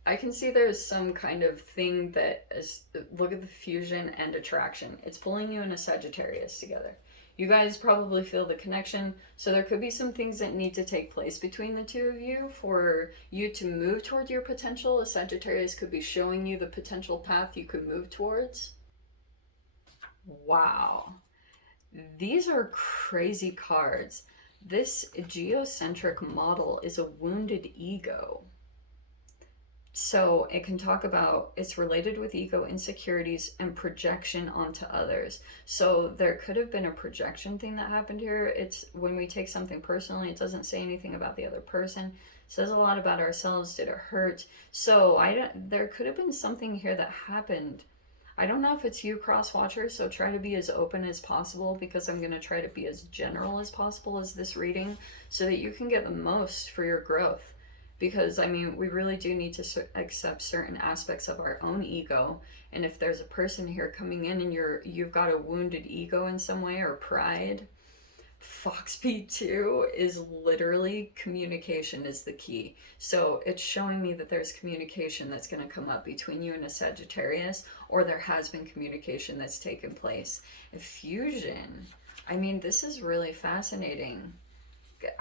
I can see there's some kind of thing that is, look at the fusion and attraction. It's pulling you and a Sagittarius together. You guys probably feel the connection, so there could be some things that need to take place between the two of you for you to move toward your potential. A Sagittarius could be showing you the potential path you could move towards. Wow. These are crazy cards. This geocentric model is a wounded ego. So it can talk about, it's related with ego, insecurities, and projection onto others. So there could have been a projection thing that happened here. It's when we take something personally, it doesn't say anything about the other person. It says a lot about ourselves. Did it hurt? So there could have been something here that happened. I don't know if it's you, cross watcher, so try to be as open as possible, because I'm going to try to be as general as possible as this reading so that you can get the most for your growth. Because, I mean, we really do need to accept certain aspects of our own ego. And if there's a person here coming in and you've got a wounded ego in some way, or pride, Foxp 2 is literally communication is the key. So it's showing me that there's communication that's going to come up between you and a Sagittarius, or there has been communication that's taken place. Fusion, I mean, this is really fascinating.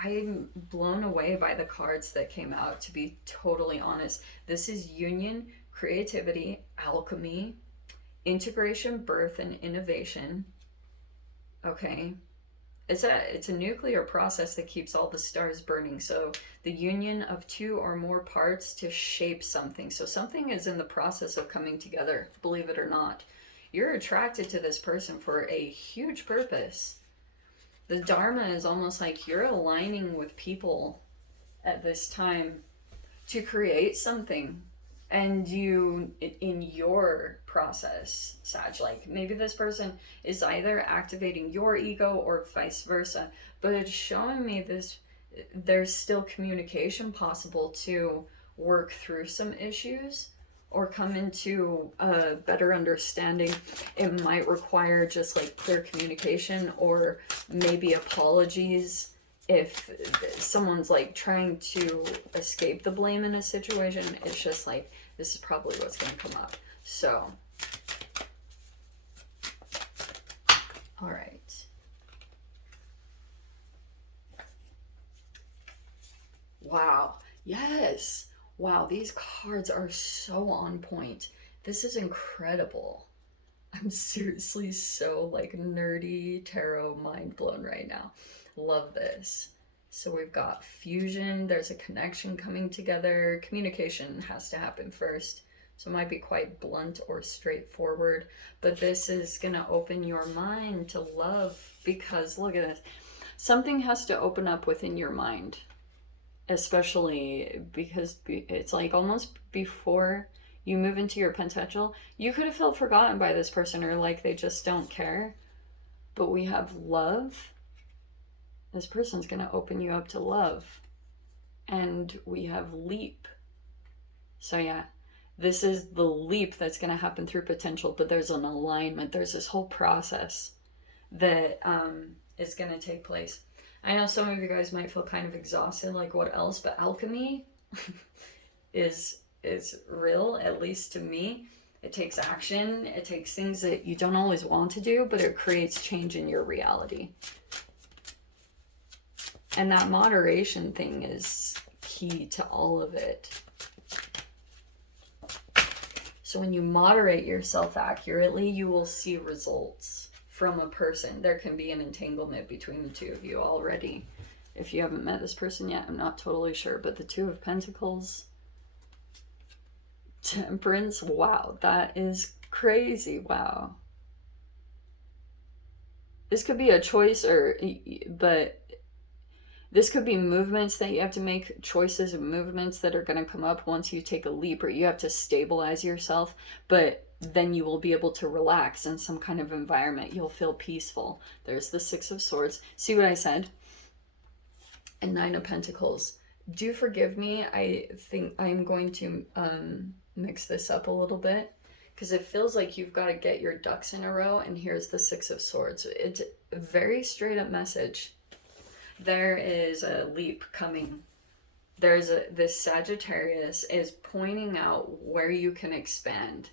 I'm blown away by the cards that came out, to be totally honest. This is union, creativity, alchemy, integration, birth, and innovation. Okay. It's a nuclear process that keeps all the stars burning. So the union of two or more parts to shape something. So something is in the process of coming together, believe it or not. You're attracted to this person for a huge purpose. The Dharma is almost like you're aligning with people at this time to create something. And you, in your process, Sag, like maybe this person is either activating your ego or vice versa. But it's showing me this, there's still communication possible to work through some issues or come into a better understanding. It might require just like clear communication, or maybe apologies if someone's like trying to escape the blame in a situation. It's just like, this is probably what's going to come up. So, all right. Wow. Yes. Wow, these cards are so on point. This is incredible. I'm seriously so like nerdy tarot mind blown right now. Love this. So we've got fusion, there's a connection coming together. Communication has to happen first. So it might be quite blunt or straightforward, but this is gonna open your mind to love, because look at this. Something has to open up within your mind. Especially because it's like almost before you move into your potential, you could have felt forgotten by this person, or like they just don't care. But we have love. This person's going to open you up to love. And we have leap. So yeah, this is the leap that's going to happen through potential, but there's an alignment. There's this whole process that is going to take place. I know some of you guys might feel kind of exhausted, like what else? But alchemy is real, at least to me. It takes action. It takes things that you don't always want to do, but it creates change in your reality. And that moderation thing is key to all of it. So when you moderate yourself accurately, you will see results from a person. There can be an entanglement between the two of you already. If you haven't met this person yet, I'm not totally sure, but the Two of Pentacles, Temperance, wow, that is crazy. Wow. This could be a choice, but this could be movements that you have to make, choices and movements that are going to come up once you take a leap, or you have to stabilize yourself, but then you will be able to relax in some kind of environment. You'll feel peaceful. There's the Six of Swords. See what I said? And Nine of Pentacles. Do forgive me. I think I'm going to mix this up a little bit, because it feels like you've got to get your ducks in a row. And here's the Six of Swords. It's a very straight up message. There is a leap coming. this Sagittarius is pointing out where you can expand,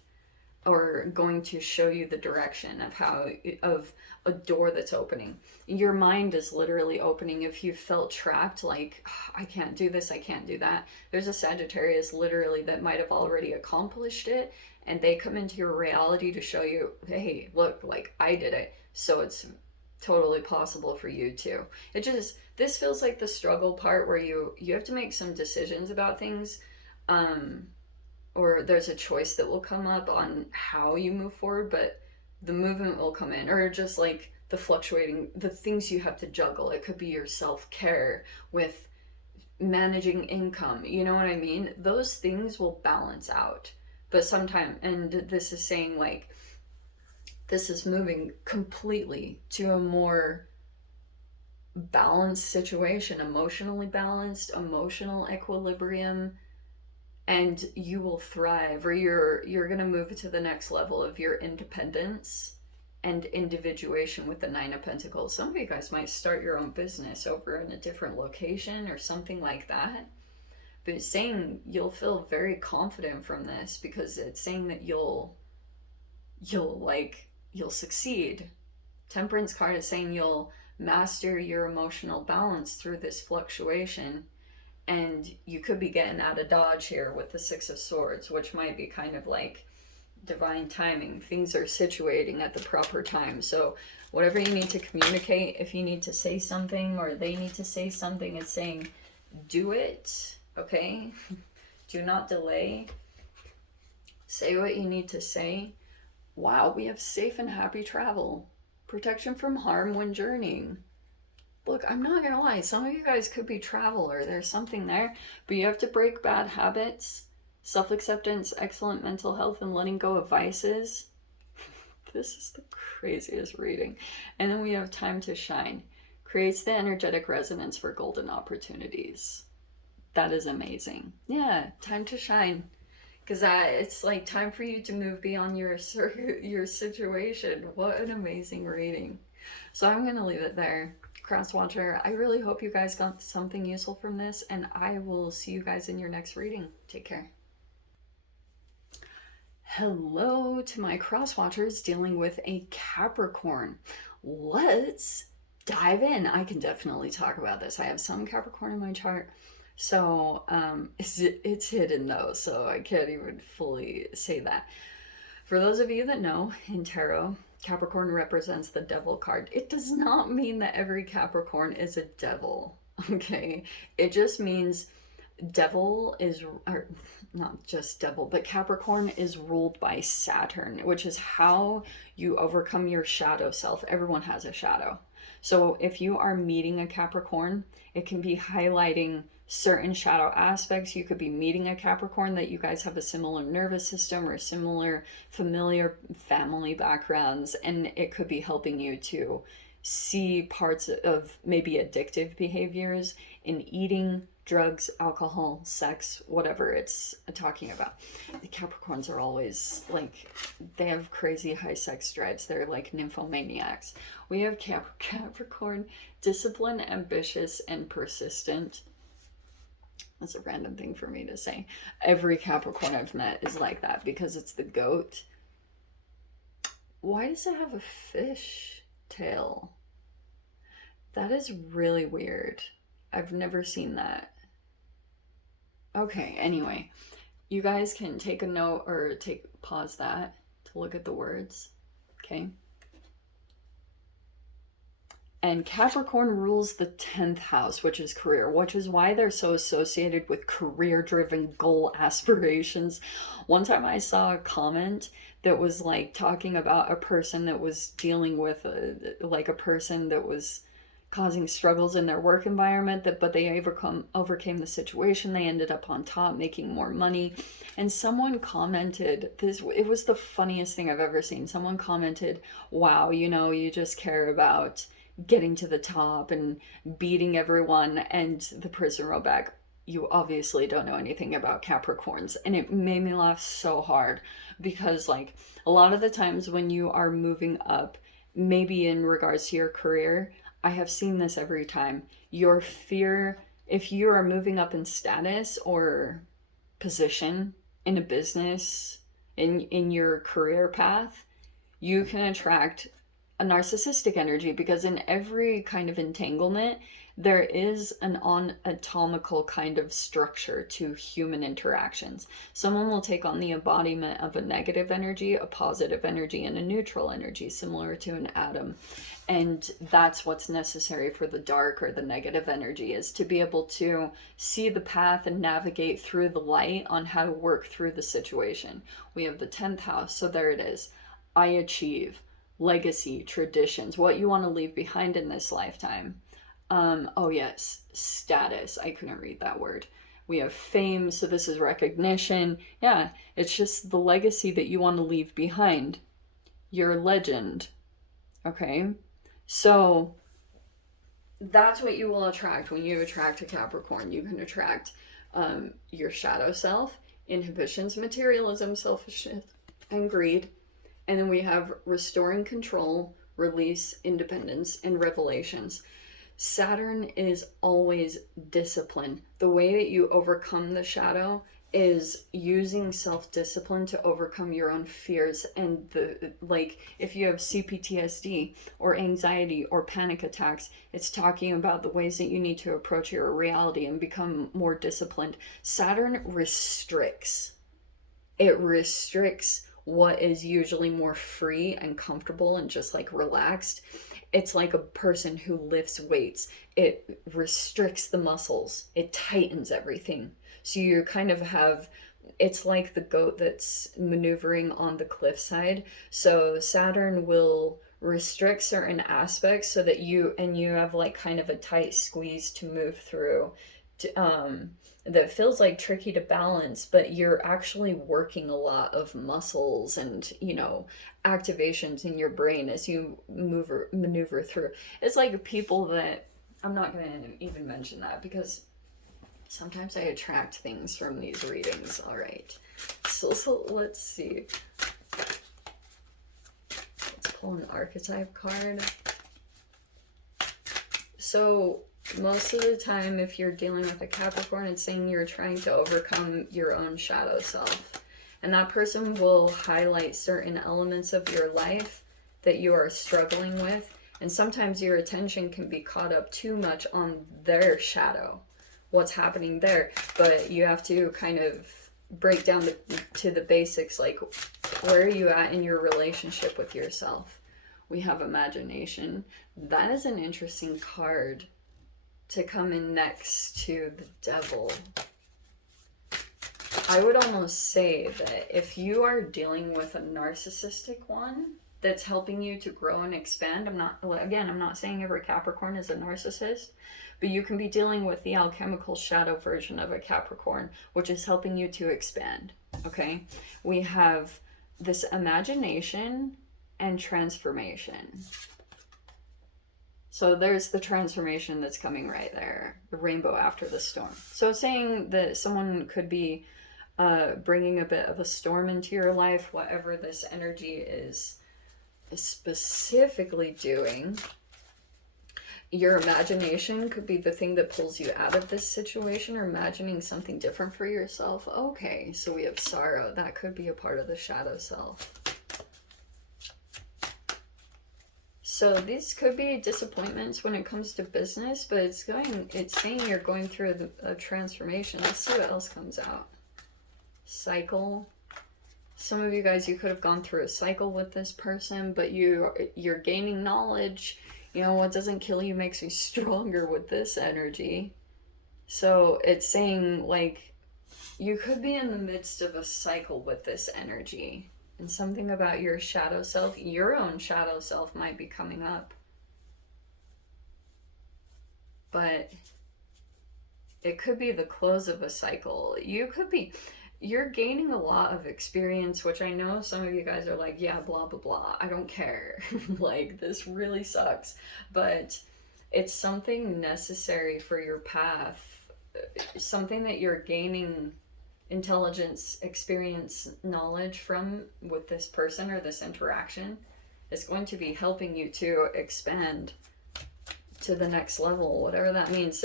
or going to show you the direction of how, of a door that's opening. Your mind is literally opening. If you felt trapped, like, "Oh, I can't do this, I can't do that," there's a Sagittarius literally that might have already accomplished it, and they come into your reality to show you, hey, look, like, I did it, so it's totally possible for you too. It just, this feels like the struggle part where you have to make some decisions about things, um or there's a choice that will come up on how you move forward, but the movement will come in, or just like the fluctuating, the things you have to juggle. It could be your self-care with managing income, you know what I mean? Those things will balance out. But sometimes, and this is saying like, this is moving completely to a more balanced situation, emotionally balanced, emotional equilibrium, and you will thrive, or you're going to move to the next level of your independence and individuation with the Nine of Pentacles. Some of you guys might start your own business over in a different location or something like that. But it's saying you'll feel very confident from this, because it's saying that you'll succeed. Temperance card is saying you'll master your emotional balance through this fluctuation. And you could be getting out of dodge here with the Six of Swords, which might be kind of like divine timing. Things are situating at the proper time. So whatever you need to communicate, if you need to say something or they need to say something, it's saying do it, okay? Do not delay. Say what you need to say. Wow, we have safe and happy travel. Protection from harm when journeying. Look, I'm not gonna lie, some of you guys could be traveler. There's something there, but you have to break bad habits, self-acceptance, excellent mental health, and letting go of vices. This is the craziest reading. And then we have time to shine. Creates the energetic resonance for golden opportunities. That is amazing. Yeah, time to shine. Because it's like time for you to move beyond your situation. What an amazing reading. So I'm going to leave it there. Crosswatcher, I really hope you guys got something useful from this, and I will see you guys in your next reading. Take care. Hello to my crosswatchers dealing with a Capricorn. Let's dive in. I can definitely talk about this. I have some Capricorn in my chart, so it's hidden though, so I can't even fully say that. For those of you that know, in tarot, Capricorn represents the devil card. It does not mean that every Capricorn is a devil, okay? It just means devil is, or not just devil, but Capricorn is ruled by Saturn, which is how you overcome your shadow self. Everyone has a shadow. So if you are meeting a Capricorn, it can be highlighting certain shadow aspects. You could be meeting a Capricorn that you guys have a similar nervous system or similar familiar family backgrounds, and it could be helping you to see parts of maybe addictive behaviors in eating, drugs, alcohol, sex, whatever it's talking about. The Capricorns are always like, they have crazy high sex drives. They're like nymphomaniacs. We have Capricorn, disciplined, ambitious, and persistent. That's a random thing for me to say. Every Capricorn I've met is like that because it's the goat. Why does it have a fish tail? That is really weird. I've never seen that. Okay, anyway, you guys can take a note or pause that to look at the words, okay? And Capricorn rules the 10th house, which is career, which is why they're so associated with career-driven goal aspirations. One time I saw a comment that was like talking about a person that was dealing with a person that was causing struggles in their work environment, but they overcame the situation. They ended up on top, making more money. And someone commented, it was the funniest thing I've ever seen. Someone commented, wow, you just care about getting to the top and beating everyone. And the person wrote back, you obviously don't know anything about Capricorns. And it made me laugh so hard because like a lot of the times when you are moving up, maybe in regards to your career, I have seen this every time. Your fear if you are moving up in status or position in a business, in your career path, you can attract a narcissistic energy, because in every kind of entanglement there is an anatomical kind of structure to human interactions. Someone will take on the embodiment of a negative energy, a positive energy, and a neutral energy, similar to an atom. And that's what's necessary for the dark or the negative energy, is to be able to see the path and navigate through the light on how to work through the situation. We have the 10th house, so there it is. I achieve, legacy, traditions, what you want to leave behind in this lifetime. Oh yes, status. I couldn't read that word. We have fame, so this is recognition. Yeah, it's just the legacy that you want to leave behind. Your legend. Okay? So that's what you will attract when you attract a Capricorn. You can attract your shadow self, inhibitions, materialism, selfishness, and greed. And then we have restoring control, release, independence, and revelations. Saturn is always discipline. The way that you overcome the shadow is using self-discipline to overcome your own fears. And if you have CPTSD or anxiety or panic attacks, it's talking about the ways that you need to approach your reality and become more disciplined. Saturn restricts. It restricts what is usually more free and comfortable and just like relaxed. It's like a person who lifts weights. It restricts the muscles. It tightens everything. So you kind of have, it's like the goat that's maneuvering on the cliffside. So Saturn will restrict certain aspects so that you have like kind of a tight squeeze to move through, that feels like tricky to balance, but you're actually working a lot of muscles and, activations in your brain as you maneuver through. It's like people that, I'm not going to even mention that because sometimes I attract things from these readings. All right. So let's see. Let's pull an archetype card. So most of the time, if you're dealing with a Capricorn, it's saying you're trying to overcome your own shadow self. And that person will highlight certain elements of your life that you are struggling with. And sometimes your attention can be caught up too much on their shadow, what's happening there. But you have to kind of break down to the basics, like where are you at in your relationship with yourself? We have imagination. That is an interesting card to come in next to the devil. I would almost say that if you are dealing with a narcissistic one that's helping you to grow and expand, I'm not saying every Capricorn is a narcissist, but you can be dealing with the alchemical shadow version of a Capricorn, which is helping you to expand. Okay? We have this imagination and transformation. So there's the transformation that's coming right there, the rainbow after the storm. So it's saying that someone could be bringing a bit of a storm into your life, whatever this energy is specifically doing. Your imagination could be the thing that pulls you out of this situation, or imagining something different for yourself. Okay, so we have sorrow. That could be a part of the shadow self. So these could be disappointments when it comes to business, but it's saying you're going through a transformation. Let's see what else comes out. Cycle. Some of you guys, you could have gone through a cycle with this person, but you're gaining knowledge. What doesn't kill you makes you stronger with this energy. So it's saying like you could be in the midst of a cycle with this energy. And something about your shadow self, your own shadow self might be coming up. But it could be the close of a cycle. You're gaining a lot of experience, which I know some of you guys are like, yeah, blah, blah, blah. I don't care. Like, this really sucks. But it's something necessary for your path. Something that you're gaining intelligence, experience, knowledge from with this person or this interaction is going to be helping you to expand to the next level, whatever that means.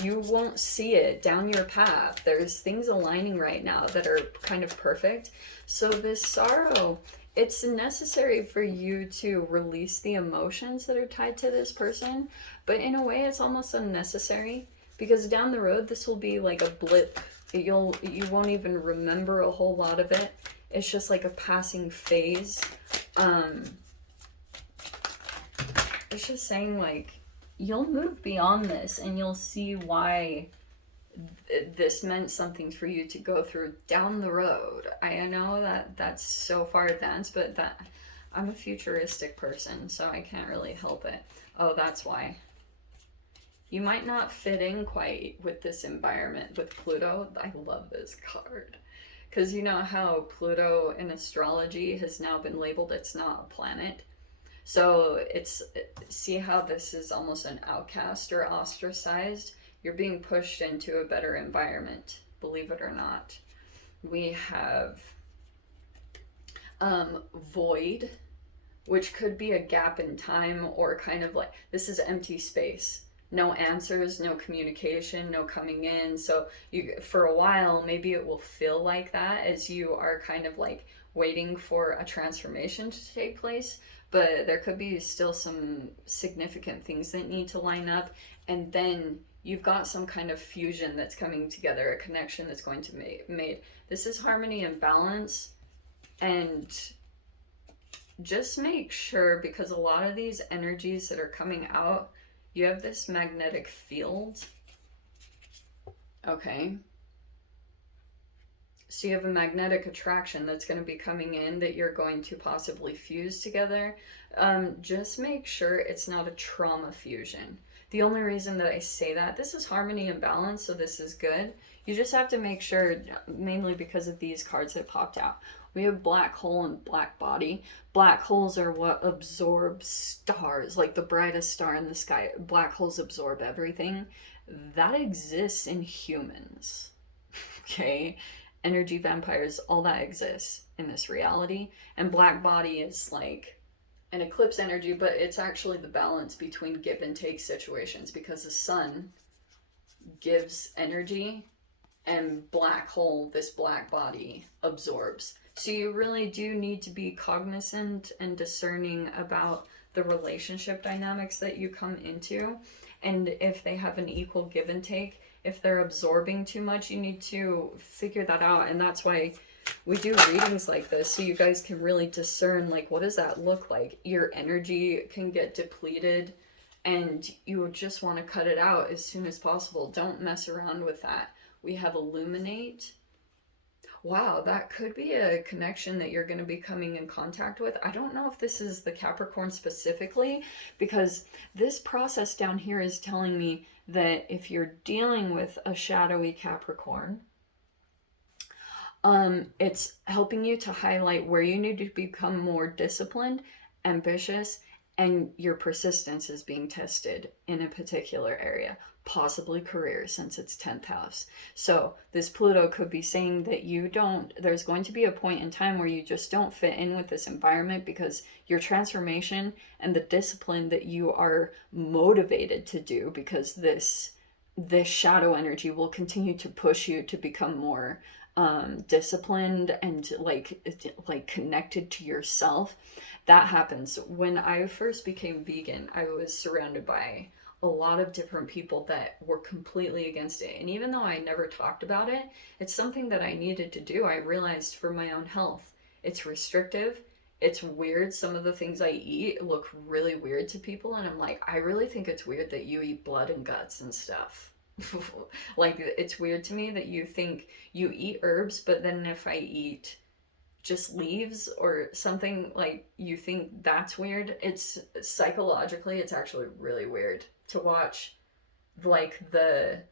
You won't see it down your path. There's things aligning right now that are kind of perfect. So this sorrow, it's necessary for you to release the emotions that are tied to this person, but in a way it's almost unnecessary, because down the road this will be like a blip. You won't even remember a whole lot of it. It's just like a passing phase. It's just saying, like, you'll move beyond this and you'll see why this meant something for you to go through down the road. I know that that's so far advanced, but that I'm a futuristic person, so I can't really help it. Oh, that's why. You might not fit in quite with this environment with Pluto. I love this card. Because you know how Pluto in astrology has now been labeled, it's not a planet. So it's, see how this is almost an outcast or ostracized? You're being pushed into a better environment, believe it or not. We have void, which could be a gap in time, or kind of like, this is empty space. No answers, no communication, no coming in. So you, for a while, maybe it will feel like that as you are kind of like waiting for a transformation to take place. But there could be still some significant things that need to line up. And then you've got some kind of fusion that's coming together, a connection that's going to be made. This is harmony and balance. And just make sure, because a lot of these energies that are coming out, you have this magnetic field. Okay. So you have a magnetic attraction that's going to be coming in that you're going to possibly fuse together. Just make sure it's not a trauma fusion. The only reason that I say that, this is harmony and balance, so this is good. You just have to make sure, mainly because of these cards that popped out. We have black hole and black body. Black holes are what absorb stars, like the brightest star in the sky. Black holes absorb everything. That exists in humans. Okay? Energy vampires, all that exists in this reality. And black body is like an eclipse energy, but it's actually the balance between give and take situations, because the sun gives energy and black hole, this black body, absorbs. So you really do need to be cognizant and discerning about the relationship dynamics that you come into, and if they have an equal give and take. If they're absorbing too much, you need to figure that out. And that's why we do readings like this, so you guys can really discern, like, what does that look like? Your energy can get depleted and you just want to cut it out as soon as possible. Don't mess around with that. We have illuminate. Wow, that could be a connection that you're going to be coming in contact with. I don't know if this is the Capricorn specifically, because this process down here is telling me that if you're dealing with a shadowy Capricorn, it's helping you to highlight where you need to become more disciplined, ambitious, and your persistence is being tested in a particular area, possibly career, since it's 10th house. So this Pluto could be saying that there's going to be a point in time where you just don't fit in with this environment, because your transformation and the discipline that you are motivated to do, because this shadow energy will continue to push you to become more disciplined and like connected to yourself. That happens. When I first became vegan, I was surrounded by a lot of different people that were completely against it. And even though I never talked about it, it's something that I needed to do. I realized for my own health, it's restrictive. It's weird. Some of the things I eat look really weird to people. And I'm like, I really think it's weird that you eat blood and guts and stuff. Like, it's weird to me that you think you eat herbs, but then if I eat just leaves or something, like, you think that's weird. It's psychologically, it's actually really weird to watch, like, the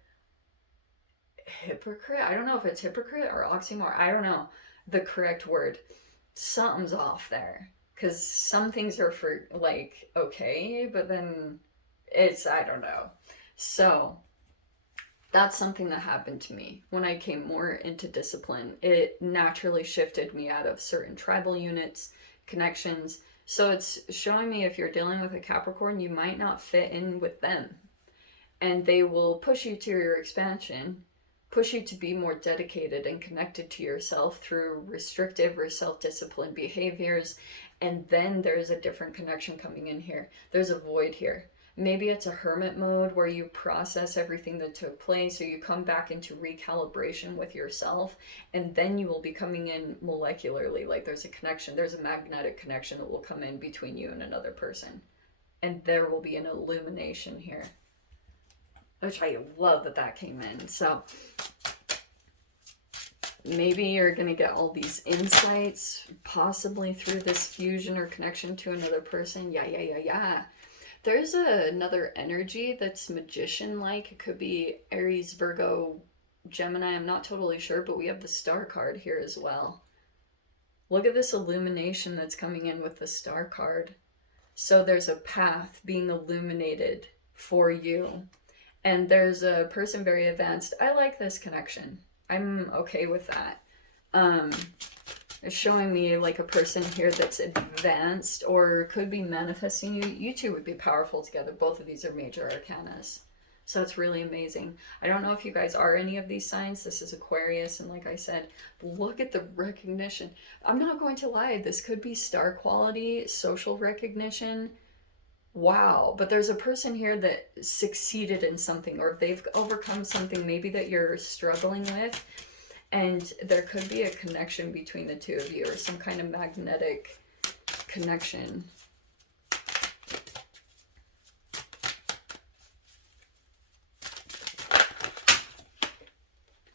hypocrite. I don't know if it's hypocrite or oxymoron. I don't know the correct word. Something's off there, because some things are for, like, okay, but then it's, I don't know. So that's something that happened to me when I came more into discipline. It naturally shifted me out of certain tribal units, connections. So it's showing me if you're dealing with a Capricorn, you might not fit in with them. And they will push you to your expansion, push you to be more dedicated and connected to yourself through restrictive or self-disciplined behaviors. And then there's a different connection coming in here. There's a void here. Maybe it's a hermit mode where you process everything that took place, or you come back into recalibration with yourself, and then you will be coming in molecularly. Like there's a connection, there's a magnetic connection that will come in between you and another person. And there will be an illumination here, which I love that that came in. So maybe you're going to get all these insights, possibly through this fusion or connection to another person. Yeah. There's another energy that's magician-like. It could be Aries, Virgo, Gemini. I'm not totally sure, but we have the star card here as well. Look at this illumination that's coming in with the star card. So there's a path being illuminated for you. And there's a person very advanced. I like this connection. I'm okay with that. It's showing me like a person here that's advanced or could be manifesting you. You two would be powerful together. Both of these are major arcanas. So it's really amazing. I don't know if you guys are any of these signs. This is Aquarius. And like I said, look at the recognition. I'm not going to lie. This could be star quality, social recognition. Wow. But there's a person here that succeeded in something, or they've overcome something maybe that you're struggling with. And there could be a connection between the two of you, or some kind of magnetic connection.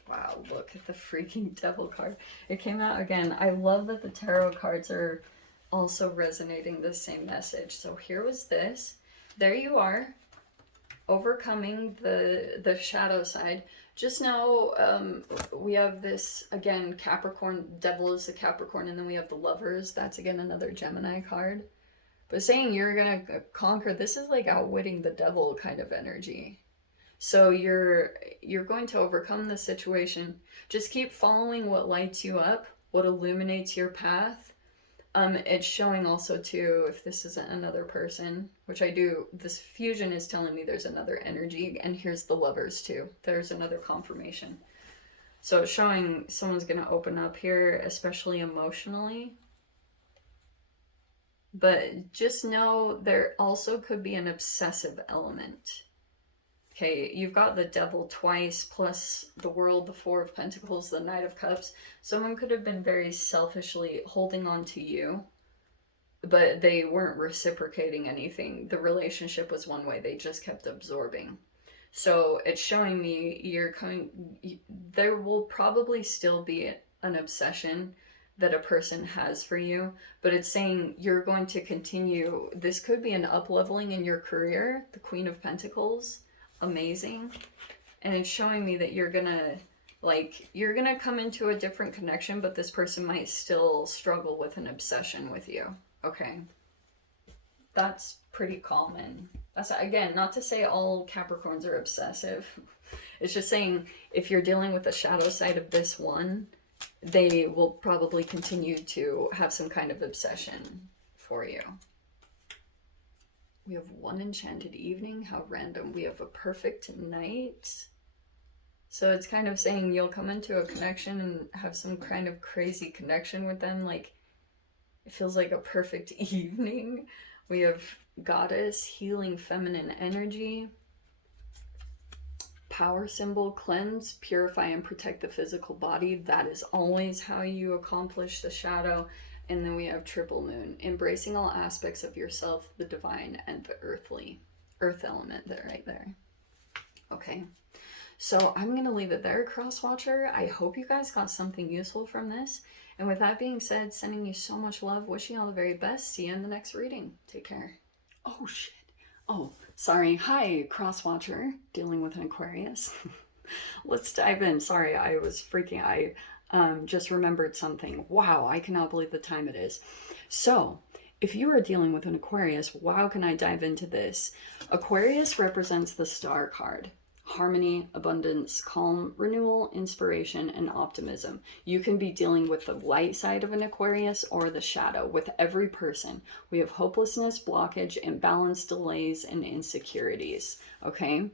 Wow, look at the freaking devil card. It came out again. I love that the tarot cards are also resonating the same message. So here was this. There you are, overcoming the shadow side. Just know we have this, again, Capricorn, devil is the Capricorn, and then we have the lovers. That's, again, another Gemini card. But saying you're going to conquer, this is like outwitting the devil kind of energy. So you're going to overcome the situation. Just keep following what lights you up, what illuminates your path. It's showing also too, if this isn't another person, which I do, this fusion is telling me there's another energy, and here's the lovers too. There's another confirmation. So it's showing someone's going to open up here, especially emotionally. But just know there also could be an obsessive element. Okay, you've got the devil twice, plus the world, the Four of Pentacles, the Knight of Cups. Someone could have been very selfishly holding on to you, but they weren't reciprocating anything. The relationship was one way. They just kept absorbing. So it's showing me there will probably still be an obsession that a person has for you, but it's saying you're going to continue. This could be an up-leveling in your career, the Queen of Pentacles. Amazing. And it's showing me that you're gonna come into a different connection, but this person might still struggle with an obsession with you. Okay, that's pretty common. That's, again, not to say all Capricorns are obsessive. It's just saying if you're dealing with the shadow side of this one, they will probably continue to have some kind of obsession for you. We have one enchanted evening. How random. We have a perfect night. So it's kind of saying you'll come into a connection and have some kind of crazy connection with them. Like, it feels like a perfect evening. We have goddess, healing feminine energy. Power symbol, cleanse, purify, and protect the physical body. That is always how you accomplish the shadow. And then we have triple moon, embracing all aspects of yourself, the divine and the earthly, earth element there, right there. Okay, so I'm going to leave it there, Cross Watcher. I hope you guys got something useful from this. And with that being said, sending you so much love, wishing you all the very best. See you in the next reading. Take care. Oh, shit. Oh, sorry. Hi, Cross Watcher, dealing with an Aquarius. Let's dive in. Sorry, I was freaking. I just remembered something. Wow, I cannot believe the time it is. So, if you are dealing with an Aquarius, wow, can I dive into this? Aquarius represents the star card. harmony, abundance, calm, renewal, inspiration, and optimism. You can be dealing with the light side of an Aquarius or the shadow. With every person, we have hopelessness, blockage, imbalance, delays, and insecurities. Okay?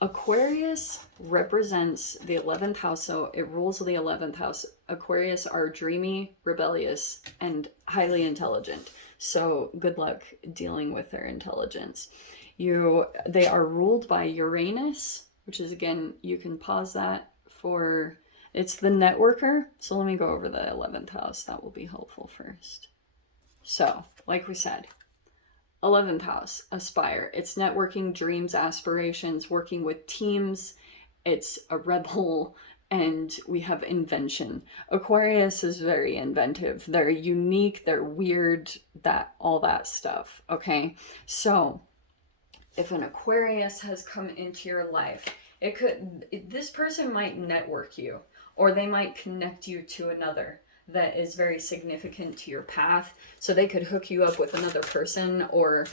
Aquarius represents the 11th house, so it rules the 11th house. Aquarius are dreamy, rebellious, and highly intelligent. So good luck dealing with their intelligence. They are ruled by Uranus, which is, again, you can pause that for, it's the networker. So let me go over the 11th house. That will be helpful first. So, like we said, 11th house, aspire. It's networking, dreams, aspirations, working with teams. It's a rebel, and we have invention. Aquarius is very inventive. They're unique, they're weird, all that stuff. Okay, so if an Aquarius has come into your life, this person might network you, or they might connect you to another that is very significant to your path. So they could hook you up with another person, or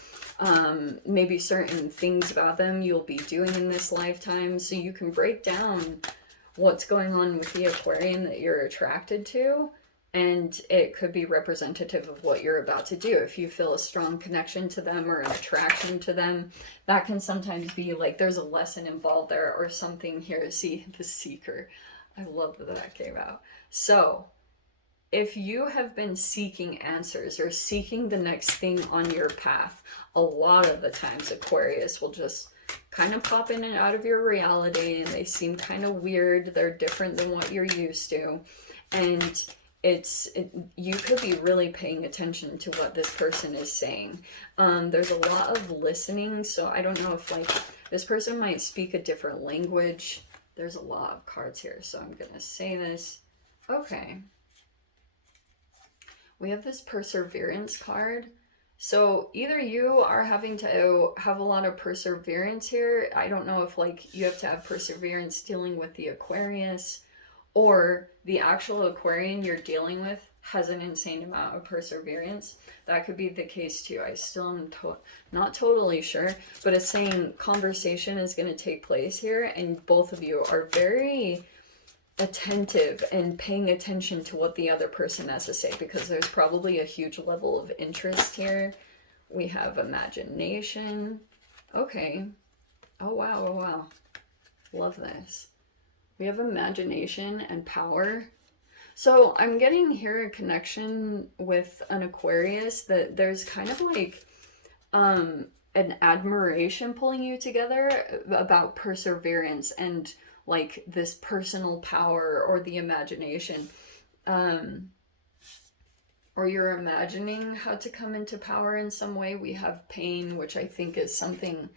maybe certain things about them you'll be doing in this lifetime. So you can break down what's going on with the Aquarian that you're attracted to, and it could be representative of what you're about to do. If you feel a strong connection to them or an attraction to them, that can sometimes be like there's a lesson involved there or something here. See, the Seeker. I love that came out. So if you have been seeking answers or seeking the next thing on your path, a lot of the times Aquarius will just kind of pop in and out of your reality, and they seem kind of weird. They're different than what you're used to. And you could be really paying attention to what this person is saying. There's a lot of listening, so I don't know if like this person might speak a different language. There's a lot of cards here, so I'm gonna say this. Okay, we have this perseverance card. So either you are having to have a lot of perseverance here. I don't know if like you have to have perseverance dealing with the Aquarius, or the actual Aquarian you're dealing with has an insane amount of perseverance. That could be the case too. I still am not totally sure, but it's saying conversation is going to take place here, and both of you are very attentive and paying attention to what the other person has to say, because there's probably a huge level of interest here. We have imagination. Okay. Oh wow, oh wow. Love this. We have imagination and power. So I'm getting here a connection with an Aquarius that there's kind of like an admiration pulling you together about perseverance and like this personal power or the imagination. Or you're imagining how to come into power in some way. We have pain, which I think is something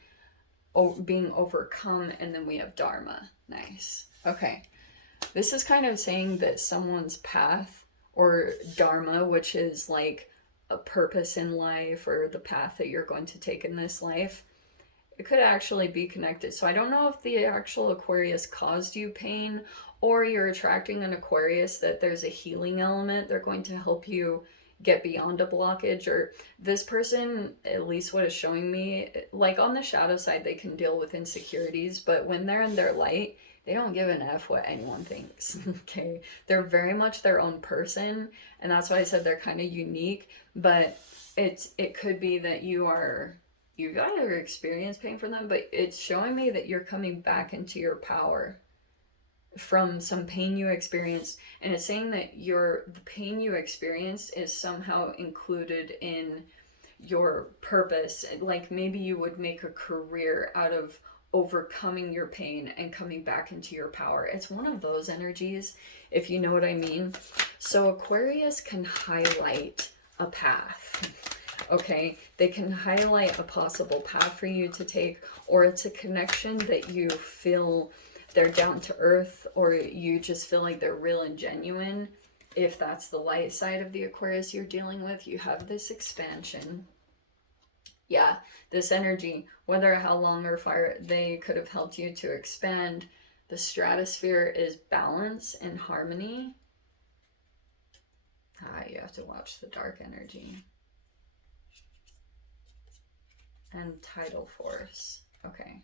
being overcome, and then we have Dharma. Nice. Okay, this is kind of saying that someone's path or Dharma, which is like a purpose in life or the path that you're going to take in this life, it could actually be connected. So I don't know if the actual Aquarius caused you pain, or you're attracting an Aquarius that there's a healing element. They're going to help you get beyond a blockage, or this person, at least what is showing me, like on the shadow side, they can deal with insecurities, but when they're in their light, they don't give an F what anyone thinks. Okay, they're very much their own person, and that's why I said they're kind of unique. But it could be that you've either experienced pain from them, but it's showing me that you're coming back into your power from some pain you experienced, and it's saying that the pain you experienced is somehow included in your purpose. Like maybe you would make a career out of overcoming your pain and coming back into your power. It's one of those energies, if you know what I mean. So Aquarius can highlight a path. Okay, they can highlight a possible path for you to take, or it's a connection that you feel they're down to earth, or you just feel like they're real and genuine. If that's the light side of the Aquarius you're dealing with, you have this expansion. Yeah, this energy, whether how long or far, they could have helped you to expand. The stratosphere is balance and harmony. You have to watch the dark energy. And tidal force. Okay.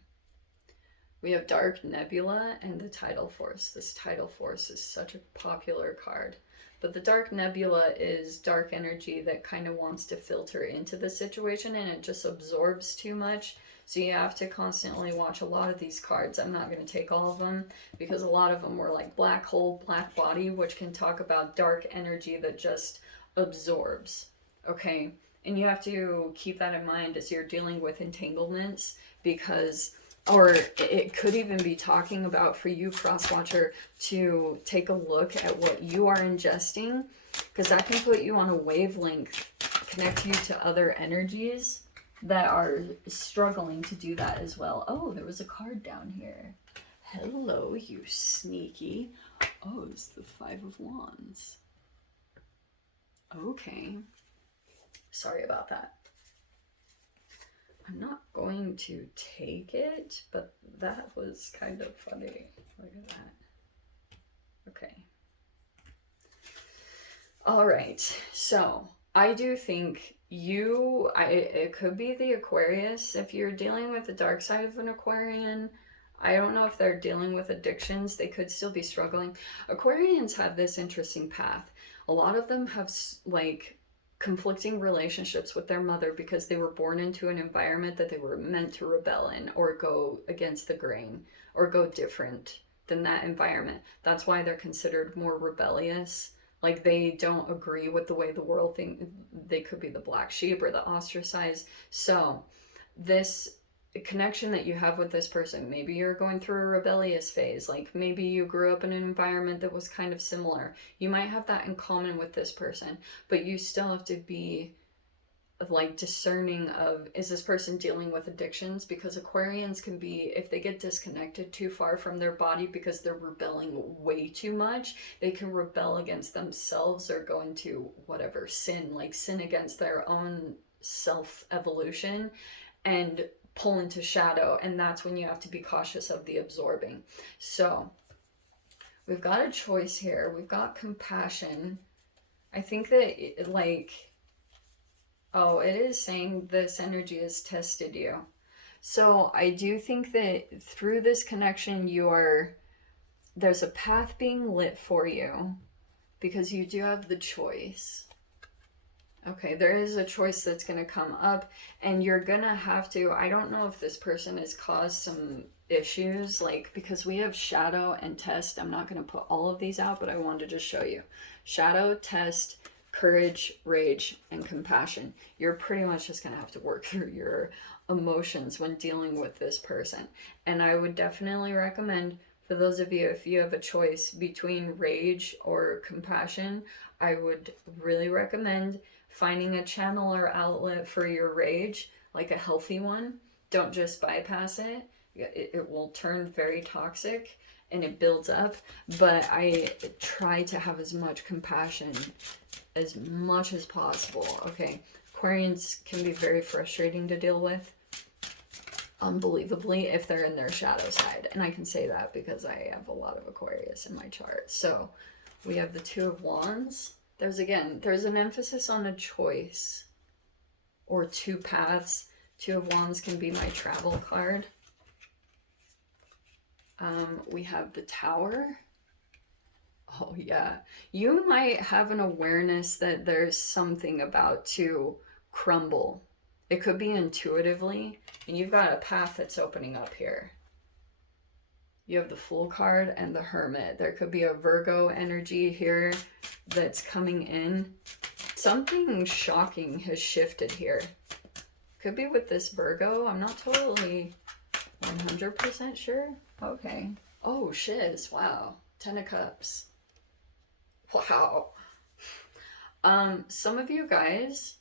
We have Dark Nebula and the Tidal Force. This Tidal Force is such a popular card. But the Dark Nebula is dark energy that kind of wants to filter into the situation, and it just absorbs too much. So you have to constantly watch a lot of these cards. I'm not going to take all of them because a lot of them were like Black Hole, Black Body, which can talk about dark energy that just absorbs. Okay? And you have to keep that in mind as you're dealing with entanglements, because or it could even be talking about, for you cross watcher, to take a look at what you are ingesting, because that can put you on a wavelength, connect you to other energies that are struggling to do that as well. Oh, there was a card down here. Hello, you sneaky. Oh, it's the Five of Wands. Okay. Sorry about that. I'm not going to take it, but that was kind of funny. Look at that. Okay. All right. So I do think it could be the Aquarius. If you're dealing with the dark side of an Aquarian, I don't know if they're dealing with addictions. They could still be struggling. Aquarians have this interesting path. A lot of them have like conflicting relationships with their mother because they were born into an environment that they were meant to rebel in or go against the grain or go different than that environment. That's why they're considered more rebellious. Like, they don't agree with the way the world thinks. They could be the black sheep or the ostracized. So this connection that you have with this person, maybe you're going through a rebellious phase, like maybe you grew up in an environment that was kind of similar. You might have that in common with this person, but you still have to be like discerning of, is this person dealing with addictions? Because Aquarians can be, if they get disconnected too far from their body because they're rebelling way too much, they can rebel against themselves or go into whatever sin, like sin against their own self evolution and pull into shadow, and that's when you have to be cautious of the absorbing. So we've got a choice here. We've got compassion. I think that it is saying this energy has tested you. So I do think that through this connection there's a path being lit for you because you do have the choice. Okay, there is a choice that's going to come up, and you're going to have to, I don't know if this person has caused some issues, like, because we have shadow and test. I'm not going to put all of these out, but I wanted to just show you. Shadow, test, courage, rage, and compassion. You're pretty much just going to have to work through your emotions when dealing with this person. And I would definitely recommend, for those of you, if you have a choice between rage or compassion, I would really recommend finding a channel or outlet for your rage, like a healthy one. Don't just bypass it. It will turn very toxic and it builds up. But I try to have as much compassion as much as possible. Okay, Aquarians can be very frustrating to deal with, unbelievably, if they're in their shadow side. And I can say that because I have a lot of Aquarius in my chart. So we have the Two of Wands. There's an emphasis on a choice or two paths. Two of Wands can be my travel card. We have the Tower. Oh yeah, you might have an awareness that there's something about to crumble. It could be intuitively, and you've got a path that's opening up here. You have the Fool card and the Hermit. There could be a Virgo energy here that's coming in. Something shocking has shifted here. Could be with this Virgo. I'm not totally 100% sure. Okay. Oh, shiz. Wow. 10 of Cups. Wow. Some of you guys,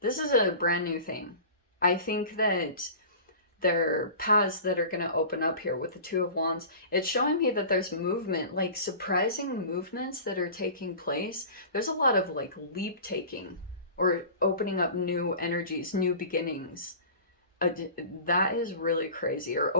this is a brand new thing. I think that there are paths that are going to open up here with the Two of Wands. It's showing me that there's movement, like surprising movements that are taking place. There's a lot of like leap taking or opening up new energies, new beginnings. That is really crazy. Or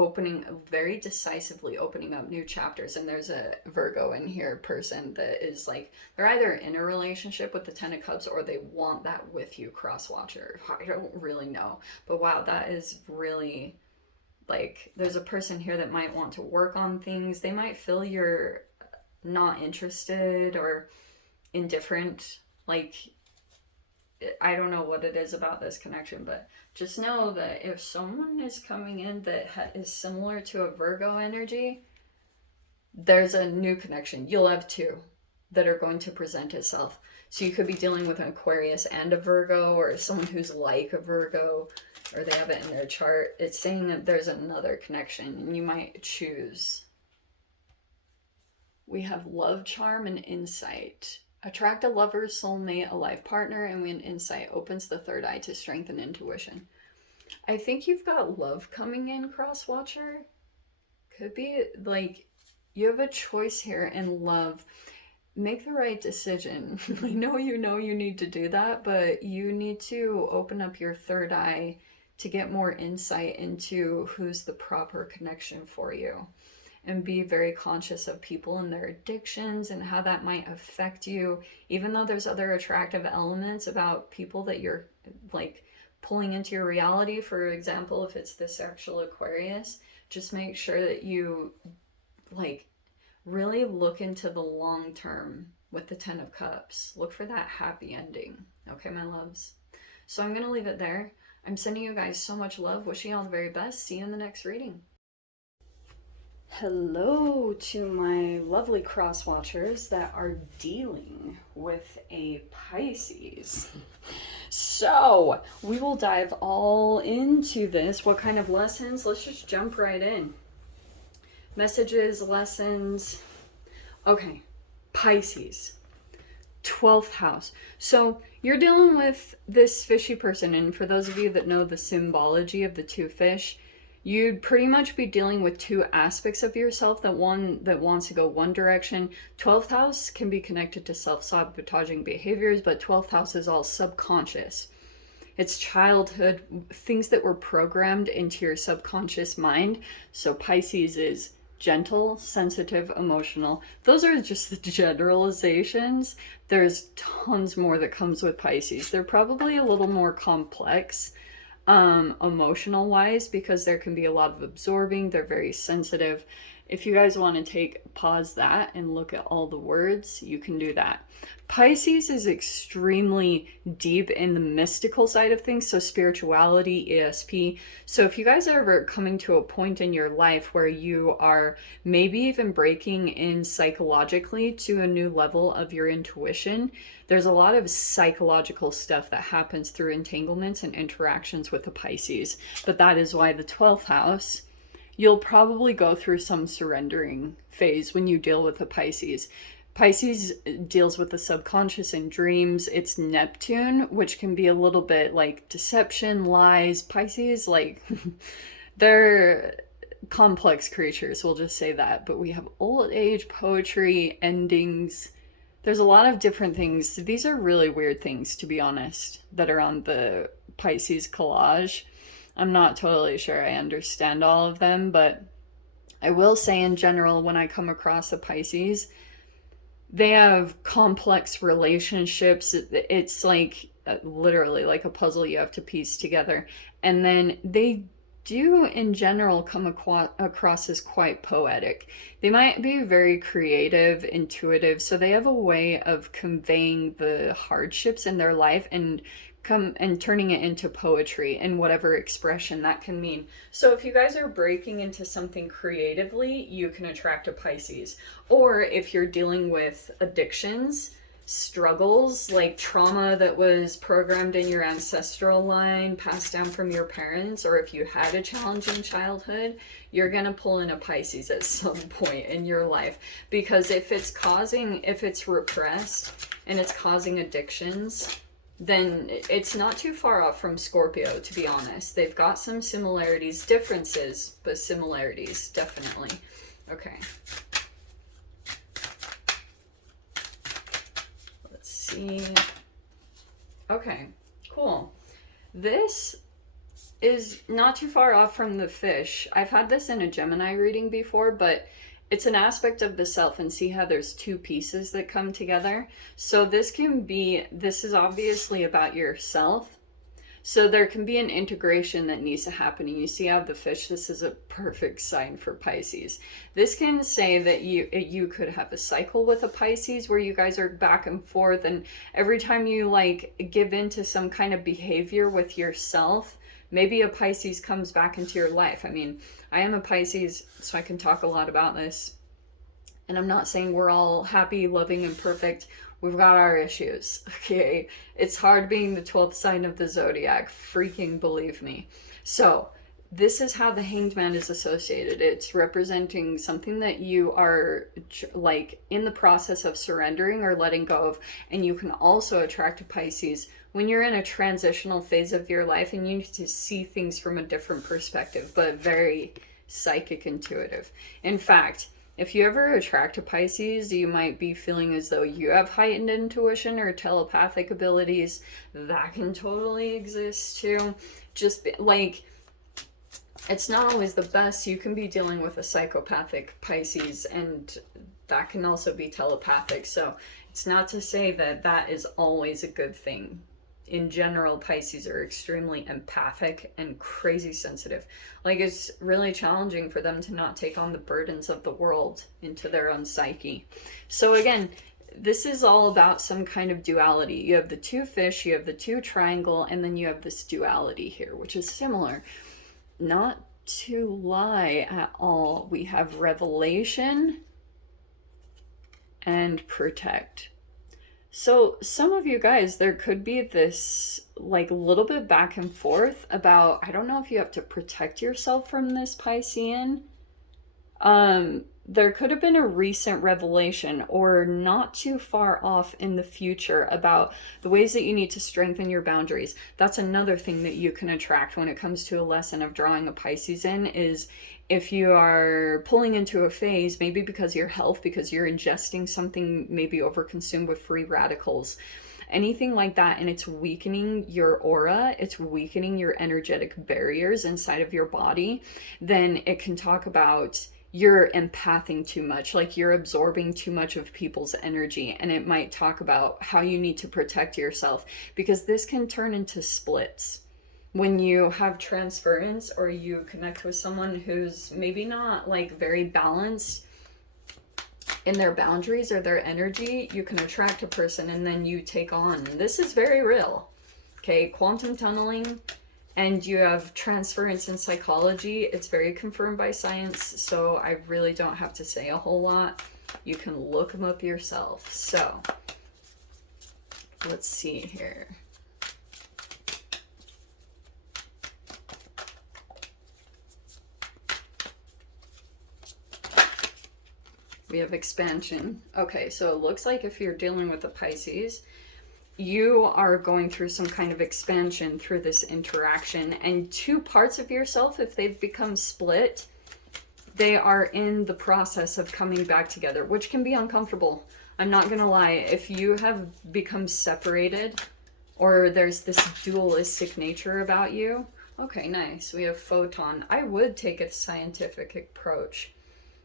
very decisively opening up new chapters. And there's a Virgo in here person that is like, they're either in a relationship with the Ten of Cups or they want that with you, cross watcher. I don't really know. But wow, that is really Like, there's a person here that might want to work on things. They might feel you're not interested or indifferent. Like, I don't know what it is about this connection, but just know that if someone is coming in that is similar to a Virgo energy, there's a new connection. You'll have two that are going to present itself. So you could be dealing with an Aquarius and a Virgo, or someone who's like a Virgo, or they have it in their chart. It's saying that there's another connection and you might choose. We have love, charm, and insight. Attract a lover, soulmate, a life partner, and when insight opens the third eye to strengthen intuition. I think you've got love coming in, Cross Watcher. Could be like you have a choice here in love. Make the right decision. I know you need to do that, but you need to open up your third eye to get more insight into who's the proper connection for you. And be very conscious of people and their addictions and how that might affect you. Even though there's other attractive elements about people that you're like pulling into your reality, for example, if it's this actual Aquarius, just make sure that you like really look into the long term with the 10 of Cups. Look for that happy ending. Okay, my loves? So I'm going to leave it there. I'm sending you guys so much love. Wishing you all the very best. See you in the next reading. Hello to my lovely cross watchers that are dealing with a Pisces. So we will dive all into this. What kind of lessons? Let's just jump right in. Messages, lessons. Okay, Pisces, 12th house. So you're dealing with this fishy person, and for those of you that know the symbology of the two fish, you'd pretty much be dealing with two aspects of yourself. That one that wants to go one direction. 12th house can be connected to self-sabotaging behaviors, but 12th house is all subconscious. It's childhood, things that were programmed into your subconscious mind. So Pisces is gentle, sensitive, emotional. Those are just the generalizations. There's tons more that comes with Pisces. They're probably a little more complex emotional wise, because there can be a lot of absorbing. They're very sensitive. If you guys want to pause that and look at all the words, you can do that. Pisces is extremely deep in the mystical side of things, so spirituality, ESP. So if you guys are ever coming to a point in your life where you are maybe even breaking in psychologically to a new level of your intuition, there's a lot of psychological stuff that happens through entanglements and interactions with the Pisces. But that is why the 12th house, you'll probably go through some surrendering phase when you deal with the Pisces. Pisces deals with the subconscious and dreams. It's Neptune, which can be a little bit like deception, lies. Pisces, like, they're complex creatures, we'll just say that. But we have old age, poetry, endings. There's a lot of different things. These are really weird things, to be honest, that are on the Pisces collage. I'm not totally sure I understand all of them, but I will say in general, when I come across a Pisces, they have complex relationships. It's like literally like a puzzle you have to piece together. And then they do in general come across as quite poetic. They might be very creative, intuitive, so they have a way of conveying the hardships in their life and turning it into poetry and whatever expression that can mean. So if you guys are breaking into something creatively, you can attract a Pisces. Or if you're dealing with addictions, struggles, like trauma that was programmed in your ancestral line, passed down from your parents, or if you had a challenging childhood, you're gonna pull in a Pisces at some point in your life. Because if it's repressed and it's causing addictions, then it's not too far off from Scorpio, to be honest. They've got some similarities, differences, but similarities, definitely. Okay. Let's see. Okay, cool. This is not too far off from the fish. I've had this in a Gemini reading before, but it's an aspect of the self, and see how there's two pieces that come together. So this is obviously about yourself, So there can be an integration that needs to happen. And you see how the fish, this is a perfect sign for Pisces. This can say that you could have a cycle with a Pisces where you guys are back and forth, and every time you like give into some kind of behavior with yourself, maybe a Pisces comes back into your life. I mean, I am a Pisces, so I can talk a lot about this. And I'm not saying we're all happy, loving, and perfect. We've got our issues, okay? It's hard being the 12th sign of the zodiac, freaking believe me. So, this is how the Hanged Man is associated. It's representing something that you are like in the process of surrendering or letting go of. And you can also attract a Pisces when you're in a transitional phase of your life and you need to see things from a different perspective, but very psychic intuitive. In fact, if you ever attract a Pisces, you might be feeling as though you have heightened intuition or telepathic abilities. That can totally exist too. Like, it's not always the best. You can be dealing with a psychopathic Pisces, and that can also be telepathic. So it's not to say that that is always a good thing. In general, Pisces are extremely empathic and crazy sensitive. Like, it's really challenging for them to not take on the burdens of the world into their own psyche. So again, this is all about some kind of duality. You have the two fish, you have the two triangle, and then you have this duality here, which is similar. Not to lie at all. We have revelation and protect. So some of you guys, there could be this like a little bit back and forth about, I don't know if you have to protect yourself from this Piscean. There could have been a recent revelation or not too far off in the future about the ways that you need to strengthen your boundaries. That's another thing that you can attract when it comes to a lesson of drawing a Pisces in, is if you are pulling into a phase, maybe because of your health, because you're ingesting something maybe overconsumed with free radicals, anything like that, and it's weakening your aura, it's weakening your energetic barriers inside of your body, then it can talk about you're empathing too much, like you're absorbing too much of people's energy, and it might talk about how you need to protect yourself, because this can turn into splits. When you have transference or you connect with someone who's maybe not like very balanced in their boundaries or their energy, you can attract a person and then you take on. This is very real. Okay, quantum tunneling, and you have transference in psychology. It's very confirmed by science, so I really don't have to say a whole lot. You can look them up yourself. So let's see here. We have expansion. Okay, so it looks like if you're dealing with a Pisces, you are going through some kind of expansion through this interaction, and two parts of yourself, if they've become split, they are in the process of coming back together, which can be uncomfortable. I'm not gonna lie. If you have become separated or there's this dualistic nature about you, okay, nice. We have photon. I would take a scientific approach.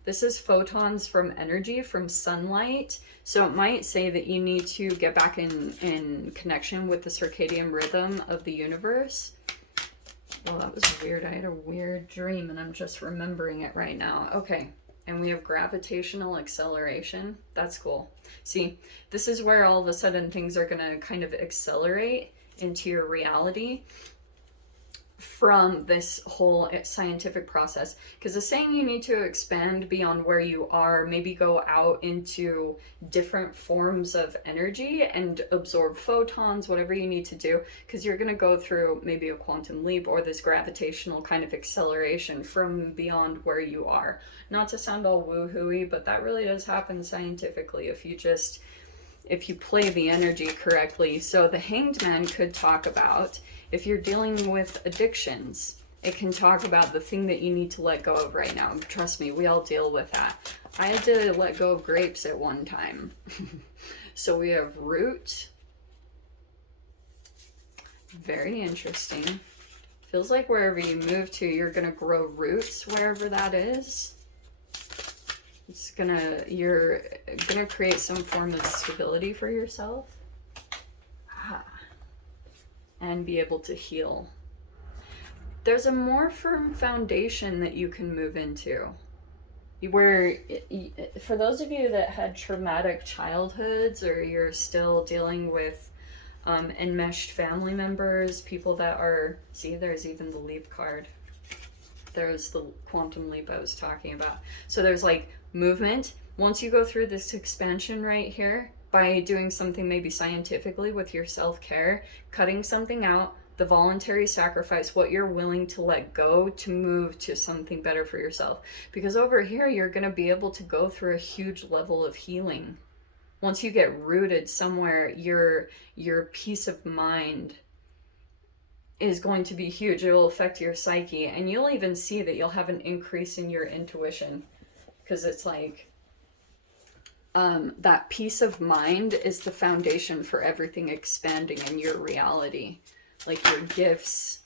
This is photons from energy, from sunlight. So it might say that you need to get back in connection with the circadian rhythm of the universe. Well, that was weird. I had a weird dream and I'm just remembering it right now. Okay, and we have gravitational acceleration. That's cool. See, this is where all of a sudden things are gonna kind of accelerate into your reality from this whole scientific process, because it's saying you need to expand beyond where you are, maybe go out into different forms of energy and absorb photons, whatever you need to do, because you're going to go through maybe a quantum leap or this gravitational kind of acceleration from beyond where you are. Not to sound all woo-hooey, but that really does happen scientifically if you play the energy correctly. So the Hanged Man could talk about, if you're dealing with addictions, it can talk about the thing that you need to let go of right now. Trust me, we all deal with that. I had to let go of grapes at one time. So we have root. Very interesting. Feels like wherever you move to, you're going to grow roots wherever that is. You're gonna create some form of stability for yourself. and be able to heal. There's a more firm foundation that you can move into. Where, for those of you that had traumatic childhoods, or you're still dealing with enmeshed family members, people that are, see, there's even the leap card. There's the quantum leap I was talking about. So there's like movement. Once you go through this expansion right here, by doing something maybe scientifically with your self-care, cutting something out, the voluntary sacrifice, what you're willing to let go to move to something better for yourself. Because over here, you're going to be able to go through a huge level of healing. Once you get rooted somewhere, your peace of mind is going to be huge. It will affect your psyche, and you'll even see that you'll have an increase in your intuition, because it's like that peace of mind is the foundation for everything expanding in your reality. Like your gifts,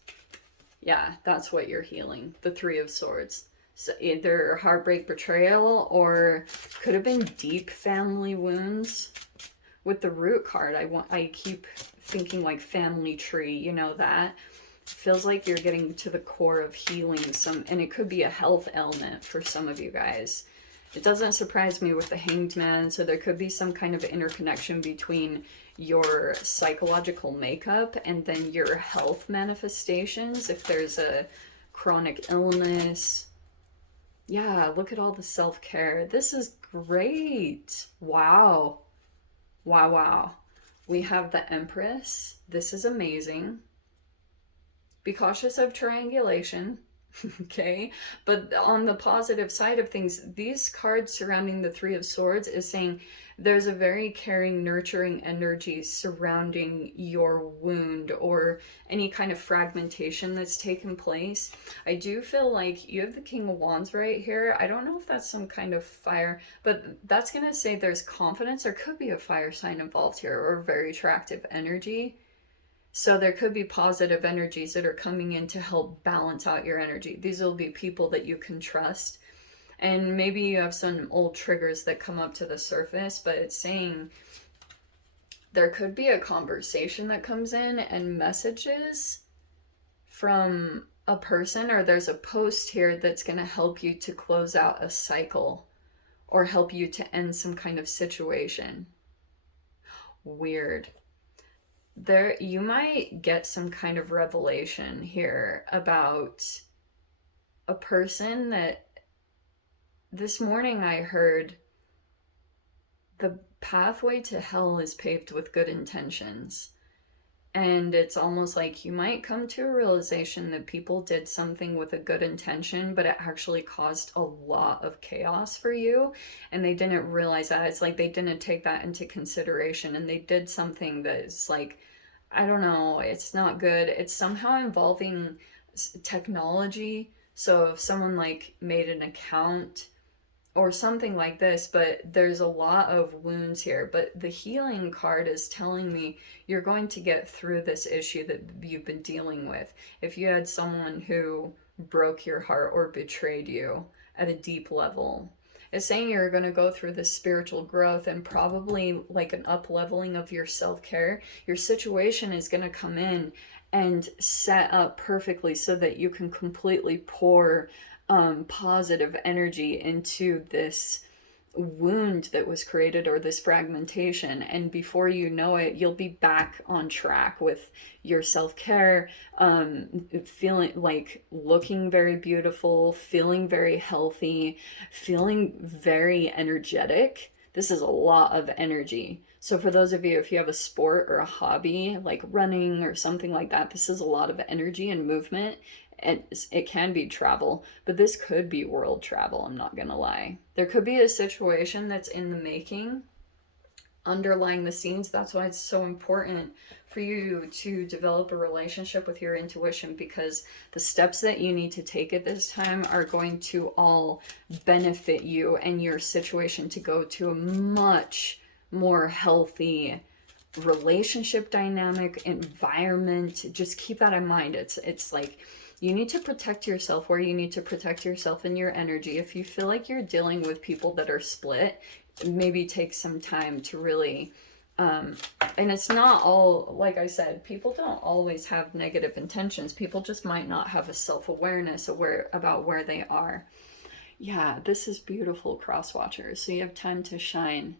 yeah, that's what you're healing. The Three of Swords. So either heartbreak, betrayal, or could have been deep family wounds. With the Root card, I keep thinking like family tree, you know, that feels like you're getting to the core of healing some, and it could be a health ailment for some of you guys. It doesn't surprise me with the Hanged Man, so there could be some kind of interconnection between your psychological makeup and then your health manifestations. If there's a chronic illness, yeah, look at all the self-care. This is great. Wow. Wow, wow. We have the Empress. This is amazing. Be cautious of triangulation. Okay, but on the positive side of things, these cards surrounding the Three of Swords is saying there's a very caring, nurturing energy surrounding your wound or any kind of fragmentation that's taken place. I do feel like you have the King of Wands right here. I don't know if that's some kind of fire, but that's going to say there's confidence. There could be a fire sign involved here, or very attractive energy. So there could be positive energies that are coming in to help balance out your energy. These will be people that you can trust. And maybe you have some old triggers that come up to the surface, but it's saying there could be a conversation that comes in and messages from a person, or there's a post here that's going to help you to close out a cycle or help you to end some kind of situation. Weird. There, you might get some kind of revelation here about a person that this morning I heard the pathway to hell is paved with good intentions. And it's almost like you might come to a realization that people did something with a good intention, but it actually caused a lot of chaos for you. And they didn't realize that. It's like they didn't take that into consideration, and they did something that is like, I don't know, it's not good. It's somehow involving technology. So if someone like made an account or something like this, but there's a lot of wounds here. But the healing card is telling me you're going to get through this issue that you've been dealing with. If you had someone who broke your heart or betrayed you at a deep level, it's saying you're going to go through this spiritual growth and probably like an up leveling of your self-care. Your situation is going to come in and set up perfectly so that you can completely pour positive energy into this wound that was created, or this fragmentation, and before you know it, you'll be back on track with your self-care, feeling like looking very beautiful, feeling very healthy, feeling very energetic. This is a lot of energy. So for those of you, if you have a sport or a hobby like running or something like that, this is a lot of energy and movement. And it can be travel, but this could be world travel, I'm not gonna lie. There could be a situation that's in the making, underlying the scenes. That's why it's so important for you to develop a relationship with your intuition, because the steps that you need to take at this time are going to all benefit you and your situation to go to a much more healthy relationship dynamic environment. Just keep that in mind. It's like, you need to protect yourself where you need to protect yourself in your energy. If you feel like you're dealing with people that are split, maybe take some time to really And it's not all, like I said, people don't always have negative intentions. People just might not have a self-awareness about where they are. Yeah, this is beautiful, cross watchers. So you have time to shine.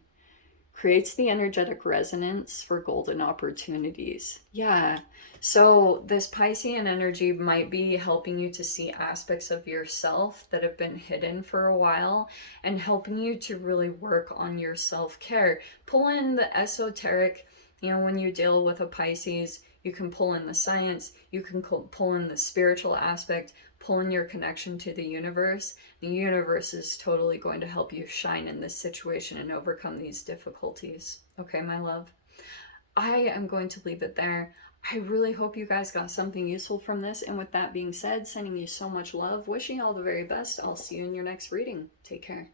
Creates the energetic resonance for golden opportunities. Yeah. So this Piscean energy might be helping you to see aspects of yourself that have been hidden for a while and helping you to really work on your self-care. Pull in the esoteric, when you deal with a Pisces, you can pull in the science, you can pull in the spiritual aspect, pull in your connection to the universe. The universe is totally going to help you shine in this situation and overcome these difficulties. Okay, my love? I am going to leave it there. I really hope you guys got something useful from this. And with that being said, sending you so much love, wishing you all the very best. I'll see you in your next reading. Take care.